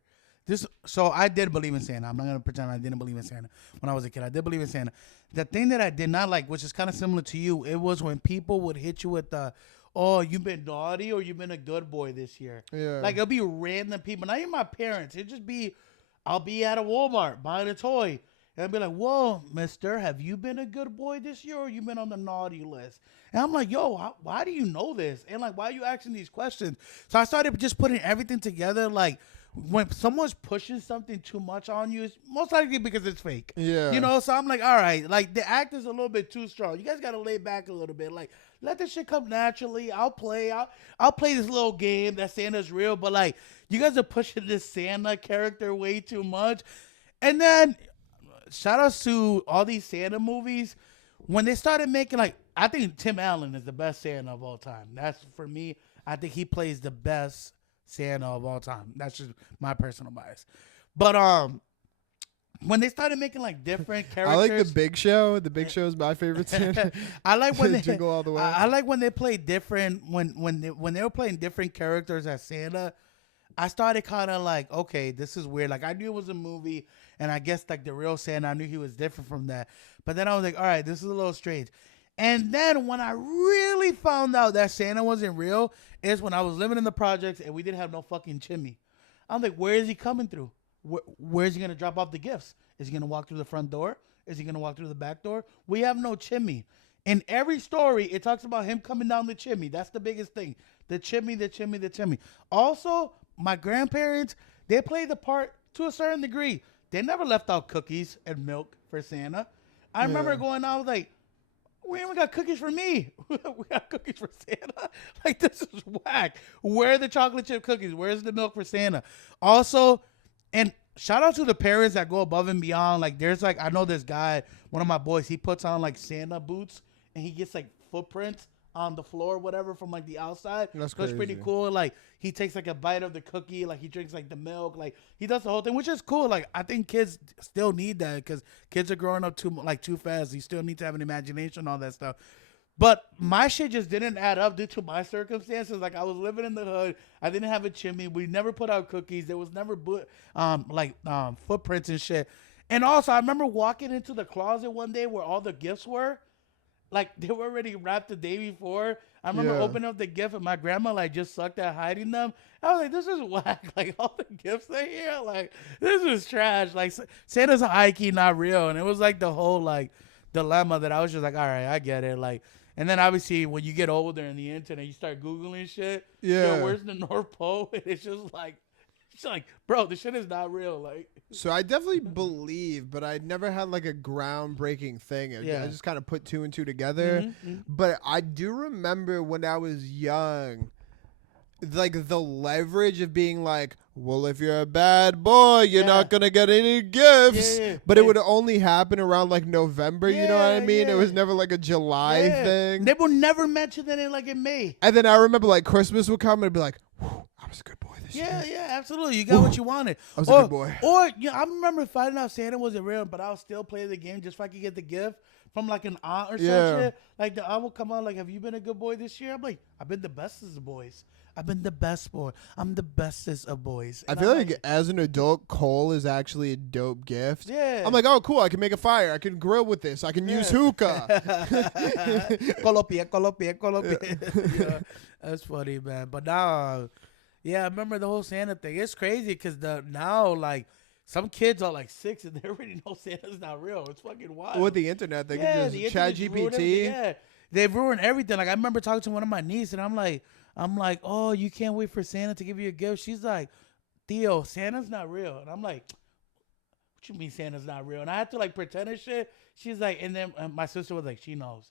so I did believe in Santa. I'm not gonna pretend I didn't believe in Santa when I was a kid. I did believe in Santa. The thing that I did not like, which is kind of similar to you, it was when people would hit you with the, oh, you've been naughty or you've been a good boy this year. Yeah. Like, it'll be random people, not even my parents. It'd just be, I'll be at a Walmart buying a toy. And I'd be like, whoa, mister, have you been a good boy this year or you been on the naughty list? And I'm like, yo, why do you know this? And like, why are you asking these questions? So I started just putting everything together. Like, when someone's pushing something too much on you, it's most likely because it's fake. Yeah. You know, so I'm like, all right, like the act is a little bit too strong. You guys got to lay back a little bit. Like, let this shit come naturally. I'll play this little game that Santa's real, but like, you guys are pushing this Santa character way too much. And then, shout outs to all these Santa movies. When they started making, like, I think Tim Allen is the best Santa of all time. That's, for me, I think he plays the best Santa of all time. That's just my personal bias. But when they started making like different characters, I like the Big Show. The Big Show is my favorite Santa. I like when they Jingle All the Way. I like when they play different when they were playing different characters as Santa. I started kind of like, okay, this is weird. Like, I knew it was a movie, and I guess like the real Santa, I knew he was different from that. But then I was like, all right, this is a little strange. And then when I really found out that Santa wasn't real is when I was living in the projects and we didn't have no fucking chimney. I'm like, where is he coming through? Where is he going to drop off the gifts? Is he going to walk through the front door? Is he going to walk through the back door? We have no chimney. In every story, it talks about him coming down the chimney. That's the biggest thing. The chimney, the chimney, the chimney. Also, my grandparents, they played the part to a certain degree. They never left out cookies and milk for Santa. I remember going out like, we ain't got cookies for me. We got cookies for Santa. Like, this is whack. Where are the chocolate chip cookies? Where's the milk for Santa? Also, and shout out to the parents that go above and beyond. Like, there's like, I know this guy, one of my boys, he puts on like Santa boots and he gets like footprints on the floor, whatever, from like the outside. That's so it's pretty crazy. cool. Like, he takes like a bite of the cookie, like he drinks like the milk, like he does the whole thing, which is cool. Like, I think kids still need that because kids are growing up too fast. You still need to have an imagination, all that stuff. But my shit just didn't add up due to my circumstances. Like, I was living in the hood. I didn't have a chimney. We never put out cookies. There was never footprints and shit. And also, I remember walking into the closet one day where all the gifts were. Like, they were already wrapped the day before. I remember opening up the gift and my grandma, like, just sucked at hiding them. I was like, this is whack. Like, all the gifts are here. Like, this is trash. Like, Santa's high key not real. And it was, like, the whole, like, dilemma that I was just like, all right, I get it. Like, and then, obviously, when you get older in the internet, you start Googling shit. Yeah. Yo, where's the North Pole? And it's just like, bro, this shit is not real. Like, So I definitely believe, but I never had like a groundbreaking thing. Yeah. I just kind of put two and two together. But I do remember when I was young, like the leverage of being like, well, if you're a bad boy, you're not going to get any gifts. Yeah. But it would only happen around like November, you know what I mean? Yeah. It was never like a July thing. They will never mention that in like in May. And then I remember like Christmas would come and it'd be like, whew, I was a good boy this year. Yeah, absolutely. You got what you wanted. I was a good boy. Or I remember finding out Santa wasn't real, but I'll still play the game just so I could get the gift from like an aunt or some shit. Like the aunt will come out like, have you been a good boy this year? I'm like, I've been the bestest of boys. I've been the best boy. I'm the bestest of boys. I And feel I'm like as an adult, coal is actually a dope gift. Yeah. I'm like, oh, cool. I can make a fire. I can grill with this. I can use hookah. Colopia. Yeah, that's funny, man. But now, Yeah, I remember the whole Santa thing. It's crazy because now like some kids are like 6 and they already know Santa's not real. It's fucking wild. With the internet, they yeah, can the just chat internet ruined everything. GPT. Yeah, they've ruined everything. Like I remember talking to one of my nieces and I'm like, oh, you can't wait for Santa to give you a gift. She's like, Theo, Santa's not real. And I'm like, what you mean Santa's not real? And I had to like pretend and shit. She's like, and then my sister was like, she knows.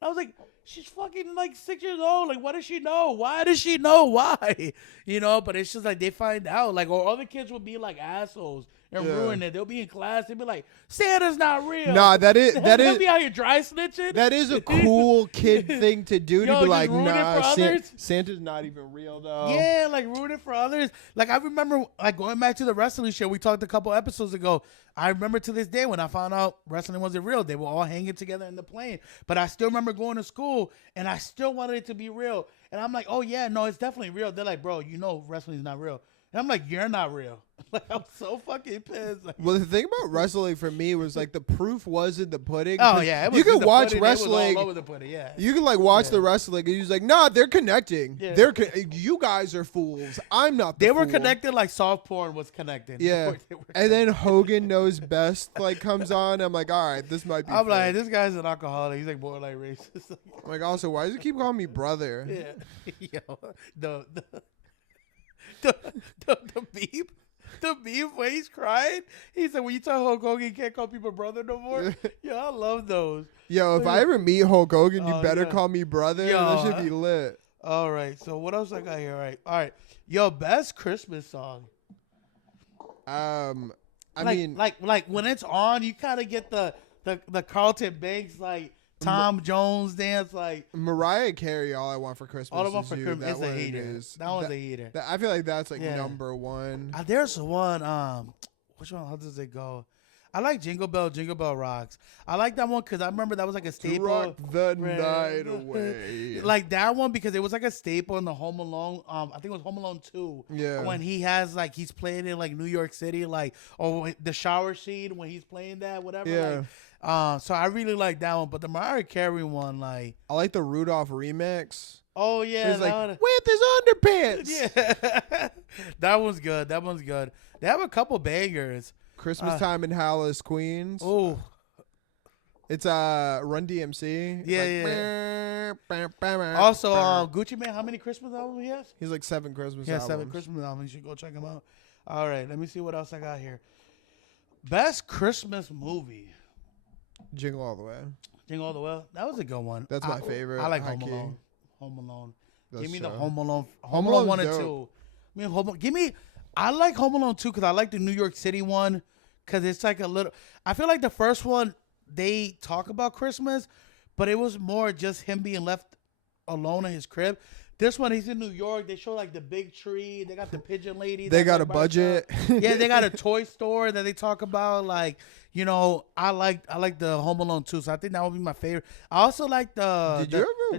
And I was like, she's fucking like 6 years old. Like, what does she know? Why does she know? Why? You know, but it's just like they find out. Like, or other kids would be like assholes and ruin it. They'll be in class. They'll be like, Santa's not real. Nah, They'll be out here dry snitching. that is a cool kid thing to do. Yo, To be like, ruin it nah, for others? Santa's not even real though. Yeah, like ruin it for others. Like I remember, like going back to the wrestling show we talked a couple episodes ago. I remember to this day when I found out wrestling wasn't real. They were all hanging together in the plane. But I still remember going to school and I still wanted it to be real. And I'm like, oh yeah, no, it's definitely real. They're like, bro, you know wrestling's not real. And I'm like, you're not real. Like I'm so fucking pissed. Like, Well, the thing about wrestling for me was like the proof was in the pudding. oh 'cause yeah, it was you in can the watch pudding. It was wrestling. all over the pudding, yeah. You can like watch the wrestling, and you're like, nah, they're connecting. Yeah. You guys are fools. I'm not. They The were fool. connected like soft porn was connected. Yeah, They were and then Hogan Knows Best like comes on. I'm like, all right, this might be. I'm like, fake. this guy's an alcoholic. He's like borderline racist. I'm like, also, why does he keep calling me brother? Yeah. Yo, the beep. The beef when he's crying, he said, when you tell Hulk Hogan you can't call people brother no more. Yo, I love those. Yo, if I ever meet Hulk Hogan, you Oh, better yeah. call me brother. Yo, That should be lit. All right, so what else I got here? All right. Yo, best Christmas song. I like, mean, like when it's on, you kind of get the Carlton Banks like Tom Jones dance, like Mariah Carey. All I want for Christmas. all I want is for you. Christmas. That It's a one hater. is- That one's a hater. I feel like that's like Yeah. number one. There's one. Which one? How does it go? I like Jingle Bell, Jingle Bell Rocks. I like that one because I remember that was like a staple. Rock the night away. Like that one because it was like a staple in the Home Alone. I think it was Home Alone 2. Yeah. When he has like he's playing in like New York City, like or the shower scene when he's playing that, whatever. Yeah. Like, so I really like that one, but the Mariah Carey one, like, I like the Rudolph remix. oh yeah, It's like that with his underpants. yeah, that one's good. That one's good. They have a couple bangers. Christmas time in Dallas, Queens. Oh, It's Run DMC. It's Yeah, yeah. also Gucci Mane. How many Christmas albums he has? He's like 7 Christmas Yeah, albums. 7 Christmas albums. You should go check them out. All right, let me see what else I got here. Best Christmas movie. Jingle All the Way. Jingle All the Way. That was a good one. That's my favorite. I like high Home key. Alone. Home Alone. That's Give me the so- Home Alone. Home Home Alone 1 Alone's and dope. 2. I mean, give me. I like Home Alone 2 because I like the New York City one because it's like a little. I feel like the first one they talk about Christmas, but it was more just him being left alone in his crib. This one, he's in New York. They show like the big tree. They got the pigeon lady. They that's, got like, a by budget. herself. Yeah, they got a toy store that they talk about. Like, you know, I like the Home Alone 2, so I think that would be my favorite. I also like the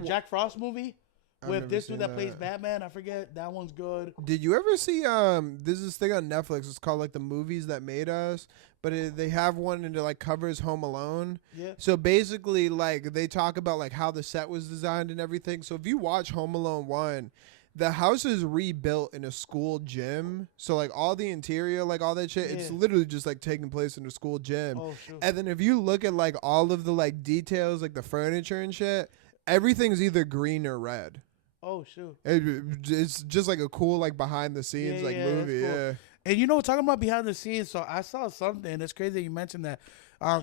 Jack Frost movie I've with never this dude seen that plays that. Batman. I forget, that one's good. Did you ever see there's this thing on Netflix, it's called like the movies that made us, but they have one and it like covers Home Alone. Yeah. So basically like they talk about like how the set was designed and everything. So if you watch Home Alone 1, the house is rebuilt in a school gym. So like all the interior, like all that shit, it's Yeah. literally just like taking place in a school gym. Oh, shoot. And then if you look at like all of the like details, like the furniture and shit, everything's either green or red. Oh, shoot. It's just like a cool like behind the scenes Yeah, like yeah, that's movie. cool. Yeah. And you know, talking about behind the scenes, so I saw something. It's crazy that you mentioned that.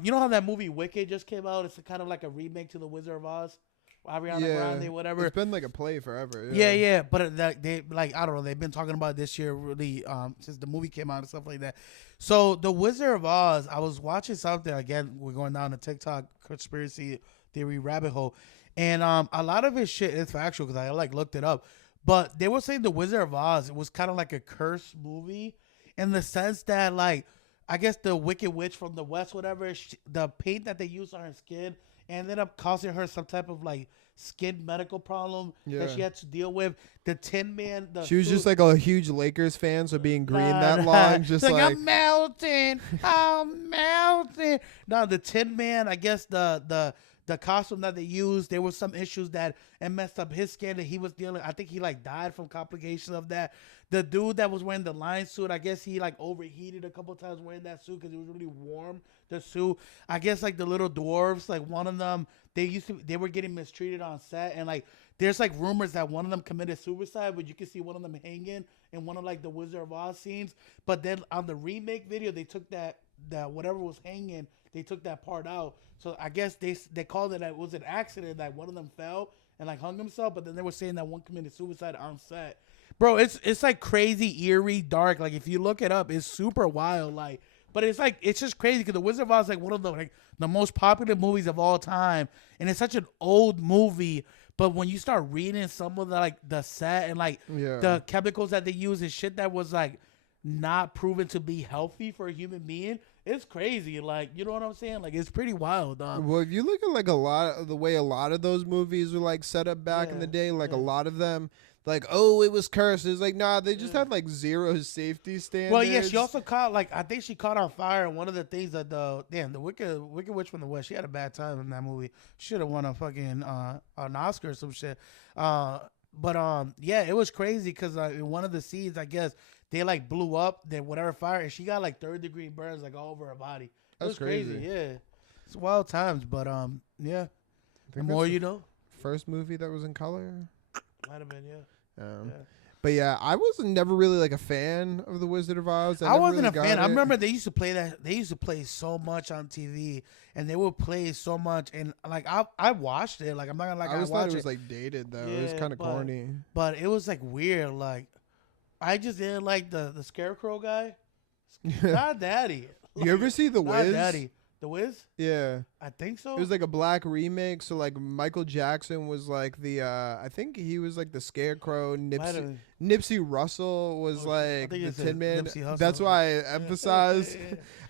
You know how that movie Wicked just came out? It's kind of like a remake to The Wizard of Oz. Ariana Grande, whatever. It's been like a play forever. Yeah. But they like, I don't know. They've been talking about it this year really since the movie came out and stuff like that. So The Wizard of Oz, I was watching something again. We're going down the TikTok conspiracy theory rabbit hole, and a lot of his shit is factual because I like looked it up. But they were saying The Wizard of Oz, it was kind of like a cursed movie in the sense that like I guess the Wicked Witch from the West, whatever, the paint that they used on her skin ended up causing her some type of like skin medical problem that she had to deal with. The Tin Man, She was just like a huge Lakers fan, so being green that long, just like like I'm melting. No, the Tin Man, I guess the the costume that they used, there was some issues that it messed up his skin that he was dealing. I think he like died from complications of that. The dude that was wearing the lion suit, I guess he like overheated a couple times wearing that suit because it was really warm. The suit, I guess like the little dwarves, like one of them, they were getting mistreated on set, and like there's like rumors that one of them committed suicide, but you can see one of them hanging in one of like the Wizard of Oz scenes. But then on the remake video, they took that whatever was hanging, they took that part out. So I guess they called it was an accident that one of them fell and like hung himself, but then they were saying that one committed suicide on set. Bro, it's like crazy, eerie, dark. Like if you look it up, it's super wild. Like, but it's just crazy because The Wizard of Oz is like one of the most popular movies of all time, and it's such an old movie. But when you start reading some of the set and like the chemicals that they use and shit that was like not proven to be healthy for a human being, it's crazy. Like, you know what I'm saying? Like, it's pretty wild, dog. Well, if you look at like a lot of the way a lot of those movies were like set up back in the day, like a lot of them, like, oh, it was cursed. It's like, nah, they just had like zero safety standards. Well, yeah, she also caught I think she caught on fire. And one of the things that the Wicked Witch from the West, she had a bad time in that movie. Should have won a fucking an Oscar or some shit. But yeah, it was crazy because in one of the scenes, I guess they like blew up whatever fire, and she got like 3rd-degree burns like all over her body. It was crazy. Yeah, it's wild times. But yeah, the more you know. First movie that was in color. Might have been, yeah. But yeah, I was never really like a fan of The Wizard of Oz. I wasn't a fan. I remember they used to play that. They used to play so much on TV, and they would play so much. And like I watched it. Like I'm not gonna I thought it was like dated though. It was kind of corny. But it was like weird. Like I just didn't like the Scarecrow guy. Not Daddy. Like, you ever see The Wiz? Not Daddy. The Wiz? Yeah. I think so. It was like a black remake. So like Michael Jackson was like the I think he was like the Scarecrow. Nipsey Russell was like the Tin Man. That's why I emphasized.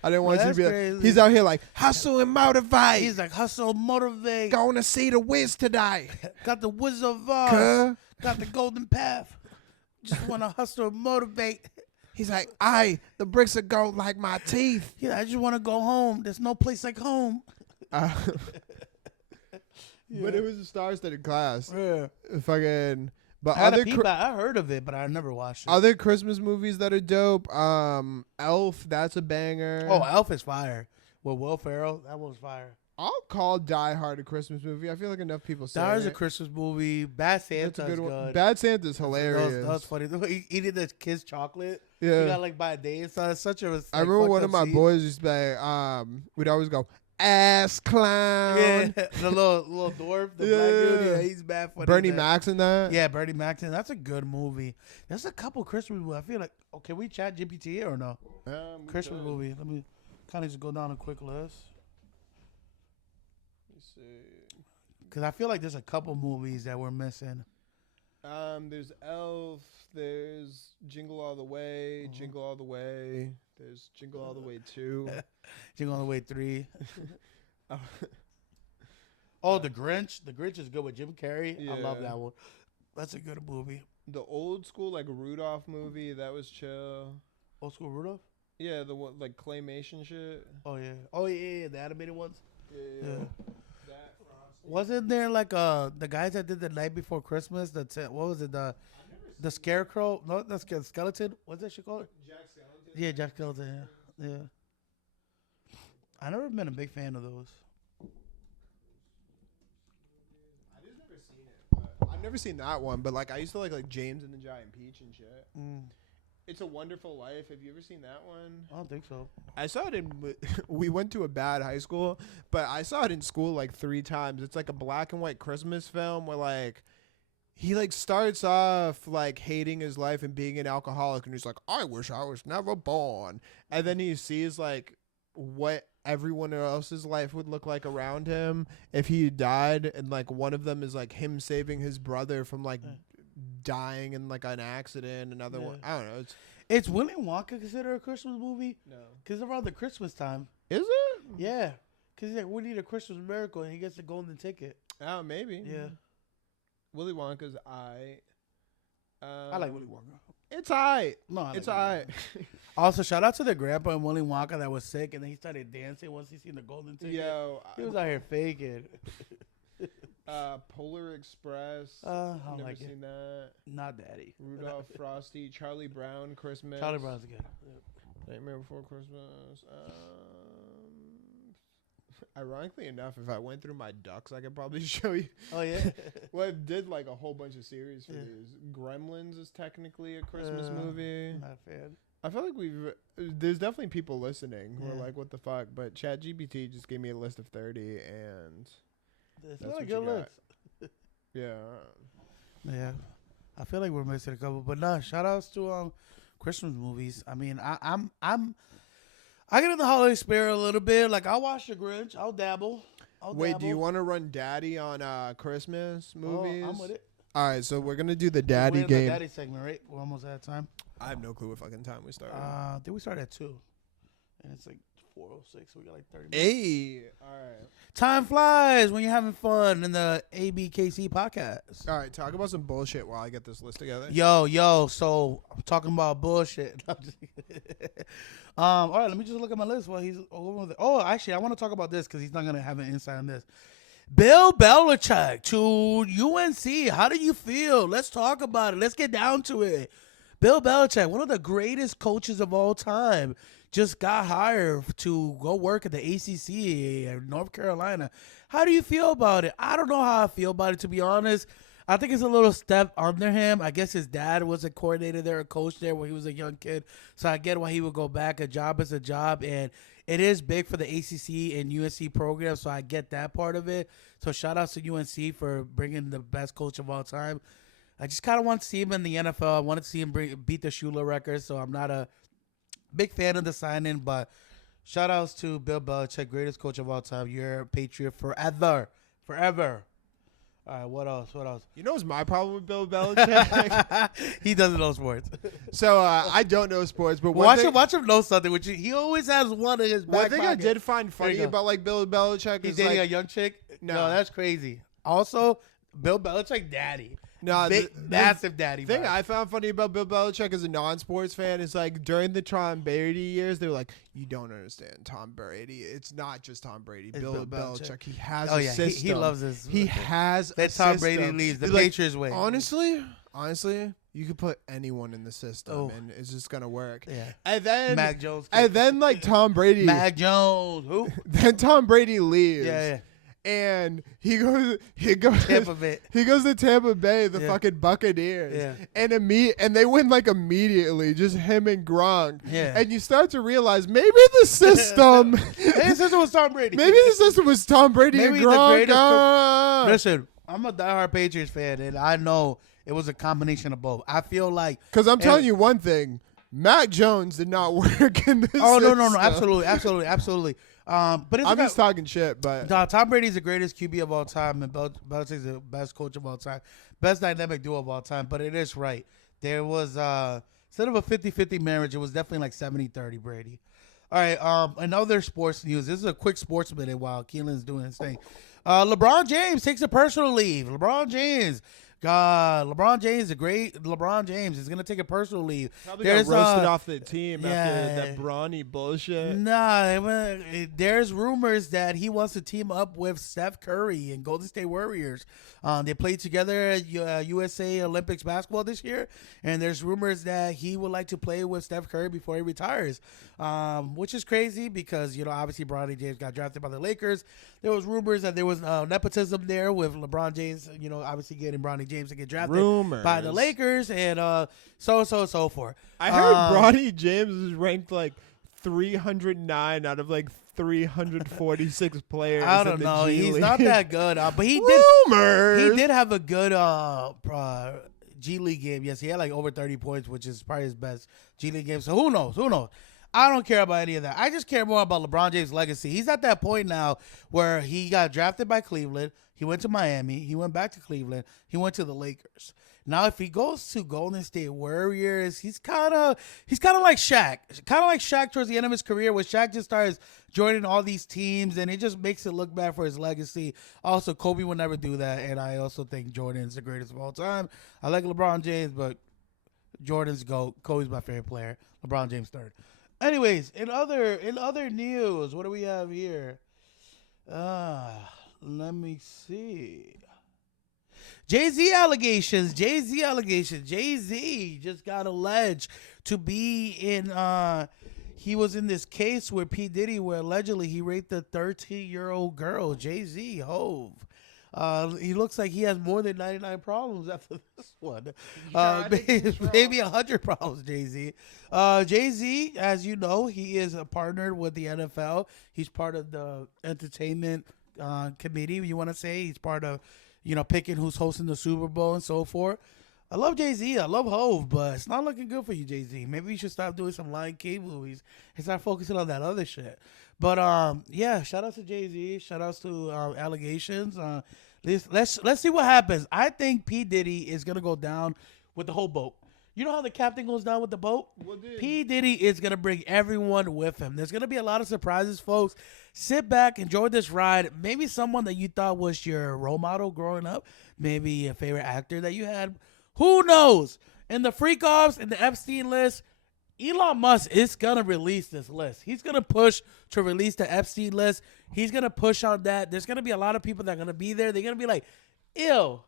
I didn't want you to be like, he's out here like hustle and motivate. He's like hustle, motivate. Going to see the Wiz today. Got the Wizard of Oz. Got the golden path. Just want to hustle and motivate. He's like, the bricks of gold like my teeth. Yeah, I just want to go home. There's no place like home. But it was a star-studded class. Yeah. Fucking. But I heard of it, but I never watched it. Other Christmas movies that are dope. Elf, that's a banger. Oh, Elf is fire. With Will Ferrell, that one's fire. I'll call Die Hard a Christmas movie. I feel like enough people say Die Hard's a Christmas movie. Bad Santa's good. Bad Santa's hilarious. That was funny. He did the kids chocolate. Yeah. He got like by a day. So it's such a. Like, I remember one of my boys used to be we'd always go, ass clown. Yeah, the little dwarf, the black dude. Yeah, he's bad funny. Bernie Mac in that. Yeah, Bernie Mac. That's a good movie. There's a couple Christmas movies. I feel like, can we chat GPT here or no? Christmas movie. Let me kind of just go down a quick list. Because I feel like there's a couple movies that we're missing. There's Elf. There's Jingle All the Way. Jingle All the Way. There's Jingle All the Way 2. Jingle All the Way 3. Oh, The Grinch. The Grinch is good with Jim Carrey. Yeah. I love that one. That's a good movie. The old school like Rudolph movie, that was chill. Old school Rudolph? Yeah, the one like claymation shit. Oh yeah. Oh yeah, the animated ones. Yeah. Wasn't there like the guys that did The Night Before Christmas? What was it? The Scarecrow? No, the Skeleton. What's that shit called? Jack Skellington. Yeah, Jack Skellington. Yeah. I never been a big fan of those. I just never seen it. But I've never seen that one, but like I used to like James and the Giant Peach and shit. It's a Wonderful Life. Have you ever seen that one? I don't think so. I saw it we went to a bad high school, but I saw it in school like 3 times. It's like a black and white Christmas film where like he like starts off like hating his life and being an alcoholic, and he's like, I wish I was never born. And then he sees like what everyone else's life would look like around him if he died, and like one of them is like him saving his brother from like dying in like an accident. Another one, I don't know. It's Willy Wonka considered a Christmas movie? No, because around the Christmas time. Is it? Yeah, because he's like, we need a Christmas miracle, and he gets the golden ticket. Oh, maybe. Yeah. Willy Wonka's I like Willy Wonka. It's alright. No, it's alright. Also, shout out to the grandpa in Willy Wonka that was sick, and then he started dancing once he seen the golden ticket. Yo, He was out here faking. Polar Express. I don't Never like it. seen that. Not Daddy. Rudolph, Frosty, Charlie Brown, Christmas. Charlie Brown's good. Nightmare Before Christmas. Ironically enough, if I went through my ducks, I could probably show you. Oh, yeah? Well, I did like a whole bunch of series for these. Gremlins is technically a Christmas movie. Not a fan. I feel like there's definitely people listening who are Yeah. like, what the fuck? But ChatGPT just gave me a list of 30, and It's that's not a what good you got. list. Yeah. Yeah. I feel like we're missing a couple. But no, shout outs to Christmas movies. I mean, I get in the holiday spirit a little bit. Like, I'll watch The Grinch. I'll dabble. Wait, do you want to run Daddy on Christmas movies? Oh, I'm with it. All right, so we're gonna do the Daddy We're in game. the Daddy segment, right? We're almost out of time. I have no clue what fucking time we started. I think we started at 2. And it's like 4:06. We got like 30 minutes. Hey, all right. Time flies when you're having fun in the ABKC podcast. All right, talk about some bullshit while I get this list together. Yo, so I'm talking about bullshit. I'm just all right, let me just look at my list while he's over there. Oh, actually, I want to talk about this because he's not going to have an insight on this. Bill Belichick to UNC. How do you feel? Let's talk about it. Let's get down to it. Bill Belichick, one of the greatest coaches of all time, just got hired to go work at the ACC in North Carolina. How do you feel about it? I don't know how I feel about it, to be honest. I think it's a little step under him. I guess his dad was a coordinator there, a coach there when he was a young kid. So I get why he would go back. A job is a job, and it is big for the ACC and UNC program, so I get that part of it. So shout out to UNC for bringing the best coach of all time. I just kind of want to see him in the NFL. I want to see him beat the Shula record, so I'm not a big fan of the signing, but shout outs to Bill Belichick, greatest coach of all time. You're a Patriot forever. Forever. All right, what else? You know what's my problem with Bill Belichick? He doesn't know sports. So I don't know sports, but Watch him know something. Which he always has one in his back one thing I pocket. did find There you funny go. about like Bill Belichick He's is dating like a young chick? No. That's crazy. Also, Bill Belichick daddy. no, Massive daddy. thing vibe. I found funny about Bill Belichick as a non-sports fan is like during the Tom Brady years, they were like, "You don't understand Tom Brady. It's not just Tom Brady. It's Bill Bill Belichick. Belichick. He has Oh, a yeah, system. he loves this. He has That a Tom system." Brady leaves the He's like, Patriots way. Honestly, you could put anyone in the system Oh. and it's just gonna work. Yeah. And then Mac Jones. and then like Tom Brady, Mac Jones. Who? then Tom Brady leaves. Yeah. And he goes Tampa Bay. he goes to Tampa Bay, the Yeah. fucking Buccaneers. Yeah. And they win like immediately, just him and Gronk. Yeah. And you start to realize maybe the system Hey, this was Tom Brady. maybe the system was Tom Brady Maybe and the Gronk. greatest Ah. Listen, I'm a diehard Patriots fan, and I know it was a combination of both. I feel like Because I'm telling you one thing, Mac Jones did not work in this no, system. absolutely. But it's I'm just talking shit, but Tom Brady's the greatest QB of all time, and Belichick's the best coach of all time, best dynamic duo of all time. But it is right. There was instead of a 50-50 marriage, it was definitely like 70-30 Brady. All right. In other sports news, this is a quick sports minute while Keelan's doing his thing. LeBron James takes a personal leave. LeBron James, the great LeBron James, is gonna take a personal leave. probably got roasted off the team after that brawny bullshit. Nah, there's rumors that he wants to team up with Steph Curry and Golden State Warriors. They played together at USA Olympics basketball this year, and there's rumors that he would like to play with Steph Curry before he retires, which is crazy because, obviously Bronny James got drafted by the Lakers. There was rumors that there was nepotism there with LeBron James, obviously getting Bronny James to get drafted by the Lakers and so forth. I heard Bronny James is ranked like 309 out of like 346 players. I in don't the know. G He's League. not that good, but he Rumors. did have a good G League game. Yes, he had like over 30 points, which is probably his best G League game. So who knows? I don't care about any of that. I just care more about LeBron James' legacy. He's at that point now where he got drafted by Cleveland. He went to Miami. He went back to Cleveland. He went to the Lakers. Now, if he goes to Golden State Warriors, he's kind of like Shaq. Kind of like Shaq towards the end of his career, where Shaq just starts joining all these teams, and it just makes it look bad for his legacy. Also, Kobe would never do that, and I also think Jordan's the greatest of all time. I like LeBron James, but Jordan's GOAT. Kobe's my favorite player. LeBron James third. Anyways, in other news, what do we have here? Let me see. Jay-Z allegations. Jay-Z just got alleged to be in he was in this case with P. Diddy where allegedly he raped a 13-year-old girl, Jay-Z, Hove. He looks like he has more than 99 problems after this one. Maybe 100 problems, Jay-Z. Jay-Z, as you know, he is partnered with the NFL. He's part of the entertainment committee, you want to say. He's part of, picking who's hosting the Super Bowl and so forth. I love Jay-Z. I love Hove, but it's not looking good for you, Jay-Z. Maybe you should stop doing some Lion King movies and start focusing on that other shit. But yeah, shout out to Jay-Z. Shout outs to allegations. Let's see what happens. I think P. Diddy is gonna go down with the whole boat. You know how the captain goes down with the boat? P. Diddy is gonna bring everyone with him. There's gonna be a lot of surprises, folks. Sit back, enjoy this ride. Maybe someone that you thought was your role model growing up, maybe a favorite actor that you had. Who knows? In the freak offs, in the Epstein list, Elon Musk is going to release this list. He's going to push to release the Epstein list. He's going to push on that. There's going to be a lot of people that are going to be there. They're going to be like, ew.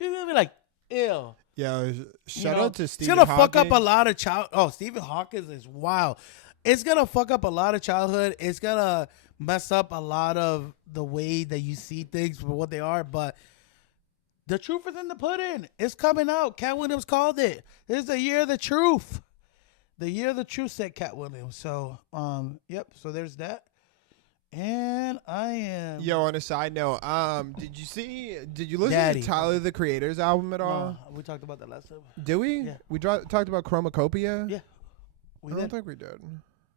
You're going to be like, ew. Yeah, shout out to Stephen Hawking. It's going to fuck up a lot of Stephen Hawking is wild. It's going to fuck up a lot of childhood. It's going to mess up a lot of the way that you see things for what they are, but the truth is in the pudding. It's coming out. Cat Williams called it. This is the year of the truth. The year of the truth, said Cat Williams. So, yep. So there's that. And I am. Yo, on a side note, did you listen to Tyler the Creator's album at all? No, we talked about that last time. Did we? Yeah. We talked about Chromacopia? Yeah. I don't think we did.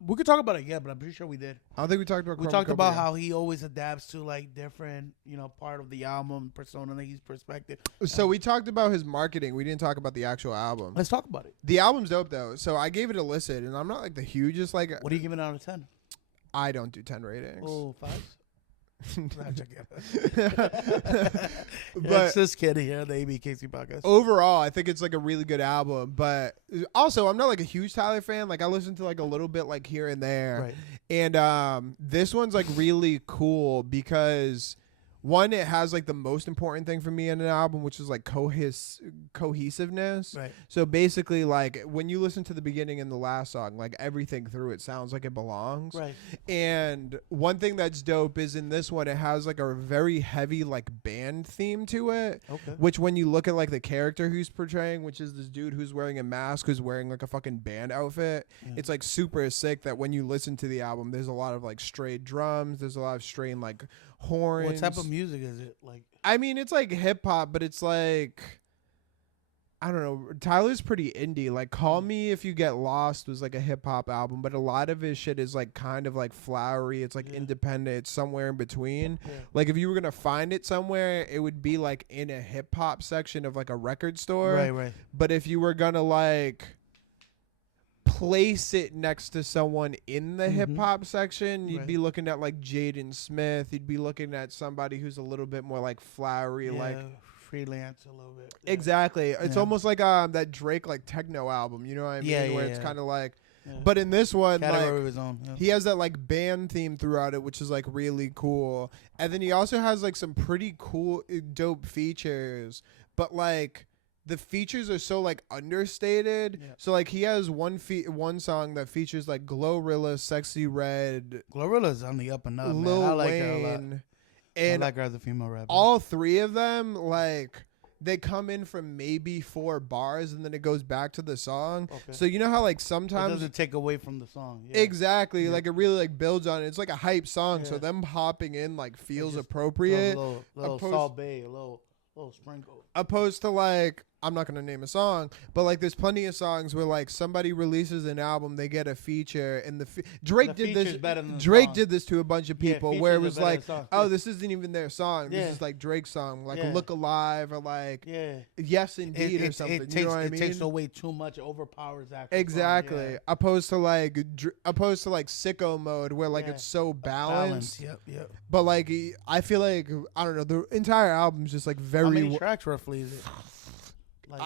We could talk about it again, but I'm pretty sure we did. I don't think we talked about Chromacopia. We talked about how he always adapts to like different, part of the album, persona that he's perspective. So we talked about his marketing. We didn't talk about the actual album. Let's talk about it. The album's dope though. So I gave it a listen, and I'm not like the hugest like. What are you giving out of 10? I don't do 10 ratings. Oh, 5? But just kidding here, the ABKC podcast. Overall, I think it's like a really good album. But also, I'm not like a huge Tyler fan. Like I listen to like a little bit like here and there. Right. And this one's like really cool because one, it has like the most important thing for me in an album, which is like cohesiveness. Right. So basically, like when you listen to the beginning and the last song, like everything through it sounds like it belongs. Right. And one thing that's dope is in this one, it has like a very heavy like band theme to it. Okay. Which when you look at like the character who's portraying, which is this dude who's wearing a mask, who's wearing like a fucking band outfit, it's like super sick that when you listen to the album, there's a lot of like straight drums, there's a lot of straight like horns. What type of music is it? Like, I mean, it's like hip hop, but it's like, I don't know. Tyler's pretty indie. Like Call Me If You Get Lost was like a hip hop album, but a lot of his shit is like kind of like flowery. It's like independent. It's somewhere in between. Yeah. Like if you were gonna find it somewhere, it would be like in a hip hop section of like a record store. Right. But if you were gonna like place it next to someone in the hip hop section, you'd be looking at like Jaden Smith. You'd be looking at somebody who's a little bit more like flowery, like freelance a little bit. Exactly. It's almost like that Drake like techno album. You know what I mean? Where it's kind of like. Yeah. But in this one, category of his own, he has that like band theme throughout it, which is like really cool. And then he also has like some pretty cool, dope features. But like the features are so like understated. Yeah. So like he has one song that features like Glorilla, Sexy Red. Glorilla's on the up and up, Lil man. I like Wayne, her a lot. And I like her as a female rapper. All three of them, like they come in from maybe 4 bars and then it goes back to the song. Okay. So you know how like sometimes it doesn't take away from the song. Yeah. Exactly. Yeah. Like it really like builds on it. It's like a hype song. Yeah. So them hopping in like feels appropriate. A little Salt Bay, a little sprinkle. Opposed to like, I'm not gonna name a song, but like there's plenty of songs where like somebody releases an album, they get a feature, and Drake did this. Drake did this to a bunch of people where it was like, oh, this isn't even their song. This is like Drake's song, like Look Alive or like Yes Indeed or something. You know what I mean? It takes away too much, it overpowers that. Exactly. Yeah. Opposed to like Sicko Mode where like it's so balanced. Yep. But like I feel like I don't know, the entire album's just like very. How many tracks roughly is it? Like,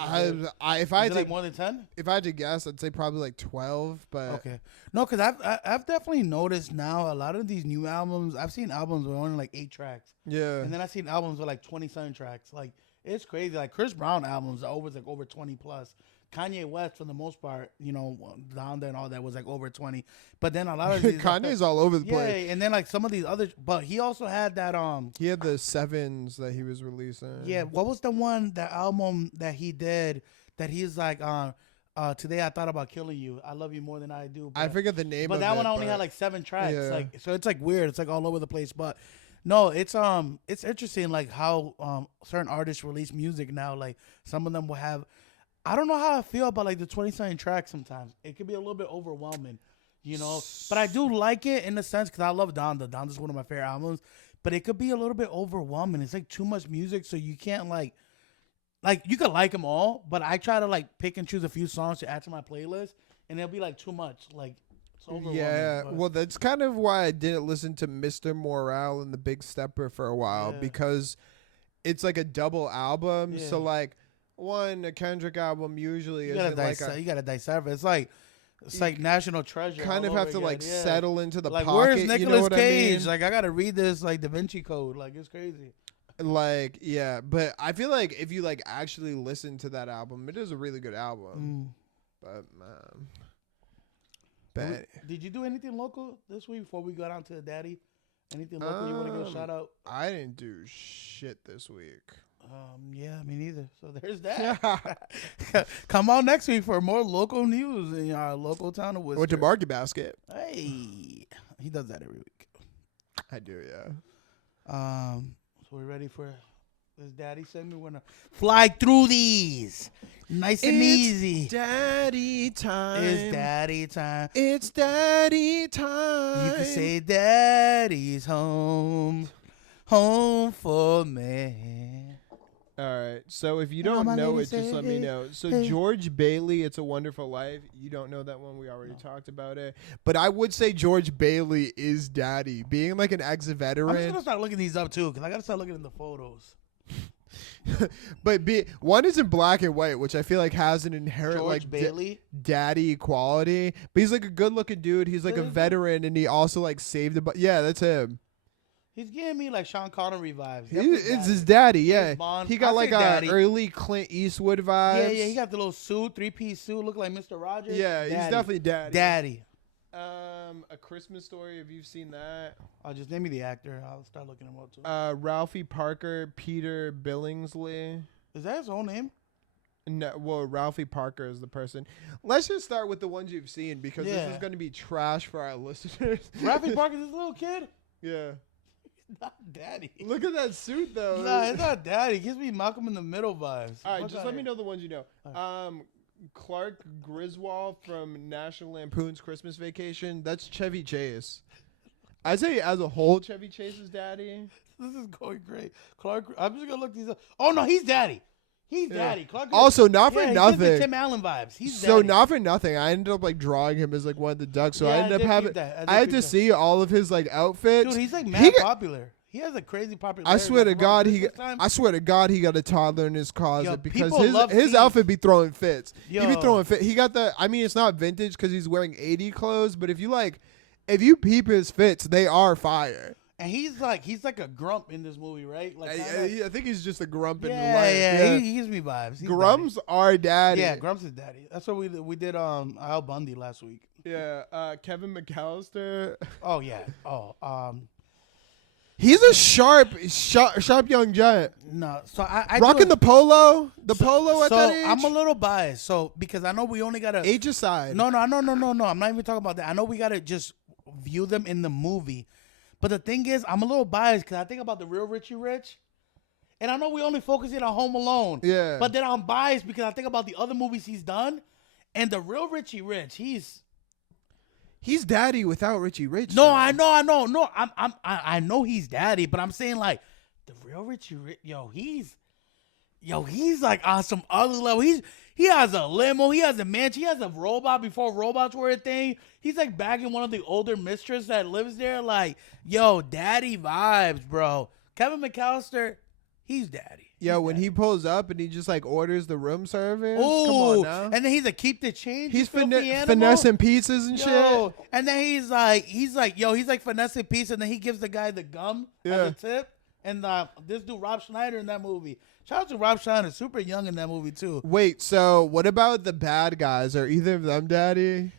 if I had to, like more than 10? if I had to guess, I'd say probably like 12. But Okay, no, because I've definitely noticed now a lot of these new albums. I've seen albums with only like 8 tracks, yeah, and then I've seen albums with like 27 tracks. Like it's crazy. Like Chris Brown albums are always like over 20 plus. Kanye West, for the most part, down there and all that was like over 20. But then a lot of these Kanye's all over the yeah, place. and then like some of these others. But he also had that He had the 7s that he was releasing. Yeah, what was that album that he did that he's like today I thought about killing you. I love you more than I do. But, I forget the name. But of that it, one only had like 7 tracks. Yeah. Like so, it's like weird. It's like all over the place. But no, it's interesting like how certain artists release music now. Like some of them will have. I don't know how I feel about like the 27 tracks. Sometimes it could be a little bit overwhelming, But I do like it in the sense because I love Donda. Donda's one of my favorite albums. But it could be a little bit overwhelming. It's like too much music, so you can't like you could like them all, but I try to like pick and choose a few songs to add to my playlist, and it'll be like too much. Like it's overwhelming. Yeah, but. well, that's kind of why I didn't listen to Mr. Morale and the Big Stepper for a while because it's like a double album. Yeah. So like a Kendrick album usually you isn't gotta you gotta decipher. It's like National Treasure. Kind of have to like again. settle into the like, pocket. where's Nicolas you know what Cage? I mean? Like I gotta read this like Da Vinci Code. Like it's crazy. Like yeah, but I feel like if you like actually listen to that album, it is a really good album. But Did you do anything local this week before we got on to the daddy? Anything local you want to give a shout out? I didn't do shit this week. Yeah, me neither. So there's that. Come on next week for more local news in our local town of Worcester. Went to Market Basket. Hey, he does that every week. I do, yeah. So we're ready for this daddy segment. We're gonna fly through these, nice and easy. Daddy time. It's daddy time. It's daddy time. You can say daddy's home, home for me. All right. So if you don't know it, just let me know. So George Bailey, It's a Wonderful Life. You don't know that one. We already talked about it. But I would say George Bailey is daddy. Being like an ex-veteran. I'm just going to start looking these up, too, because I got to start looking in the photos. But one is in black and white, which I feel like has an inherent George like Bailey? daddy quality. But he's like a good-looking dude. He's like a veteran, and he also like saved the. Yeah, that's him. He's giving me like Sean Connery vibes. It's his daddy, yeah. Bond. He got like a early Clint Eastwood vibes. Yeah, he got the little suit, 3-piece suit, look like Mr. Rogers. Yeah, he's definitely daddy. Daddy. A Christmas Story, have you seen that? I'll just name me the actor. I'll start looking him up too. Ralphie Parker, Peter Billingsley. Is that his whole name? No, well, Ralphie Parker is the person. Let's just start with the ones you've seen because this is going to be trash for our listeners. Ralphie Parker's this little kid? Yeah. Not daddy. Look at that suit, though. Nah, it's not daddy. It gives me Malcolm in the Middle vibes. All right, just let me know the ones you know. Clark Griswold from National Lampoon's Christmas Vacation. That's Chevy Chase. I'd say as a whole, Chevy Chase is daddy. This is going great. Clark, I'm just going to look these up. Oh, no, he's daddy. He's daddy. Clark also, not for nothing. He gives me Tim Allen vibes. He's so daddy. not for nothing. I ended up like drawing him as like one of the ducks. So Yeah, I ended up having. I had to see all of his like outfits. Dude, he's like mad popular. He has a crazy popularity. I swear to God, he got a toddler in his closet because his outfit be throwing fits. He be throwing fit. He got the. I mean, it's not vintage because he's wearing 80 clothes, but if you peep his fits, they are fire. And he's like a grump in this movie, right? Like I think he's just a grump in life. Yeah. He gives me vibes. He's Grumps are daddy. Yeah, Grumps is daddy. That's what we did Al Bundy last week. Yeah, Kevin McAllister. Oh yeah. He's a sharp young giant. No, so I rocking the polo at that age. I'm a little biased. So because I know we only gotta age aside. No. I'm not even talking about that. I know we gotta just view them in the movie. But the thing is, I'm a little biased because I think about the real Richie Rich. And I know we only focus in on Home Alone. Yeah. But then I'm biased because I think about the other movies he's done. And the real Richie Rich, he's daddy without Richie Rich. No, I know. No, I know he's daddy, but I'm saying like the real Richie Rich, he's like on some other level. He has a limo, he has a mansion, he has a robot before robots were a thing. He's like bagging one of the older mistress that lives there. Like, daddy vibes, bro. Kevin McAllister, He's daddy. Yo, when he pulls up and he just like orders the room service. Come on now. And then he's like, keep the change. He's finessing pizzas and shit. And then he's like finessing pizza, and then he gives the guy the gum as a tip. And this dude Rob Schneider in that movie. Shout out to Rob Schneider, super young in that movie too. Wait, so what about the bad guys? Are either of them daddy?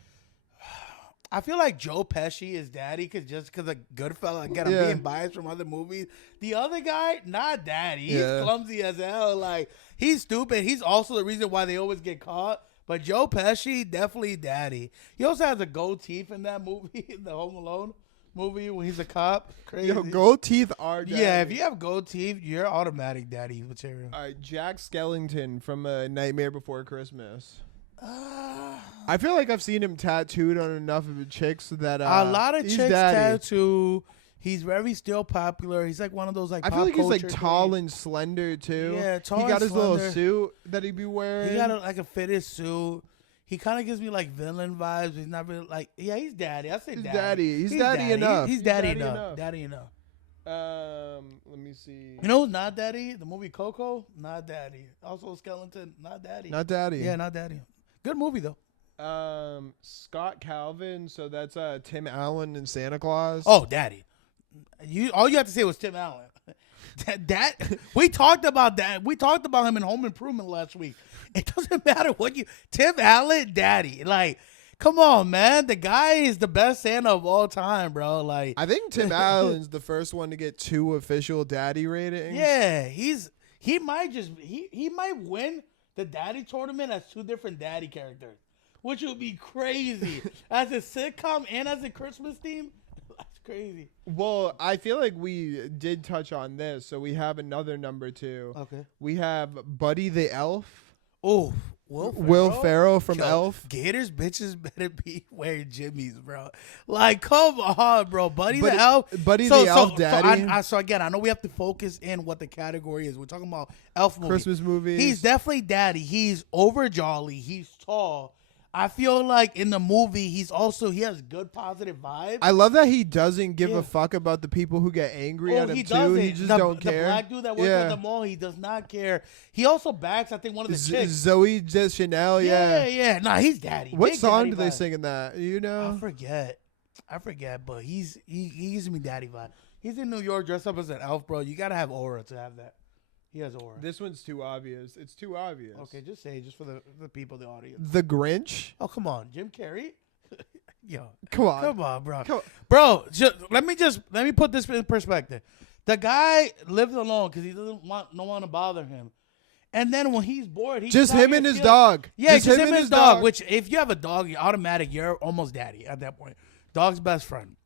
I feel like Joe Pesci is daddy because of Goodfellas. Again, I'm being biased from other movies. The other guy, not daddy. He's clumsy as hell. Like, he's stupid. He's also the reason why they always get caught. But Joe Pesci, definitely daddy. He also has a gold teeth in that movie, the Home Alone movie when he's a cop. Crazy. Yo, gold teeth are daddy. Yeah, if you have gold teeth, you're automatic daddy material. All right, Jack Skellington from A Nightmare Before Christmas. I feel like I've seen him tattooed on enough of the chicks that a lot of chicks daddy. tattoo. He's very still popular. He's like one of those like. I pop feel like he's like culture tall things. and slender too. Yeah, tall. He got and his slender. little suit that he be wearing. He got like a fitted suit. He kind of gives me like villain vibes. He's not really like he's daddy. I say He's daddy. daddy. He's daddy enough. He's daddy enough. Daddy enough. Let me see. You know who's not daddy? The movie Coco, not daddy. Also Skeleton, not daddy. Not daddy. Yeah, not daddy. Good movie though. Scott Calvin. So that's Tim Allen and Santa Claus. Oh, daddy. All you have to say was Tim Allen. that we talked about that. We talked about him in Home Improvement last week. It doesn't matter what Tim Allen, daddy. Like, come on, man. The guy is the best Santa of all time, bro. Like, I think Tim Allen's the first one to get 2 official daddy ratings. Yeah, he might win the daddy tournament as 2 different daddy characters, which would be crazy. As a sitcom and as a Christmas theme, that's crazy. Well, I feel like we did touch on this, so we have another number 2. Okay. We have Buddy the Elf. Oh, Will Ferrell from Elf. Gators bitches better be wearing jimmies, bro. Like, come on, bro. Buddy the Elf. Buddy the Elf daddy. So again, I know we have to focus in what the category is. We're talking about Elf movie. Christmas movies. He's definitely daddy. He's over jolly. He's tall. I feel like in the movie, he has good positive vibes. I love that he doesn't give a fuck about the people who get angry at him too. He just don't care. The black dude that works at the mall, he does not care. He also backs, I think, one of the chicks. Zoe Deschanel, yeah. Nah, he's daddy. What Big song daddy do they vibe. sing in that? You know? I forget, but he gives me daddy vibe. He's in New York dressed up as an elf, bro. You gotta have aura to have that. He has aura. This one's too obvious. It's too obvious. Okay, just say it, just for the people, the audience. The Grinch. Oh, come on, Jim Carrey. Yo, come on, bro. Come on. Bro, let me put this in perspective. The guy lives alone because he doesn't want no one to bother him. And then when he's bored, he just him and his dog. Yeah, just him and his dog. Which, if you have a dog, you're automatic. You're almost daddy at that point. Dog's best friend.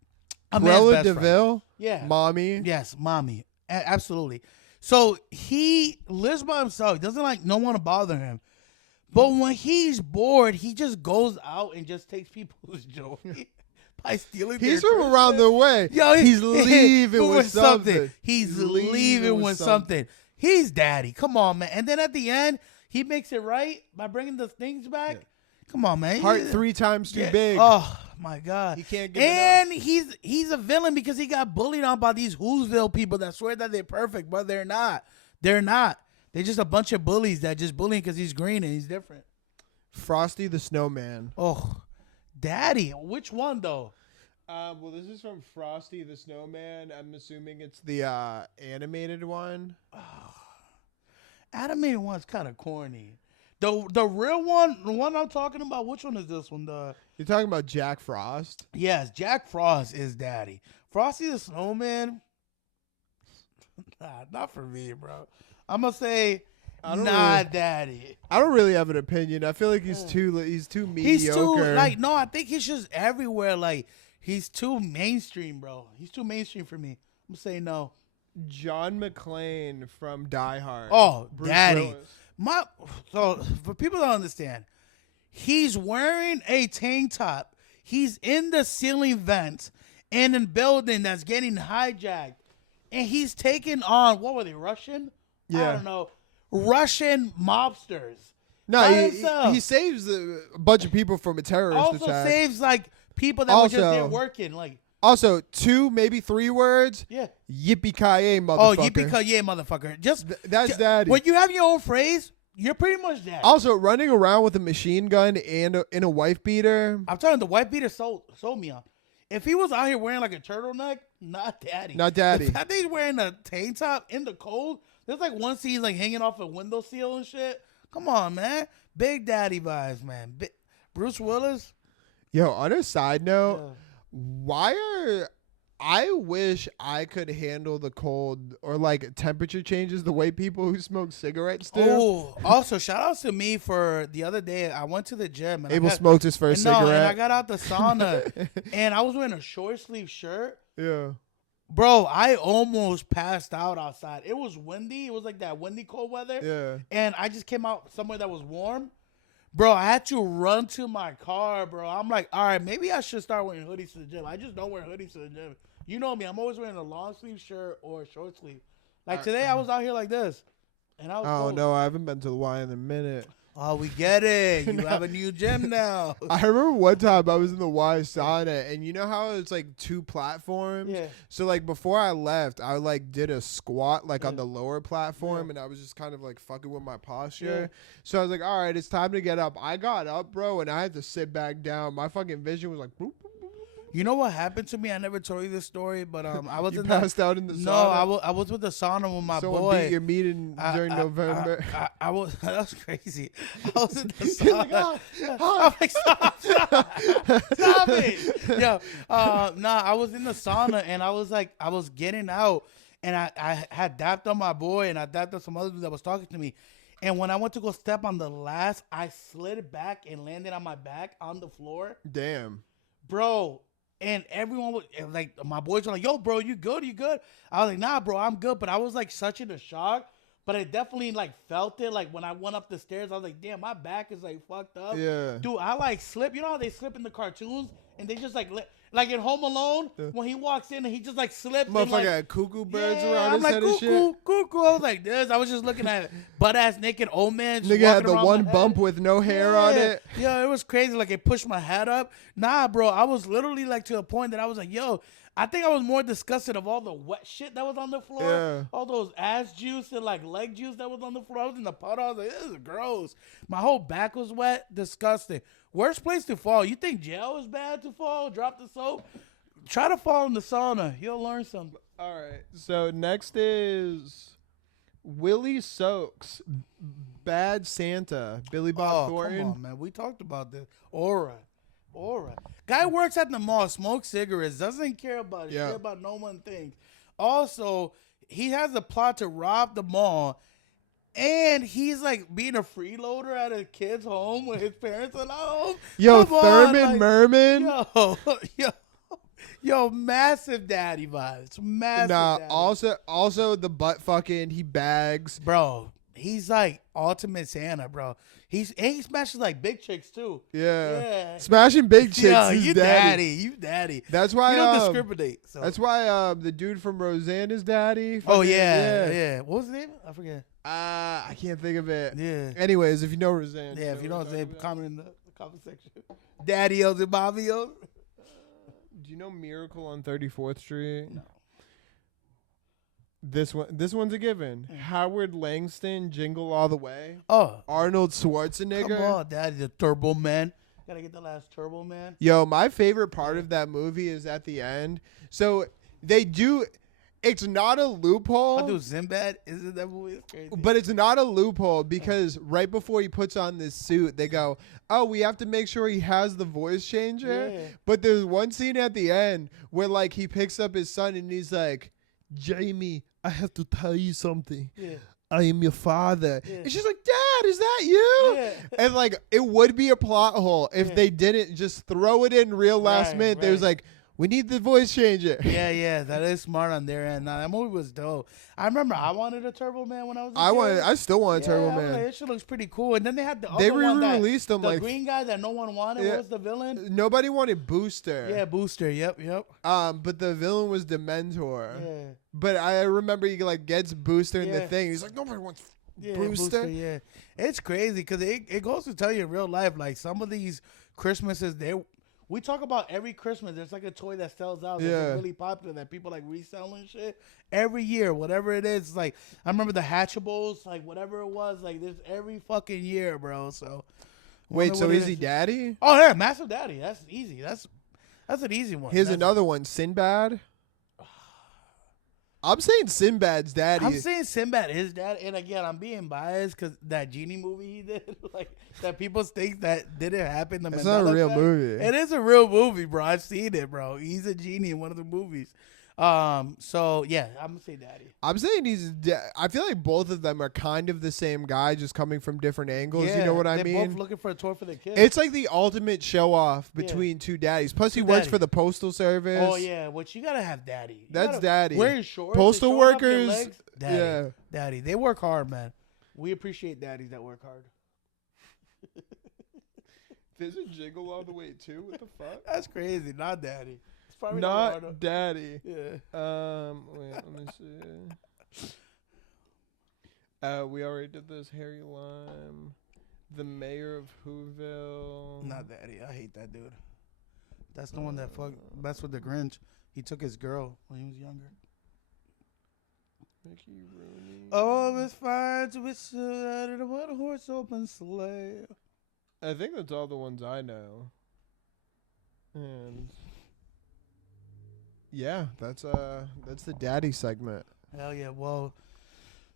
Cruella DeVille. Yeah. Mommy. Yes, mommy. Absolutely. So he lives by himself. He doesn't like no one to bother him. But when he's bored, he just goes out and just takes people's joy by stealing. He's from around the way. Yo, he's leaving with something. He's leaving with something. He's daddy. Come on, man. And then at the end, he makes it right by bringing the things back. Yeah. Come on, man. Heart 3 times too big. Oh my God. He can't get and enough. he's a villain because he got bullied on by these Whoville people that swear that they're perfect, but they're not. They're not. They're just a bunch of bullies that just bullying because he's green and he's different. Frosty the Snowman. Oh, daddy. Which one though? Well, this is from Frosty the Snowman. I'm assuming it's the animated one. Animated one's kind of corny. The real one, the one I'm talking about, which one is this one? You're talking about Jack Frost? Yes, Jack Frost is daddy. Frosty the Snowman, not for me, bro. I'm gonna say daddy. I don't really have an opinion. I feel like he's too mediocre. He's too no. I think he's just everywhere. Like he's too mainstream, bro. He's too mainstream for me. I'm gonna say no. John McClane from Die Hard. Oh, Bruce daddy. Willis. So for people to understand, he's wearing a tank top. He's in the ceiling vent in a building that's getting hijacked, and he's taking on what were they, Russian? Yeah. I don't know, Russian mobsters. No, he saves a bunch of people from a terrorist also attack. saves like people that were just there working. Like Also, 2, maybe 3 words. Yeah. Yippee-ki-yay, motherfucker. Oh, yippee-ki-yay, motherfucker. That's daddy. When you have your own phrase, you're pretty much daddy. Also, running around with a machine gun and in a wife beater. I'm telling you, the white beater sold me on. If he was out here wearing like a turtleneck, not daddy. Not daddy. The fact that he's wearing a tank top in the cold, there's like one scene like hanging off a windowsill and shit. Come on, man. Big daddy vibes, man. Bruce Willis. Yo, on a side note, I wish I could handle the cold or like temperature changes the way people who smoke cigarettes do. Oh, also shout out to me for the other day. I went to the gym and Abel smoked his first cigarette. and I got out the sauna and I was wearing a short sleeve shirt. Yeah. Bro, I almost passed out outside. It was windy. It was like that windy cold weather. Yeah. And I just came out somewhere that was warm. Bro, I had to run to my car, bro. I'm like, all right, maybe I should start wearing hoodies to the gym. I just don't wear hoodies to the gym. You know me. I'm always wearing a long sleeve shirt or a short sleeve. Like today, I was out here like this. And I was Oh, cold. no, I haven't been to the Y in a minute. Oh, we get it. You have a new gym now. I remember one time I was in the Y sauna, and you know how it's like 2 platforms? Yeah. So like before I left, I like did a squat like on the lower platform, and I was just kind of like fucking with my posture. So I was like, all right, it's time to get up. I got up, bro, and I had to sit back down. My fucking vision was like, boop, boop, boop. You know what happened to me? I never told you this story, but I was You in passed out in the sauna? No, I was with the sauna with my Someone boy. beat your meeting during November. I was that was crazy. I was in the You're like, sauna. "Ah, I'm like, stop it. Yo, I was in the sauna and I was getting out and I had dapped on my boy and I dapped on some other dude that was talking to me. And when I went to go step on the last, I slid back and landed on my back on the floor. Damn. Bro. And everyone was like, my boys were like, yo, bro, you good? You good? I was like, nah, bro, I'm good. But I was like such in a shock. But I definitely like felt it. Like when I went up the stairs, I was like, damn, my back is like fucked up. Yeah. Dude, I like slip. You know how they slip in the cartoons? And they just like in Home Alone, when he walks in and he just like slips. Motherfucker and, like, had cuckoo birds yeah, around I'm his like, head and shit. cuckoo. I was like this. I was just looking at butt-ass naked old man. Just Nigga had walking the around one my bump head. with no hair on it. Yeah, it was crazy. Like it pushed my head up. Nah, bro, I was literally like to a point that I was like, yo, I think I was more disgusted of all the wet shit that was on the floor. Yeah. All those ass juice and like leg juice that was on the floor. I was in the puddle. I was like, this is gross. My whole back was wet. Disgusting. Worst place to fall. You think jail is bad to fall? Drop the soap? Try to fall in the sauna. You'll learn something. All right. So next is Willie Soaks, Bad Santa, Billy Bob Thornton. Come on, man. We talked about this. Aura. Guy works at the mall, smokes cigarettes, doesn't care about shit about no one thing. Also, he has a plot to rob the mall, and he's like being a freeloader at a kid's home when his parents are not home. Yo, Come on, Thurman like, Merman. Yo, massive daddy vibes. Massive daddy. Also the butt fucking, he bags. Bro, he's like ultimate Santa, bro. He smashes like big chicks too. Yeah. Smashing big chicks is you daddy. You daddy. That's why you don't discriminate. So. That's why the dude from Roseanne is daddy. Oh Fucking, yeah. What was his name? I forget. I can't think of it. Yeah. Anyways, if you know Roseanne. Yeah, if you don't say, comment in the comment section. Daddy-os and mommy-os. Do you know Miracle on 34th Street? No. This one's a given. Howard Langston, Jingle All the Way. Oh. Arnold Schwarzenegger. Come on, Daddy, the Turbo Man. Gotta get the last Turbo Man. Yo, my favorite part of that movie is at the end. So they do. It's not a loophole. I do Sinbad. Isn't that movie? It's crazy. But it's not a loophole because right before he puts on this suit, they go, oh, we have to make sure he has the voice changer. Yeah. But there's one scene at the end where like he picks up his son and he's like, Jamie, I have to tell you something. Yeah. I am your father. Yeah. And she's like, Dad, is that you? Yeah. And like, it would be a plot hole if they didn't just throw it in real last minute. There's like, we need the voice changer. Yeah, that is smart on their end. Nah, that movie was dope. I remember I wanted a Turbo Man when I was a kid. I still want a Turbo Man. Like, that shit looks pretty cool. And then they had the They other one re-released them the like green guy that no one wanted. Yeah. What was the villain? Nobody wanted Booster. Yeah, Booster. Yep. But the villain was Dementor. Yeah. But I remember he like gets Booster in the Yeah. thing. He's like, nobody wants Yeah, Booster. Yeah, it's crazy because it goes to tell you in real life, like some of these Christmases, we talk about every Christmas. There's like a toy that sells out that's like really popular that people like reselling shit every year, whatever it is. Like I remember the Hatchables, like whatever it was, like there's every fucking year, bro. So wait, so is he daddy? Oh yeah, Massive Daddy. That's easy. That's an easy one. Here's another one, Sinbad. I'm saying Sinbad's daddy. I'm saying Sinbad is dad, and again, I'm being biased because that genie movie he did, like that people think that didn't happen. It's not a real movie. It is a real movie, bro. I've seen it, bro. He's a genie in one of the movies. So yeah, I'm gonna say daddy. I'm saying I feel like both of them are kind of the same guy, just coming from different angles. Yeah, you know what I mean? They're both looking for a toy for their kids. It's like the ultimate show off between two daddies. Plus, he works for the postal service. Oh yeah, which you gotta have daddy. That's daddy. Wearing shorts. Postal workers. Daddy. Yeah, daddy. They work hard, man. We appreciate daddies that work hard. There's a jingle all the way too. What the fuck? That's crazy. Not daddy. Probably not daddy. Yeah. Wait, let me see. We already did this. Harry Lime, the mayor of Whoville. Not daddy. I hate that dude. That's the one that messed with the Grinch. He took his girl when he was younger. Mickey Rooney. Oh, it's fine to be stood in a one horse open sleigh. I think that's all the ones I know. And yeah, that's the daddy segment. Hell yeah. Well,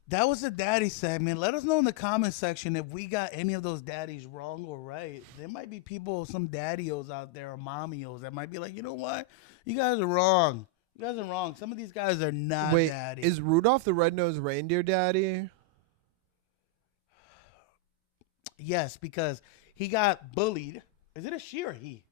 that was the daddy segment. Let us know in the comment section if we got any of those daddies wrong or right. There might be people, some daddios out there or mommios that might be like, you know what? You guys are wrong. You guys are wrong. Some of these guys are not daddies. Is Rudolph the Red-Nosed Reindeer daddy? Yes, because he got bullied. Is it a she or he?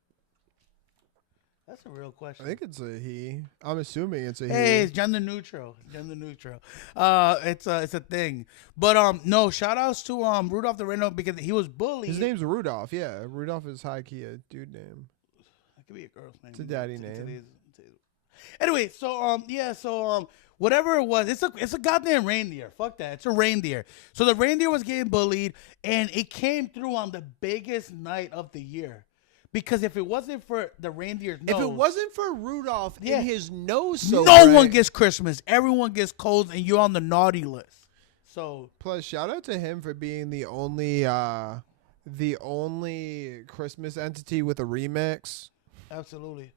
That's a real question. I think it's a he. I'm assuming it's a he. Hey, it's gender neutral. Gender neutral. It's a thing. But no, shout outs to Rudolph the Red-Nosed because he was bullied. His name's Rudolph. Yeah, Rudolph is high key a dude name. That could be a girl's name. It's a daddy name. Anyway, so whatever it was, it's a goddamn reindeer. Fuck that. It's a reindeer. So the reindeer was getting bullied, and it came through on the biggest night of the year. Because if it wasn't for the reindeer's nose, if it wasn't for Rudolph and his nose, no one gets Christmas. Everyone gets colds, and you're on the naughty list. So plus, shout out to him for being the only Christmas entity with a remix. Absolutely.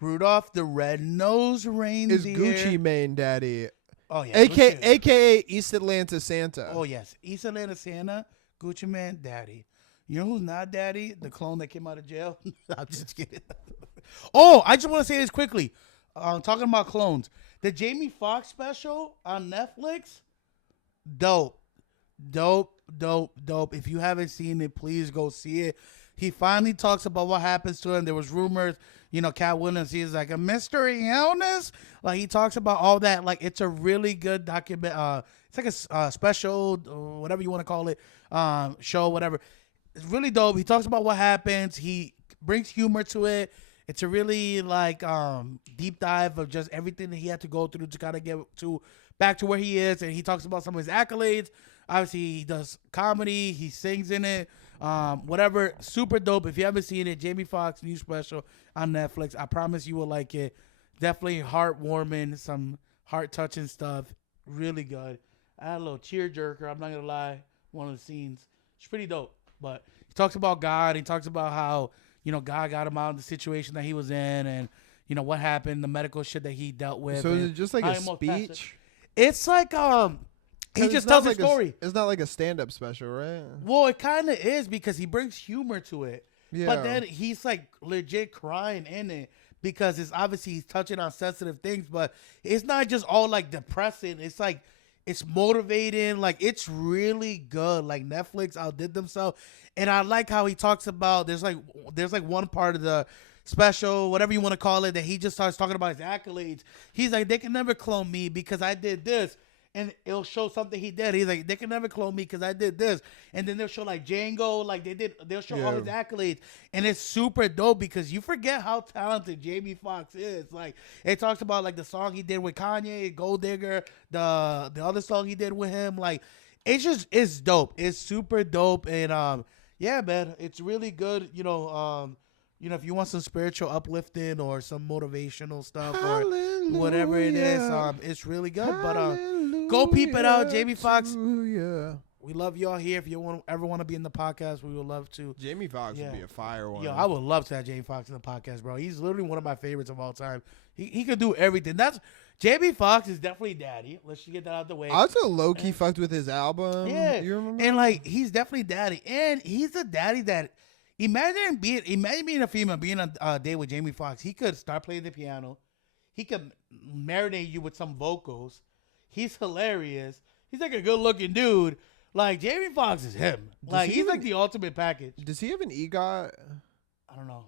Rudolph the Red-Nosed Reindeer is Gucci Mane daddy. Oh yeah, AKA East Atlanta Santa. Oh yes, East Atlanta Santa, Gucci Mane daddy. You know who's not daddy? The clone that came out of jail. I'm just kidding. Oh, I just want to say this quickly. Talking about clones, the Jamie Foxx special on Netflix, dope. If you haven't seen it, please go see it. He finally talks about what happens to him. There was rumors, Cat Williams, he's like a mystery illness. Like he talks about all that. Like it's a really good document. It's like a special, or whatever you want to call it, show, whatever. It's really dope. He talks about what happens. He brings humor to it. It's a really deep dive of just everything that he had to go through to kind of get back to where he is. And he talks about some of his accolades. Obviously, he does comedy. He sings in it. Whatever. Super dope. If you haven't seen it, Jamie Foxx new special on Netflix. I promise you will like it. Definitely heartwarming, some heart-touching stuff. Really good. I had a little tearjerker. I'm not going to lie. One of the scenes. It's pretty dope. But he talks about God. He talks about how, God got him out of the situation that he was in and, what happened, the medical shit that he dealt with. So is it just like a speech? It's like, he just tells a story. It's not like a stand-up special, right? Well, it kind of is because he brings humor to it. Yeah. But then he's like legit crying in it because it's obviously he's touching on sensitive things, but it's not just all like depressing. It's like, it's motivating. Like, it's really good. Like, Netflix outdid themselves. And I like how he talks about, there's like one part of the special, whatever you want to call it, that he just starts talking about his accolades. He's like, they can never clone me because I did this. And it'll show something he did. He's like, they can never clone me because I did this. And then they'll show like Django, like they'll show all his accolades. And it's super dope because you forget how talented Jamie Foxx is. Like, it talks about like the song he did with Kanye, Gold Digger, the other song he did with him. Like, it's dope. It's super dope. And yeah, man, it's really good. you know, if you want some spiritual uplifting or some motivational stuff or whatever it is, it's really good. But go peep it out, Jamie Foxx. We love y'all here. If you ever want to be in the podcast, we would love to. Jamie Foxx would be a fire one. Yo, I would love to have Jamie Foxx in the podcast, bro. He's literally one of my favorites of all time. He could do everything. Jamie Foxx is definitely daddy. Let's just get that out of the way. I also low-key fucked with his album. Yeah. You remember? And, like, he's definitely daddy. And he's a daddy that, imagine being a female, being on a date with Jamie Foxx. He could start playing the piano. He could marinate you with some vocals. He's hilarious. He's like a good-looking dude. Like, Jamie Foxx is him. Like, he's like the ultimate package. Does he have an EGOT? I don't know.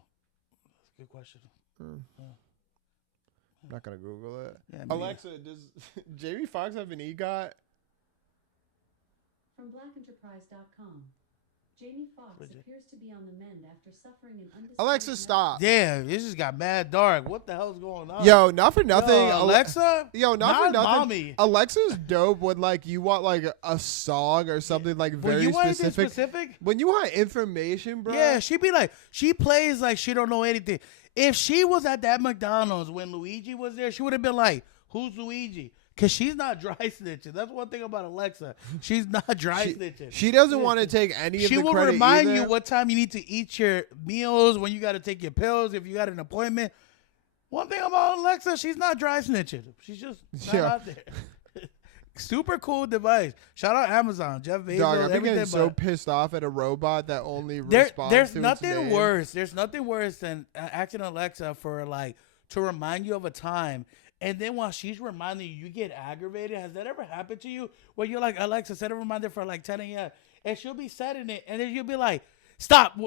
That's a good question. I'm not going to Google it. Yeah, Alexa, does Jamie Foxx have an EGOT? From blackenterprise.com. Jamie Foxx appears to be on the mend after suffering an undisclosed... Alexa, stop. Damn, this just got mad dark. What the hell's going on? Yo, not for nothing. Yo, Alexa? Not for nothing. Mommy. Alexa's dope when, like, you want, like, a song or something, like, very you want anything specific. specific? When you want information, bro. Yeah, she be like, she plays like she don't know anything. If she was at that McDonald's when Luigi was there, she would have been like, who's Luigi? Because she's not dry snitching. That's one thing about Alexa. She's not dry snitching. She doesn't want to take any of the She will credit remind either. you what time you need to eat your meals, when you got to take your pills, if you got an appointment. One thing about Alexa, she's not dry snitching. She's just not out there. Super cool device. Shout out Amazon, Jeff Bezos. Dog, I've been everything, getting so pissed off at a robot that only responds there's to nothing its name. worse. There's nothing worse than asking Alexa for like to remind you of a time. And then while she's reminding you, you get aggravated. Has that ever happened to you? Where you're like, Alexa, set a reminder for like 10 a.m. And she'll be setting it. And then you'll be like, stop.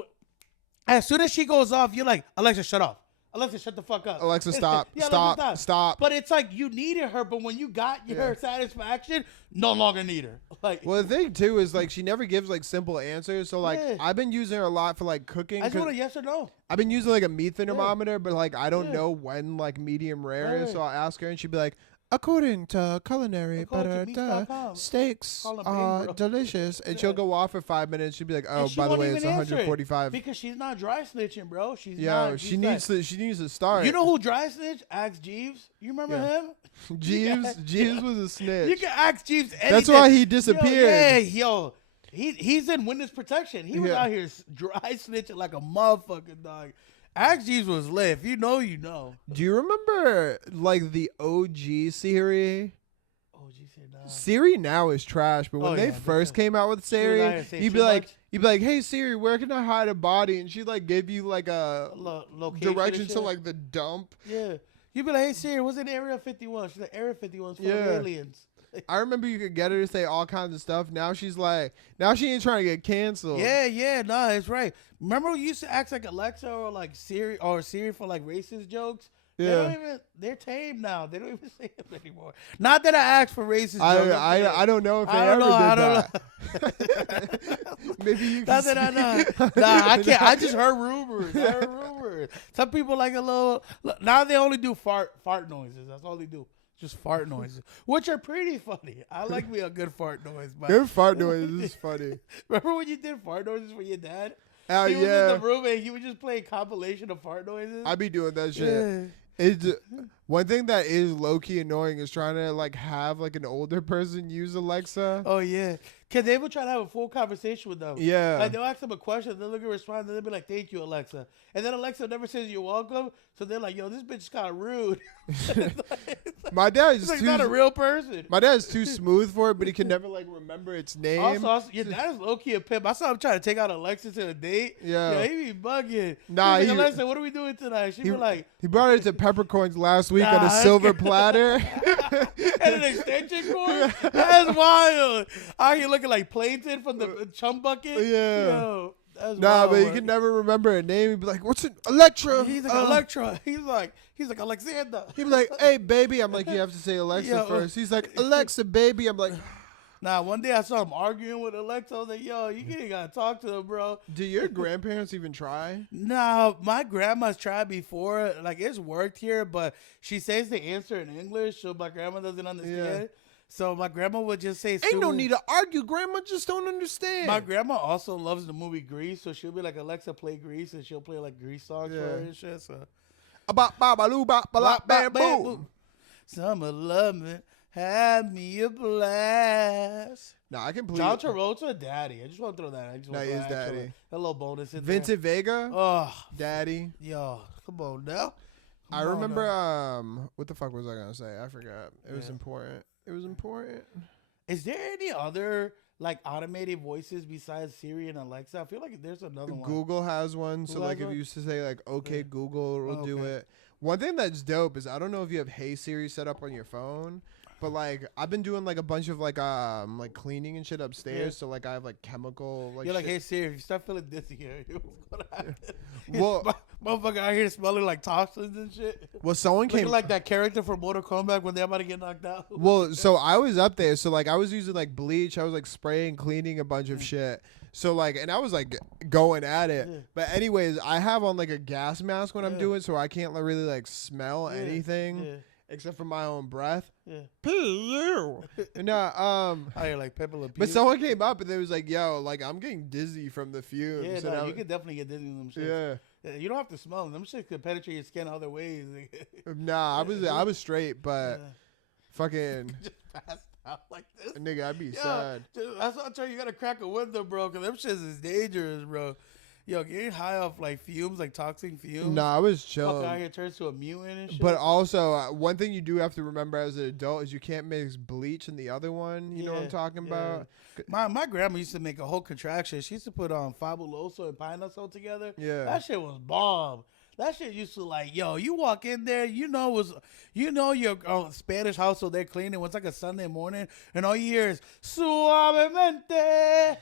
As soon as she goes off, you're like, Alexa, shut off. Alexa, shut the fuck up. Alexa, stop. Yeah, Stop. Stop. But it's like you needed her, but when you got your satisfaction, no longer need her. Like, Well, the thing, too, is, like, she never gives, like, simple answers. So, like, Yeah. I've been using her a lot for, like, cooking. I just want a yes or no. I've been using, like, a meat thermometer, but, like, I don't know when, like, medium rare is. Right. So I'll ask her, and she'd be like, according to culinary, According to meats.com. steaks Call 'em are bro. delicious. And she'll go off for 5 minutes. She'll be like, oh, And she by the won't way, even it's answer it 145. because she's not dry snitching, bro. She's Yo, not. she she's needs to start. You know who dry snitch? Axe Jeeves. You remember him? Jeeves was a snitch. You can ask Jeeves anything. That's why he disappeared. He's in witness protection. He was Yeah. out here dry snitching like a motherfucking dog. Axe Jeeves was lit. If you know, you know. Do you remember, like, the OG Siri? Oh, geez, nah. Siri now is trash, but when Oh, they yeah, first because came out with she was out here Siri, saying you'd be too like, much. hey Siri, where can I hide a body? And she'd like give you like a Location direction and to shit. like the dump. Yeah. You'd be like, hey, Siri, what's in Area 51? She's like, Area 51's full of Yeah. aliens. I remember you could get her to say all kinds of stuff. Now she ain't trying to get canceled. Yeah, nah, it's right. Remember when you used to act like Alexa or like Siri for like racist jokes? Yeah. They're tame now. They don't even say them anymore. Not that I asked for racist jokes. I don't know if they I ever don't did that. Maybe you can Not that I know. Nah, I can't. I just heard rumors. Some people like a little. Now they only do fart noises. That's all they do. Just fart noises, which are pretty funny. I like me a good fart noise. But Good fart noise is funny. remember when you did fart noises for your dad? Oh He was in yeah, the room and you would just play a compilation of fart noises. I be doing that shit. Yeah. It's one thing that is low key annoying is trying to like have like an older person use Alexa. Oh yeah, cause they would try to have a full conversation with them. Yeah. like they'll ask them a question, they'll look and respond, and they'll be like, "Thank you, Alexa," and then Alexa never says you're welcome, so they're like, "Yo, this bitch is kind of rude." My dad's It's like too. not a real person. My dad's too smooth for it, but he can never like remember its name. Also, your dad is low key a pimp. I saw him trying to take out Alexa to a date. Yeah. he be bugging. Nah, He's he- like, Alexa, what are we doing tonight? She'd be like, He brought it to Peppercorns last week Nah, on a that's silver good. platter. and an extension cord? That's wild. Out here looking like Plankton from the chum bucket. Yeah. Yo, that's Nah, wild, but he man. can never remember a name. He'd be like, "What's it? Electra?" He's like Electra. He's like Alexander. He'd be like, "Hey, baby." I'm like, "You have to say Alexa Yo. first." He's like, "Alexa, baby." I'm like, Nah, one day I saw him arguing with Alexa. I was like, yo, you ain't gotta talk to him, bro. "Do your grandparents even try?" Nah, my grandma's tried before. Like, it's worked here, but she says the answer in English, so my grandma doesn't understand. So my grandma would just say, Ain't no need to argue. Grandma just don't understand. My grandma also loves the movie Grease, so she'll be like, Alexa, play Grease, and she'll play like Grease songs for her and shit. So, boom. Summer loving, have me a blast. No, I completely. John Travolta, daddy. I just want to throw that. No, he is daddy. A little bonus in Vincent Vega, Oh, daddy. yo, come on now. I remember. What the fuck was I gonna say? I forgot. It was important. It was important. Is there any other like automated voices besides Siri and Alexa? I feel like there's another one. Google has one. So Google like, has if one? you used to say like, "Okay, Google," will do okay. it. One thing that's dope is I don't know if you have Hey Siri set up on your phone, but like I've been doing like a bunch of like cleaning and shit upstairs. So like I have like chemical like. You're like, shit. hey Siri, if you start feeling dizzy here, what's gonna happen? Well, Motherfucker out here smelling like toxins and shit. well, someone Looking came like that character from Mortal Kombat when they're about to get knocked out. Well, so I was up there. So like I was using like bleach. I was like spraying, cleaning a bunch of shit. So like, and I was like going at it. Yeah. But anyways, I have on like a gas mask when I'm doing, so I can't really like smell anything except for my own breath. Yeah. P.U. No, How you like Pepper Le Pew? but someone came up and they was like, "Yo, like I'm getting dizzy from the fumes." Yeah, And no, I you could definitely get dizzy from them shit. Yeah. Yeah, you don't have to smell them. Them shit could penetrate your skin other ways. Nah, I was straight, but fucking Just passed out like this. nigga, I'd be Yo, sad. that's what I'm telling you. You gotta crack a window, bro, because them shits is dangerous, bro. Yo, getting high off like fumes, like toxic fumes. Nah, I was Fuck chilling. out here turns to a mutant and shit. But also, one thing you do have to remember as an adult is you can't mix bleach in the other one. You know what I'm talking about? My grandma used to make a whole contraction. She used to put Fabuloso and Pine Nuts all together. Yeah. That shit was bomb. That shit used to like, yo, you walk in there, your Spanish household, they're cleaning. It's like a Sunday morning, and all you hear is suavemente.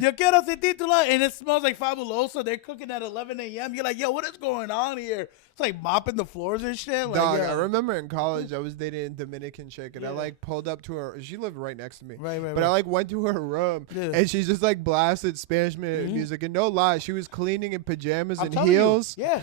Yo quiero ese título, and it smells like Fabuloso. They're cooking at 11 a.m. You're like, yo, what is going on here? It's like mopping the floors and shit. Like, Dog, yo. I remember in college I was dating a Dominican chick and I like pulled up to her. She lived right next to me. Right. But I like went to her room and she just like blasted Spanish music. And no lie, she was cleaning in pajamas and heels. You. Yeah.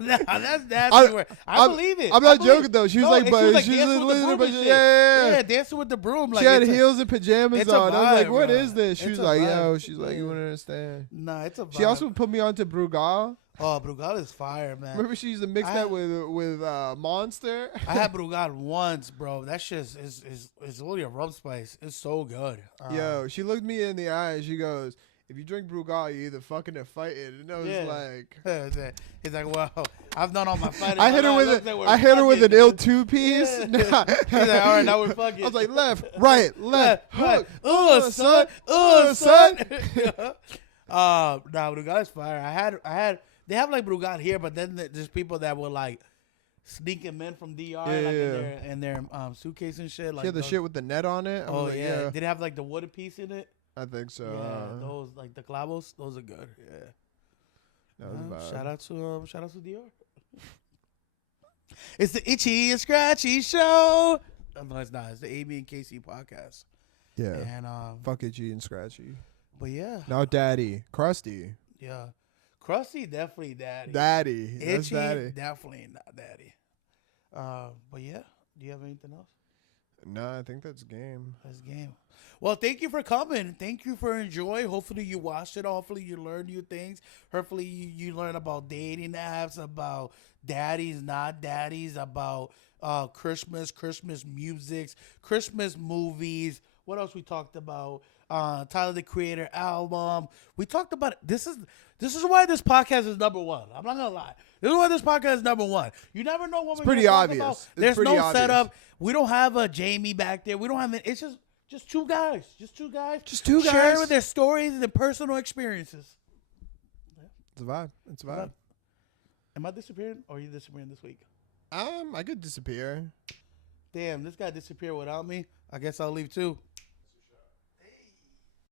That's nasty. I believe it. I'm not joking though. She was like, but she's dancing with the broom and shit. yeah, dancing with the broom. Like, she had heels and pajamas it's a on. I was like, vibe, what bro. is this? She It's was a like, vibe. yo, she's like, you wouldn't understand. Nah, it's a vibe. She also put me onto Brugal. Oh, Brugal is fire, man. Remember she used to mix that with Monster? I had Brugal once, bro. That shit is only a rum spice. It's so good. Yo, she looked me in the eye and she goes, if you drink Brugal, you're either fucking or fighting. And I was like... He's like, well, I've done all my fighting. I hit her with an ill two-piece. He's like, all right, now we're fucking. I was like, left, right, hook. Son. Nah, Brugal is fire. I had. They have like Brugal here, but then there's people that were like sneaking men from DR in their suitcase and shit. Like she had the shit with the net on it. Oh like, yeah. Did it have like the wooden piece in it? I think so. Yeah, those like the clavos, those are good. Yeah. That was bad. Shout out to DR. It's the Itchy and Scratchy Show. No, it's not. It's the AB and KC podcast. Yeah. And fuck Itchy and Scratchy. But yeah. Now Daddy. Crusty. Yeah. Crusty definitely daddy. Daddy. That's Itchy daddy. definitely not daddy. But yeah. Do you have anything else? No, I think that's game. That's game. Well, thank you for coming. Thank you for enjoying. Hopefully you watched it. Hopefully you learned new things. Hopefully you learn about dating apps, about daddies, not daddies, about Christmas musics, Christmas movies. What else we talked about? Tyler the Creator album. We talked about it. This is why this podcast is number one. I'm not gonna lie. This is why this podcast is number one. You never know what we're pretty gonna obvious. talk about. It's There's pretty no obvious. setup. We don't have a Jamie back there. We don't have it. It's just two guys. Just two guys. Sharing with their stories and their personal experiences. It's a vibe. It's a vibe. Am I disappearing or are you disappearing this week? I could disappear. Damn, this guy disappeared without me. I guess I'll leave too.